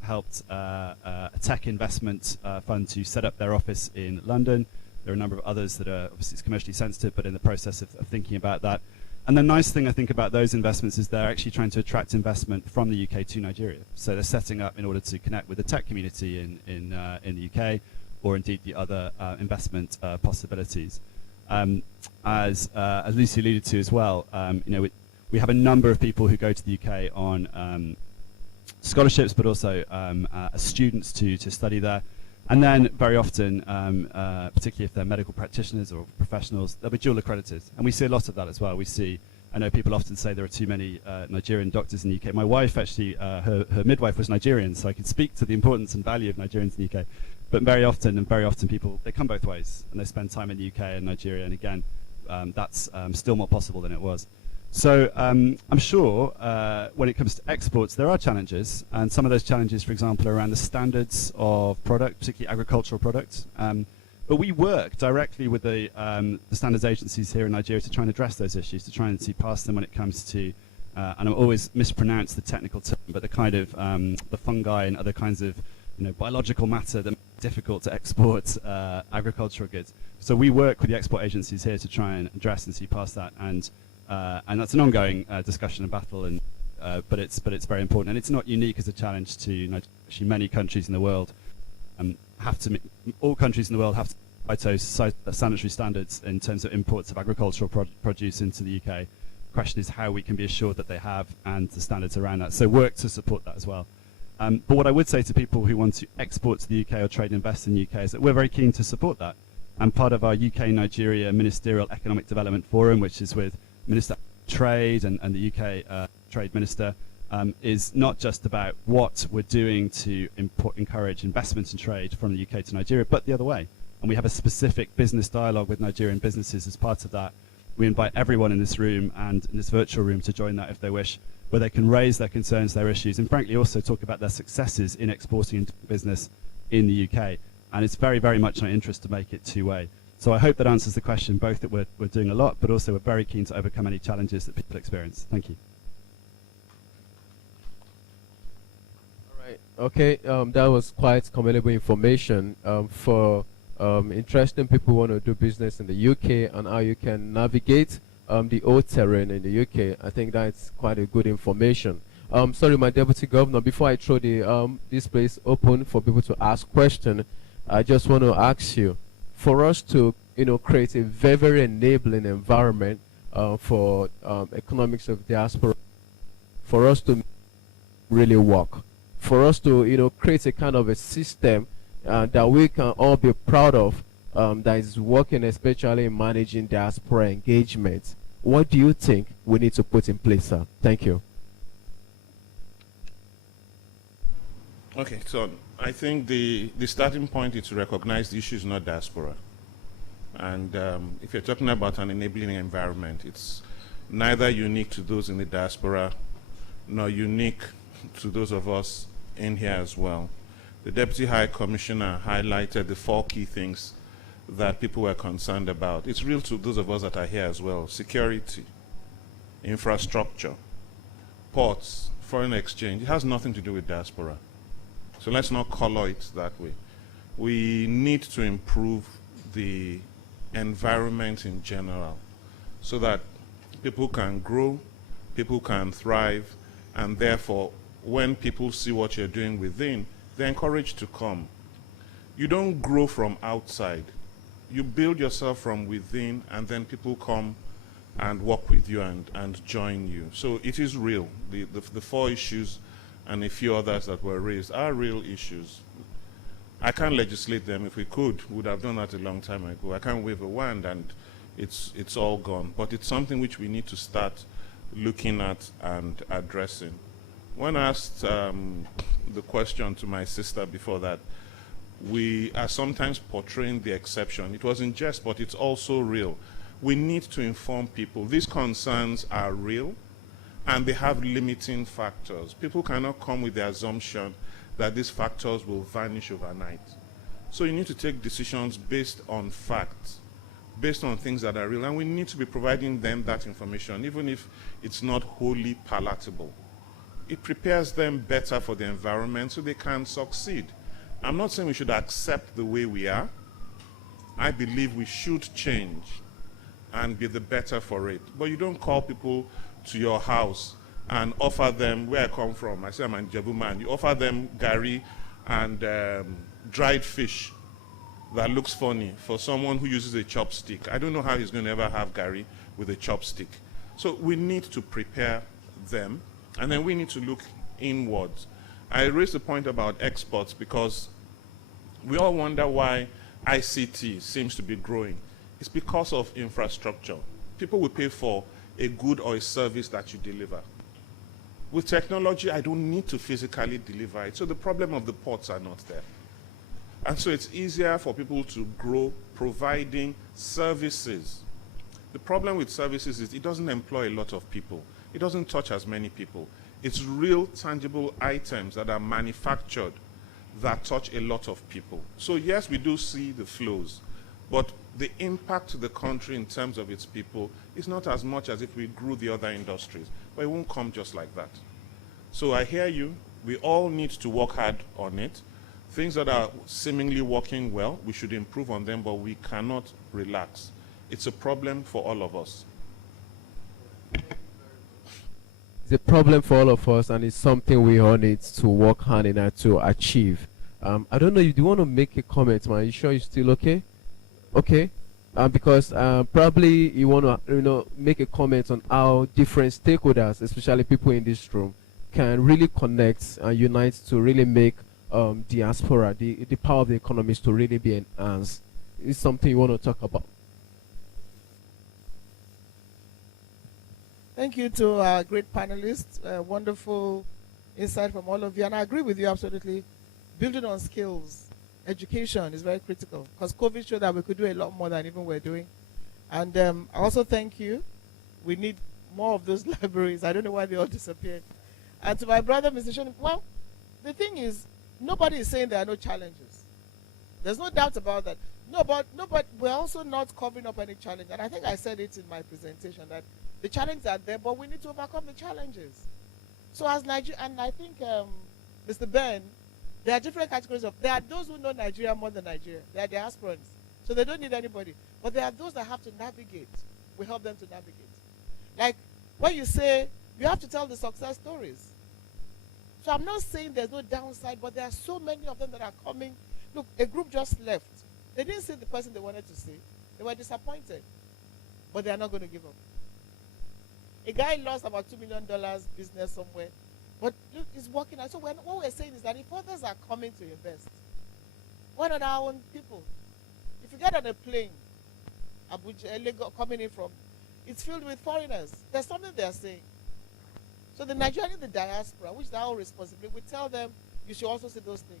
helped a tech investment fund to set up their office in London. There are a number of others that are, obviously it's commercially sensitive, but in the process of thinking about that. And the nice thing I think about those investments is they're actually trying to attract investment from the UK to Nigeria. So they're setting up in order to connect with the tech community in the UK, or indeed the other investment possibilities. As Lucy alluded to as well, we have a number of people who go to the UK on scholarships, but also as students to study there. And then very often, particularly if they're medical practitioners or professionals, they'll be dual accredited. And we see a lot of that as well. I know people often say there are too many Nigerian doctors in the UK. My wife actually, her midwife was Nigerian, so I can speak to the importance and value of Nigerians in the UK. But very often people, they come both ways, and they spend time in the UK and Nigeria. And again, that's still more possible than it was. So I'm sure when it comes to exports, there are challenges, and some of those challenges, for example, are around the standards of product, particularly agricultural products. But we work directly with the standards agencies here in Nigeria to try and address those issues, to try and see past them when it comes to, and I always mispronounce the technical term, but the kind of the fungi and other kinds of biological matter that make it difficult to export agricultural goods. So we work with the export agencies here to try and address and see past that, and that's an ongoing discussion and battle, but it's very important, and it's not unique as a challenge to actually many countries in the world. All countries in the world have to meet those sanitary standards in terms of imports of agricultural produce into the UK. The question is how we can be assured that they have, and the standards around that. So work to support that as well. But what I would say to people who want to export to the UK or trade and invest in the UK is that we're very keen to support that. And part of our UK-Nigeria Ministerial Economic Development Forum, which is with Minister of Trade and the UK Trade Minister, is not just about what we're doing to encourage investment and trade from the UK to Nigeria, but the other way. And we have a specific business dialogue with Nigerian businesses as part of that. We invite everyone in this room and in this virtual room to join that if they wish, where they can raise their concerns, their issues, and frankly also talk about their successes in exporting into business in the UK. And it's very, very much our interest to make it two-way. So I hope that answers the question, both that we're doing a lot, but also we're very keen to overcome any challenges that people experience. Thank you. All right. Okay, that was quite commendable information for interesting people who want to do business in the UK and how you can navigate the old terrain in the UK. I think that's quite a good information. Sorry, my Deputy Governor, before I throw this place open for people to ask questions, I just want to ask you, for us to create a very, very enabling environment for economics of diaspora, for us to really work, for us to create a kind of a system that we can all be proud of, that is working especially in managing diaspora engagement. What do you think we need to put in place, sir? Thank you. Okay, so I think the starting point is to recognize the issue is not diaspora. And if you're talking about an enabling environment, it's neither unique to those in the diaspora, nor unique to those of us in here as well. The Deputy High Commissioner highlighted the 4 key things that people were concerned about. It's real to those of us that are here as well: security, infrastructure, ports, foreign exchange. It has nothing to do with diaspora. So let's not color it that way. We need to improve the environment in general so that people can grow, people can thrive, and therefore when people see what you're doing within, they're encouraged to come. You don't grow from outside. You build yourself from within, and then people come and work with you and join you. So it is real. The 4 issues and a few others that were raised are real issues. I can't legislate them. If we could, we would have done that a long time ago. I can't wave a wand and it's all gone. But it's something which we need to start looking at and addressing. When asked the question to my sister before that, we are sometimes portraying the exception. It was in jest, but it's also real. We need to inform people. These concerns are real, and they have limiting factors. People cannot come with the assumption that these factors will vanish overnight. So you need to take decisions based on facts, based on things that are real, and we need to be providing them that information, even if it's not wholly palatable. It prepares them better for the environment so they can succeed. I'm not saying we should accept the way we are. I believe we should change and be the better for it. But you don't call people to your house and offer them, where I come from, I say I'm a Jebu man, you offer them gari and dried fish that looks funny for someone who uses a chopstick. I don't know how he's going to ever have gari with a chopstick. So we need to prepare them, and then we need to look inwards. I raised the point about exports because we all wonder why ICT seems to be growing. It's because of infrastructure. People will pay for a good or a service that you deliver. With technology, I don't need to physically deliver it, so the problem of the ports are not there. And so it's easier for people to grow providing services. The problem with services is it doesn't employ a lot of people. It doesn't touch as many people. It's real, tangible items that are manufactured that touch a lot of people. So yes, we do see the flows, but the impact to the country in terms of its people is not as much as if we grew the other industries, but it won't come just like that. So I hear you. We all need to work hard on it. Things that are seemingly working well, we should improve on them, but we cannot relax. It's a problem for all of us. It's a problem for all of us, and it's something we all need to work hard in and to achieve. I don't know, do you want to make a comment, man? Are you sure you're still okay? Okay. Because probably you want to make a comment on how different stakeholders, especially people in this room, can really connect and unite to really make diaspora, the power of the economies to really be enhanced. It's something you want to talk about. Thank you to our great panelists. Wonderful insight from all of you. And I agree with you absolutely. Building on skills, education is very critical, because COVID showed that we could do a lot more than even we're doing. And I also thank you. We need more of those libraries. I don't know why they all disappeared. And to my brother, Mr. Shoni, well, the thing is, nobody is saying there are no challenges. There's no doubt about that. No, but we're also not covering up any challenge. And I think I said it in my presentation that the challenges are there, but we need to overcome the challenges. So as Nigeria, and I think Mr. Ben, there are different categories of, there are those who know Nigeria more than Nigeria. They are diasporans. So they don't need anybody. But there are those that have to navigate. We help them to navigate. Like when you say, you have to tell the success stories. So I'm not saying there's no downside, but there are so many of them that are coming. Look, a group just left. They didn't see the person they wanted to see. They were disappointed. But they are not going to give up. A guy lost about $2 million business somewhere. But look, it's working out. So what we're saying is that if others are coming to invest, why not our own people? If you get on a plane, Abuja, Lagos, coming in from, it's filled with foreigners. There's something they're saying. So the Nigerian in the diaspora, which is our responsibility, we tell them you should also see those things.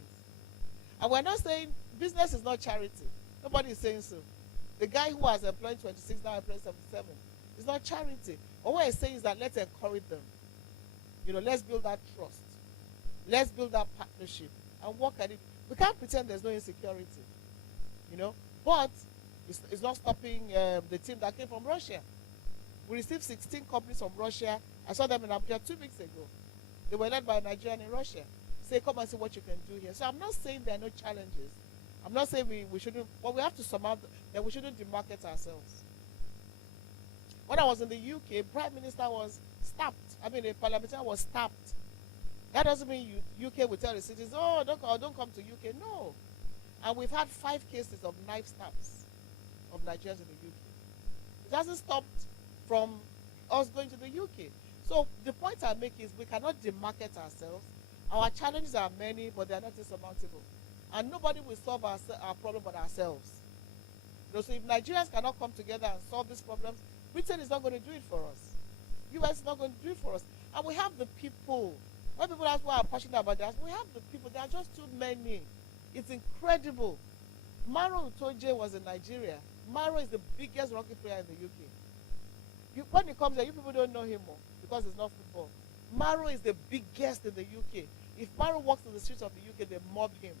And we're not saying business is not charity. Nobody is saying so. The guy who has employed 26 now employed 77. It's not charity. All we're saying is that let's encourage them. Let's build that trust. Let's build that partnership and work at it. We can't pretend there's no insecurity. But it's not stopping the team that came from Russia. We received 16 companies from Russia. I saw them in Abuja 2 weeks ago. They were led by a Nigerian in Russia. Say, come and see what you can do here. So I'm not saying there are no challenges. I'm not saying we shouldn't, but we have to somehow, that we shouldn't demarket ourselves. When I was in the UK, Prime Minister was stabbed. A parliamentarian was stabbed. That doesn't mean UK will tell the citizens, oh, don't come to UK. No. And we've had 5 cases of knife stabs of Nigerians in the UK. It hasn't stopped from us going to the UK. So the point I make is we cannot demarket ourselves. Our challenges are many, but they are not insurmountable. And nobody will solve our problem but ourselves. You know, so if Nigerians cannot come together and solve these problems, Britain is not going to do it for us. US is not going to do it for us. And we have the people. When people ask why I'm passionate about that, we have the people. There are just too many. It's incredible. Maro Utoje was in Nigeria. Maro is the biggest rugby player in the UK. When he comes here, you people don't know him more because it's not football. Maro is the biggest in the UK. If Maro walks in the streets of the UK, they mob him.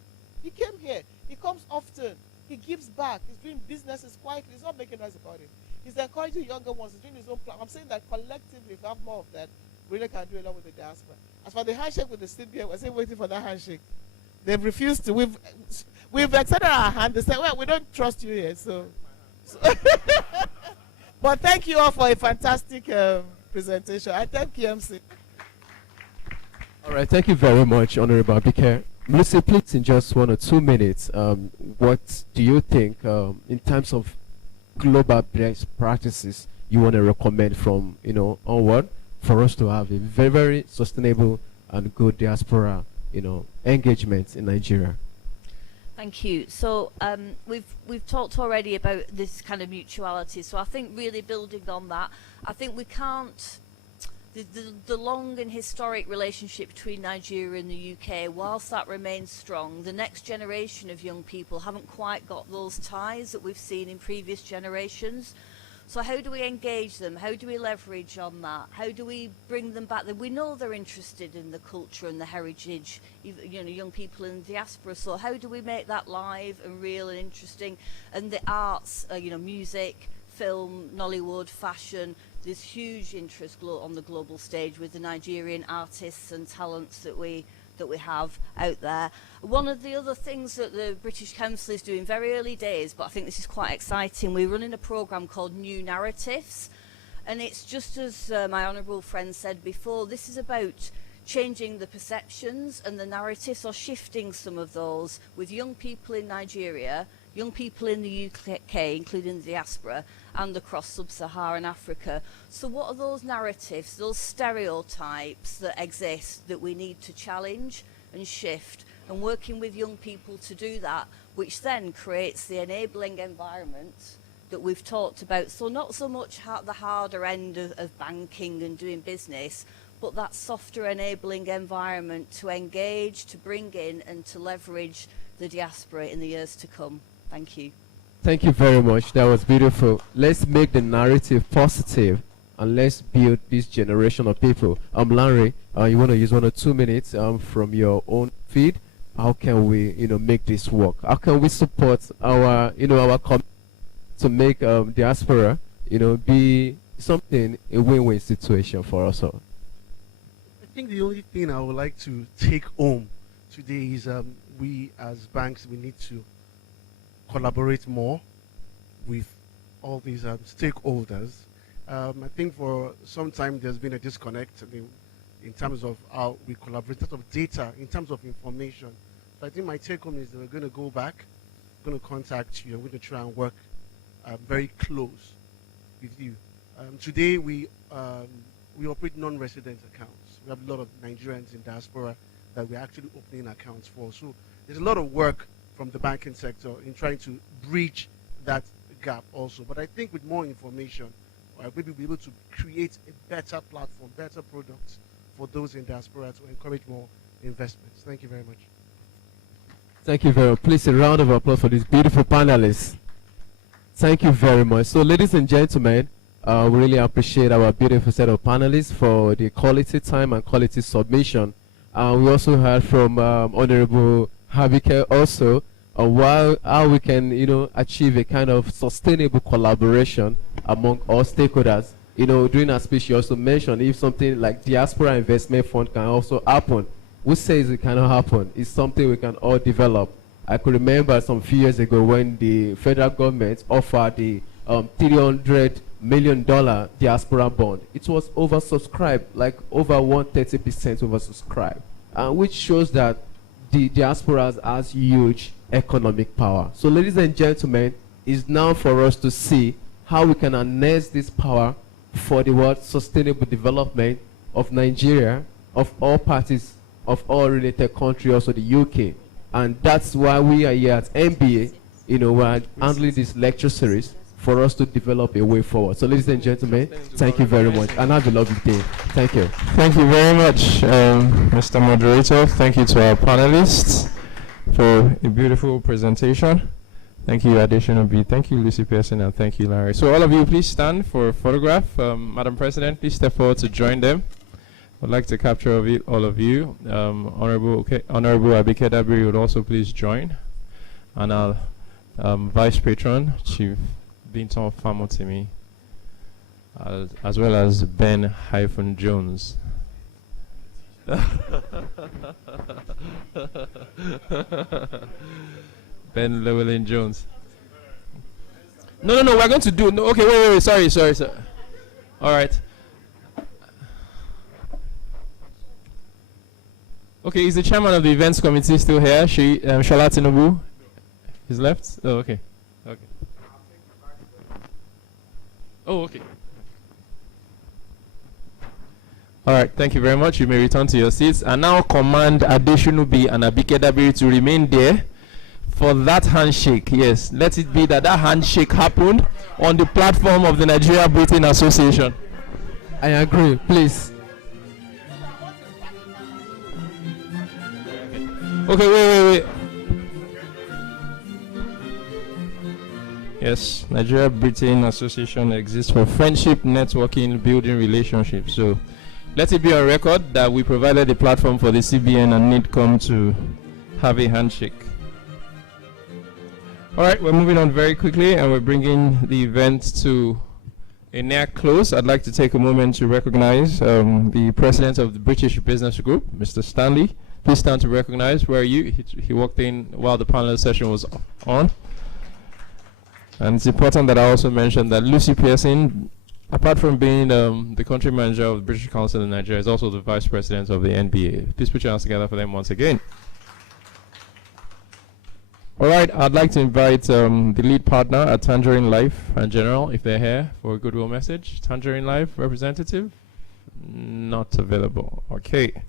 He came here. He comes often. He gives back. He's doing businesses quietly. He's not making noise about it. He's encouraging younger ones. He's doing his own plan. I'm saying that collectively, if we have more of that, we really can do a lot with the diaspora. As for the handshake with the CBN, we're still waiting for that handshake. They've refused to. We've extended our hand. They said, well, we don't trust you here. So. But thank you all for a fantastic presentation. I thank KMC. All right, thank you very much, Honorable Abike. Lucy, please, in just 1 or 2 minutes, what do you think, in terms of global best practices, you want to recommend from, onward for us to have a very, very sustainable and good diaspora, engagement in Nigeria? Thank you. So we've talked already about this kind of mutuality. So I think really building on that, I think we can't. The long and historic relationship between Nigeria and the UK, whilst that remains strong, the next generation of young people haven't quite got those ties that we've seen in previous generations. So how do we engage them? How do we leverage on that? How do we bring them back? We know they're interested in the culture and the heritage, young people in the diaspora. So how do we make that live and real and interesting? And the arts, music, film, Nollywood, fashion, there's huge interest on the global stage with the Nigerian artists and talents that we have out there. One of the other things that the British Council is doing, very early days, but I think this is quite exciting, we're running a programme called New Narratives, and it's just as my honourable friend said before, this is about changing the perceptions and the narratives, or shifting some of those with young people in Nigeria, young people in the UK, including the diaspora, and across sub-Saharan Africa. So what are those narratives, those stereotypes that exist that we need to challenge and shift, and working with young people to do that, which then creates the enabling environment that we've talked about. So not so much the harder end of banking and doing business, but that softer enabling environment to engage, to bring in and to leverage the diaspora in the years to come. Thank you. Thank you very much. That was beautiful. Let's make the narrative positive and let's build this generation of people. Larry, you want to use 1 or 2 minutes from your own feed? How can we, make this work? How can we support our community to make diaspora, be something, a win-win situation for us all? I think the only thing I would like to take home today is we as banks, we need to collaborate more with all these stakeholders. I think for some time there's been a disconnect in terms of how we collaborate, in terms of data, in terms of information. So I think my take home is that we're going to go back, going to contact you, and we're going to try and work very close with you. Today we operate non-resident accounts. We have a lot of Nigerians in diaspora that we're actually opening accounts for. So there's a lot of work from the banking sector in trying to bridge that gap also. But I think with more information, maybe we'll be able to create a better platform, better products for those in diaspora to encourage more investments. Thank you very much. Thank you very much. Please, a round of applause for these beautiful panelists. Thank you very much. So, ladies and gentlemen, we really appreciate our beautiful set of panelists for the quality time and quality submission. We also heard from Honorable Habike also how we can, achieve a kind of sustainable collaboration among all stakeholders. During our speech, you also mentioned if something like Diaspora Investment Fund can also happen. Who says it cannot happen? It's something we can all develop. I could remember some few years ago when the federal government offered the $300 million diaspora bond. It was oversubscribed, like over 130% oversubscribed, which shows that the diaspora has huge economic power. So ladies and gentlemen, it's now for us to see how we can harness this power for the world sustainable development of Nigeria, of all parties, of all related countries, also the UK. And that's why we are here at MBA. We're handling this lecture series for us to develop a way forward. So ladies and gentlemen, thank you very much, and have a lovely day. Thank you. Thank you very much, Mr. Moderator. Thank you to our panelists for a beautiful presentation. Thank you, Additional B. Thank you, Lucy Pearson, and thank you, Larry. So all of you, please stand for a photograph. Madam President, please step forward to join them. I'd like to capture all of you. Honorable Abike Dabiri would also please join. And our Vice Patron, Chief Binton Famotimi, as well as Ben-Jones. Ben Llewellyn Jones. No, we're going to do, no, okay, wait, sorry. All right. Okay, is the chairman of the events committee still here? Shola Tinubu? He's left? Oh, okay. Oh, okay. All right, thank you very much. You may return to your seats. And now command Adeshunubi and Abike Dabiri to remain there for that handshake. Yes, let it be that handshake happened on the platform of the Nigeria Britain Association. I agree, please. Okay, wait. Yes, Nigeria Britain Association exists for friendship, networking, building relationships. So let it be on record that we provided a platform for the CBN and NIDCOM to have a handshake. All right, we're moving on very quickly and we're bringing the event to a near close. I'd like to take a moment to recognize the president of the British Business Group, Mr. Stanley. Please stand to recognize. Where are you? He walked in while the panel session was on. And it's important that I also mention that Lucy Pearson, apart from being the country manager of the British Council in Nigeria, is also the vice president of the NBA. Please put your hands together for them once again. All right, I'd like to invite the lead partner at Tangerine Life and General, if they're here, for a goodwill message. Tangerine Life representative? Not available. Okay.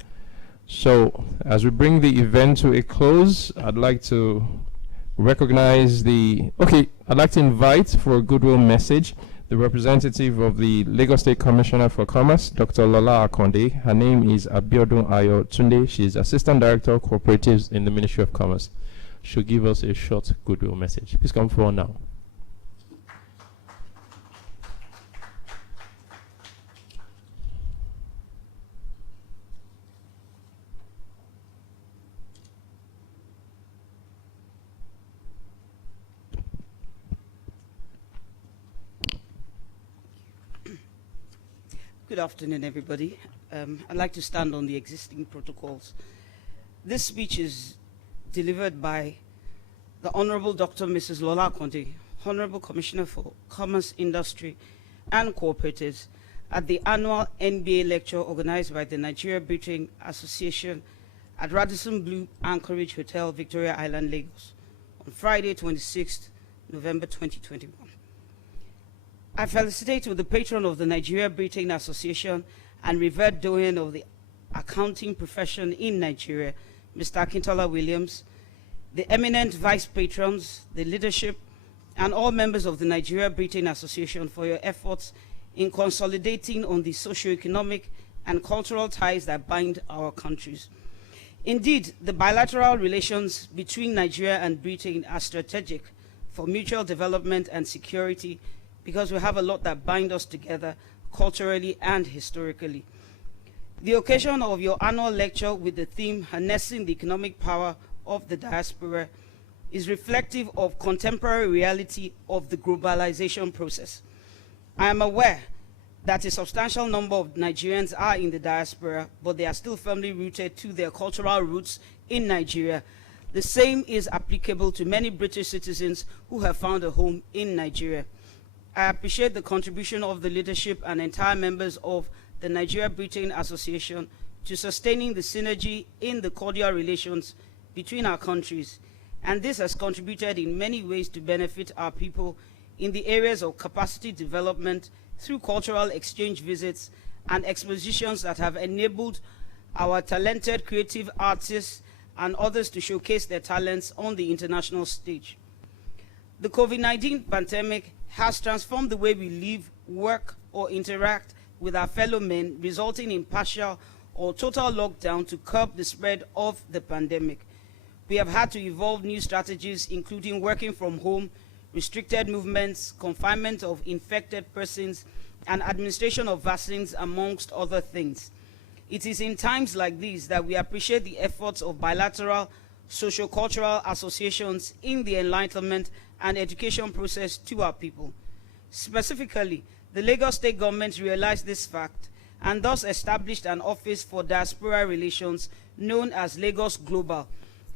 So, as we bring the event to a close, I'd like to recognize I'd like to invite for a goodwill message the representative of the Lagos State Commissioner for Commerce, Dr. Lola Akonde. Her name is Abiodun Ayo Tunde. She is Assistant Director of Cooperatives in the Ministry of Commerce. She'll give us a short goodwill message. Please come forward now. Good afternoon, everybody. I'd like to stand on the existing protocols. This speech is delivered by the Honorable Dr. Mrs. Lola Akonde, Honorable Commissioner for Commerce, Industry and Cooperatives at the annual NBA lecture organized by the Nigeria Britain Association at Radisson Blu Anchorage Hotel, Victoria Island, Lagos, on Friday, 26th November 2021. I felicitate with the patron of the Nigeria Britain Association and revered doyen of the accounting profession in Nigeria, Mr. Akintola Williams, the eminent vice patrons, the leadership, and all members of the Nigeria Britain Association for your efforts in consolidating on the socio-economic and cultural ties that bind our countries. Indeed, the bilateral relations between Nigeria and Britain are strategic for mutual development and security because we have a lot that bind us together culturally and historically. The occasion of your annual lecture with the theme Harnessing the Economic Power of the Diaspora is reflective of contemporary reality of the globalization process. I am aware that a substantial number of Nigerians are in the diaspora, but they are still firmly rooted to their cultural roots in Nigeria. The same is applicable to many British citizens who have found a home in Nigeria. I appreciate the contribution of the leadership and entire members of the Nigeria Britain Association to sustaining the synergy in the cordial relations between our countries, and this has contributed in many ways to benefit our people in the areas of capacity development through cultural exchange visits and expositions that have enabled our talented creative artists and others to showcase their talents on the international stage. The COVID-19 pandemic has transformed the way we live, work, or interact with our fellow men, resulting in partial or total lockdown to curb the spread of the pandemic. We have had to evolve new strategies, including working from home, restricted movements, confinement of infected persons, and administration of vaccines, amongst other things. It is in times like these that we appreciate the efforts of bilateral socio-cultural associations in the enlightenment and education process to our people. Specifically, the Lagos State government realized this fact and thus established an office for diaspora relations known as Lagos Global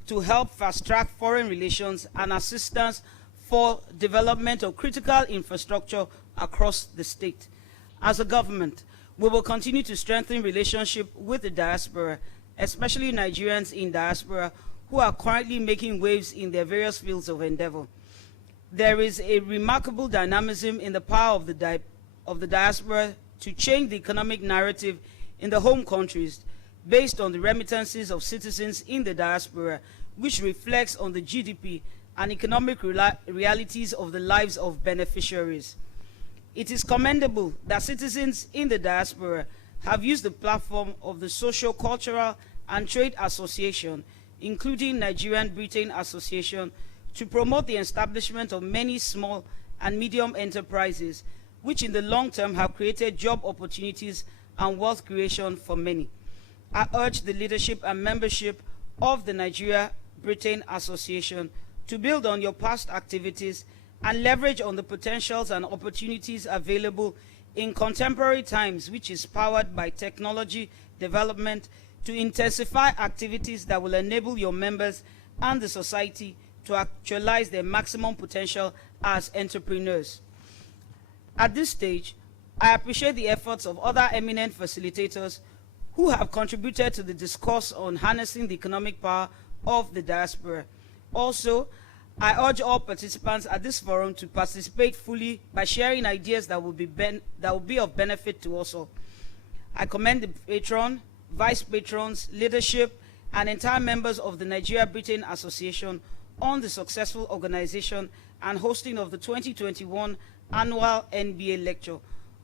to help fast-track foreign relations and assistance for development of critical infrastructure across the state. As a government, we will continue to strengthen relationship with the diaspora, especially Nigerians in diaspora who are currently making waves in their various fields of endeavor. There is a remarkable dynamism in the power of the diaspora to change the economic narrative in the home countries based on the remittances of citizens in the diaspora, which reflects on the GDP and economic realities of the lives of beneficiaries. It is commendable that citizens in the diaspora have used the platform of the Social, Cultural, and Trade Association, including Nigerian Britain Association, to promote the establishment of many small and medium enterprises, which in the long term have created job opportunities and wealth creation for many. I urge the leadership and membership of the Nigeria Britain Association to build on your past activities and leverage on the potentials and opportunities available in contemporary times, which is powered by technology development, to intensify activities that will enable your members and the society to actualize their maximum potential as entrepreneurs. At this stage, I appreciate the efforts of other eminent facilitators who have contributed to the discourse on harnessing the economic power of the diaspora. Also, I urge all participants at this forum to participate fully by sharing ideas that will be of benefit to us all. I commend the patron, vice patrons, leadership, and entire members of the Nigeria Britain Association on the successful organization and hosting of the 2021 annual NBA lecture.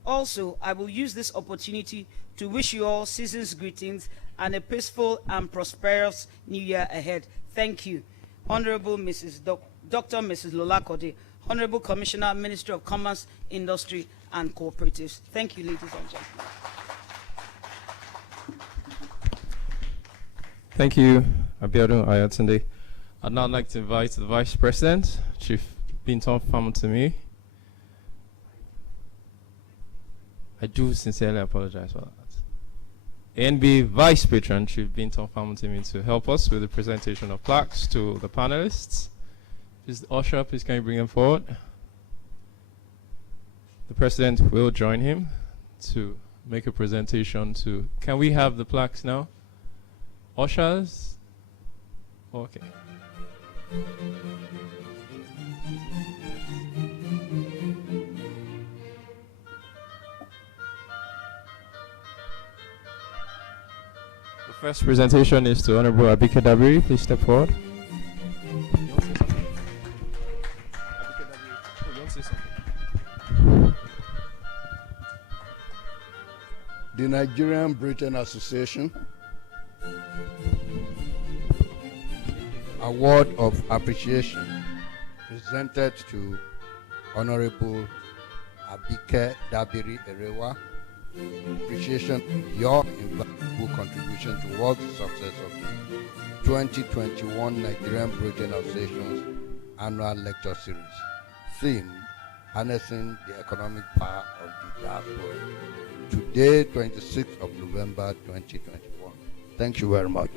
Also, I will use this opportunity to wish you all season's greetings and a peaceful and prosperous new year ahead. Thank you. Honorable Dr. Mrs. Lola Kode, Honorable Commissioner, Ministry of Commerce, Industry and Cooperatives. Thank you, ladies and gentlemen. Thank you, Abiodun Ayatunde. I'd now like to invite the Vice President, Chief Binton Famotimi. I do sincerely apologize for that. NB Vice Patron, Chief Binton Famotimi, to help us with the presentation of plaques to the panelists. Please, Usher, please can you bring him forward? The President will join him to make a presentation to... Can we have the plaques now? Ushers? Okay. The first presentation is to Honorable Abike Dabiri. Please step forward. The Nigerian Britain Association Award of Appreciation presented to Honorable Abike Dabiri Erewa. Appreciation of your invaluable contribution towards the success of the 2021 Nigerian Britain Association's annual lecture series. Theme: Harnessing the Economic Power of the Diaspora. Today, 26th of November 2021. Thank you very much.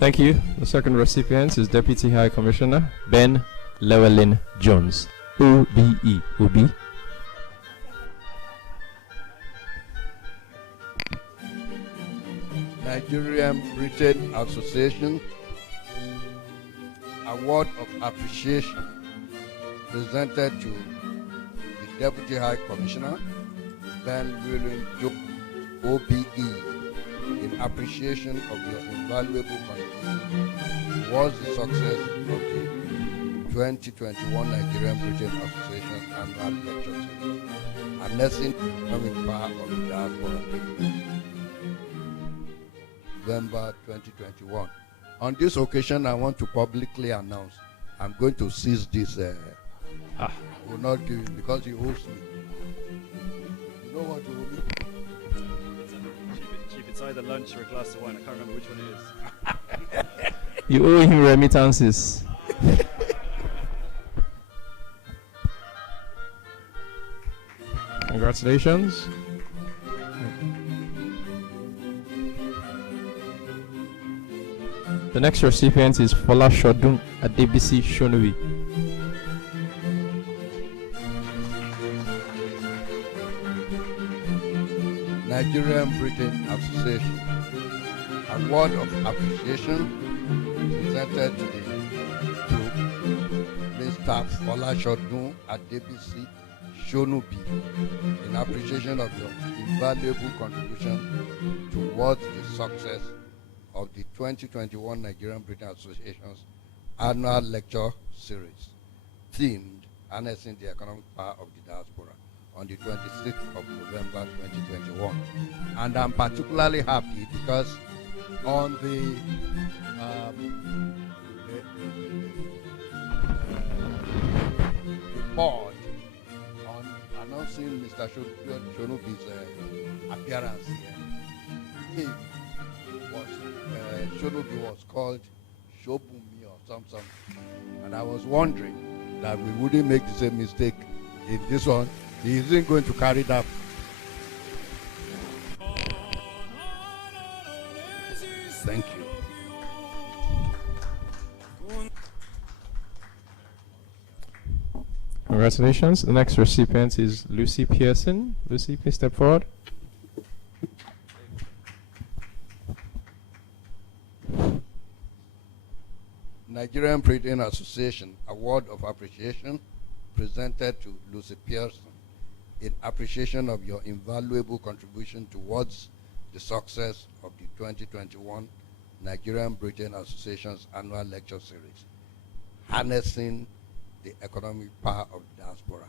Thank you. The second recipient is Deputy High Commissioner Ben Llewellyn Jones. OBE. OB. Nigerian Britain Association Award of Appreciation presented to the Deputy High Commissioner Ben William OBE in appreciation of your invaluable contribution towards the success of the 2021 Nigerian Britain Association Annual Lecture Series, Harnessing the Economic Power of the Diaspora, November 2021. On this occasion, I want to publicly announce I'm going to seize this. I will not give it because he owes me. You know what you owe me? Chief, it's either lunch or a glass of wine. I can't remember which one it is. You owe him remittances. Congratulations. The next recipient is Fola Shodun Adebisi Shonobi. Nigerian Britain Association Award of Appreciation presented to Mr. Fola Shodun Adebisi Shonobi in appreciation of your invaluable contribution towards the success of the 2021 Nigerian Britain Association's Annual Lecture Series, themed Harnessing the Economic Power of the Diaspora, on the 26th of November 2021. And I'm particularly happy because on the board on announcing Mr. Shonobi's appearance here, Shonobi was called Shobumi or something, and I was wondering that we wouldn't make the same mistake in this one. He isn't going to carry that. Thank you. Congratulations. The next recipient is Lucy Pearson. Lucy, please step forward. Nigerian Britain Association Award of Appreciation presented to Lucy Pearson in appreciation of your invaluable contribution towards the success of the 2021 Nigerian Britain Association's Annual Lecture Series, Harnessing the Economic Power of the Diaspora,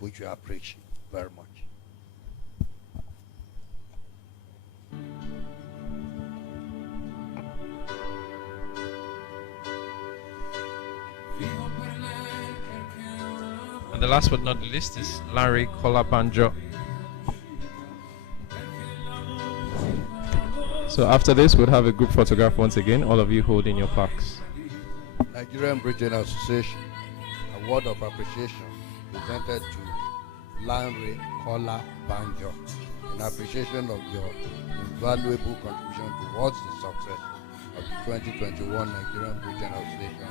which we appreciate very much. And the last but not the least is Larry Kolabanjo. So after this, we'll have a group photograph once again, all of you holding your plaques. Nigerian Britain Association Award of Appreciation presented to Larry Kolabanjo in appreciation of your invaluable contribution towards the success of the 2021 Nigerian Britain Association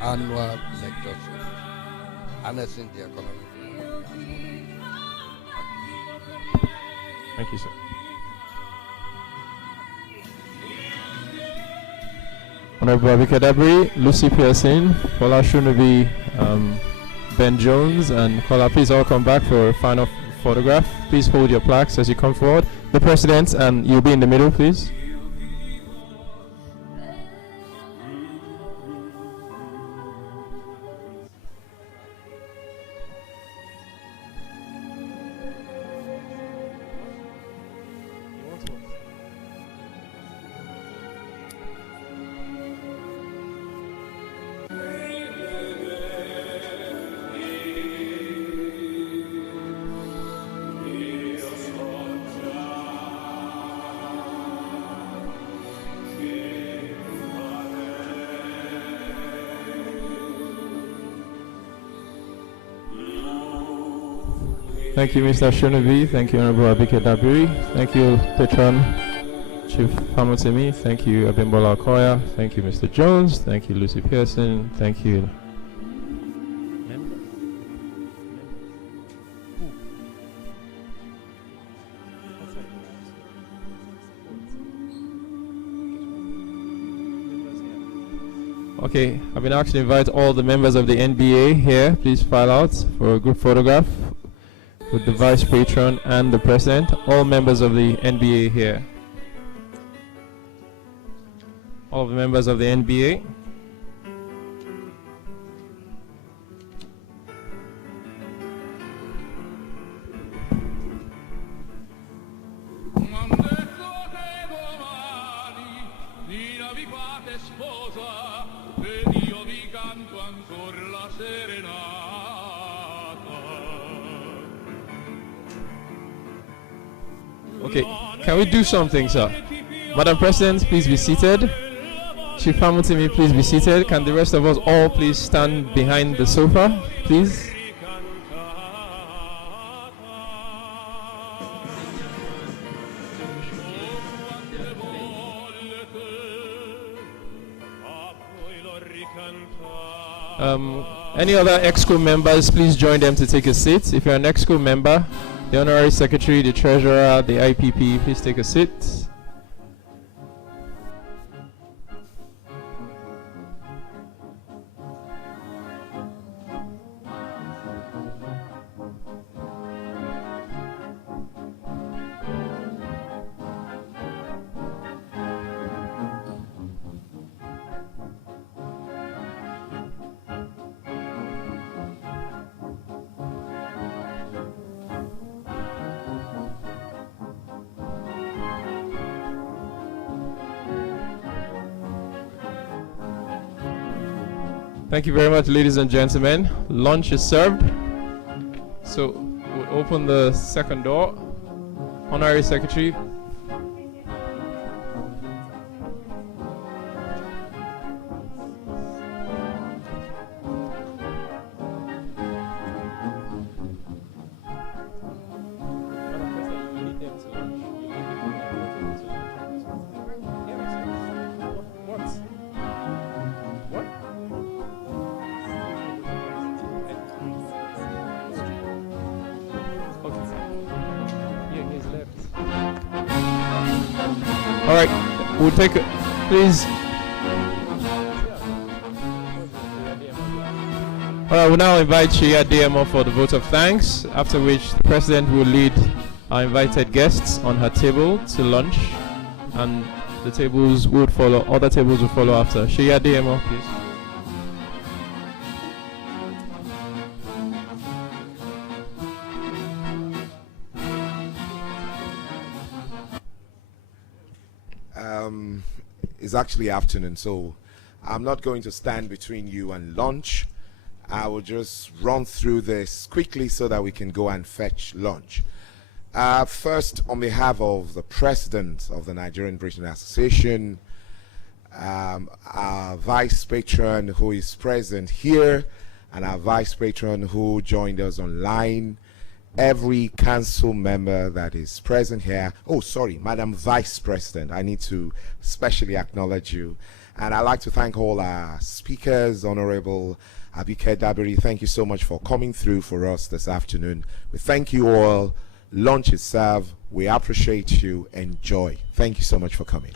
Annual Lecture Series, Harnessing the Economic Power of the Diaspora. Thank you, sir. Honorable Abike Dabiri, Lucy Pearson, Fola Shonobi, Ben Jones, and Kola, please all come back for a final photograph. Please hold your plaques as you come forward. The President, and you'll be in the middle, please. Thank you, Mr. Shonobi. Thank you, Honorable Abike Dabiri. Thank you, Patron Chief Famotimi. Thank you, Abimbola Okoya. Thank you, Mr. Jones. Thank you, Lucy Pearson. Thank you, Okay, I've been asked to invite all the members of the NBA here. Please file out for a group photograph with the vice patron and the president. All members of the NBA here. All of the members of the NBA. Okay, can we do something, sir? Madam President, please be seated. Chief Hamilton, please be seated. Can the rest of us all please stand behind the sofa, please? Any other EXCO members, please join them to take a seat. If you're an EXCO member, the Honorary Secretary, the Treasurer, the IPP, please take a seat. Thank you very much, ladies and gentlemen. Lunch is served. So we'll open the second door. Honorary Secretary. All right, we'll take it, please. All right, we'll now invite Shia DMO for the vote of thanks, after which the President will lead our invited guests on her table to lunch, and the tables would follow, other tables will follow after. Shia DMO, please. It's actually afternoon, so I'm not going to stand between you and lunch. I will just run through this quickly so that we can go and fetch lunch. First, on behalf of the President of the Nigerian British Association, our Vice Patron who is present here, and our Vice Patron who joined us online, every council member that is present here. Oh, sorry, Madam Vice President, I need to specially acknowledge you. And I'd like to thank all our speakers, Honorable Abike Dabiri. Thank you so much for coming through for us this afternoon. We thank you all. Lunch is served. We appreciate you. Enjoy. Thank you so much for coming.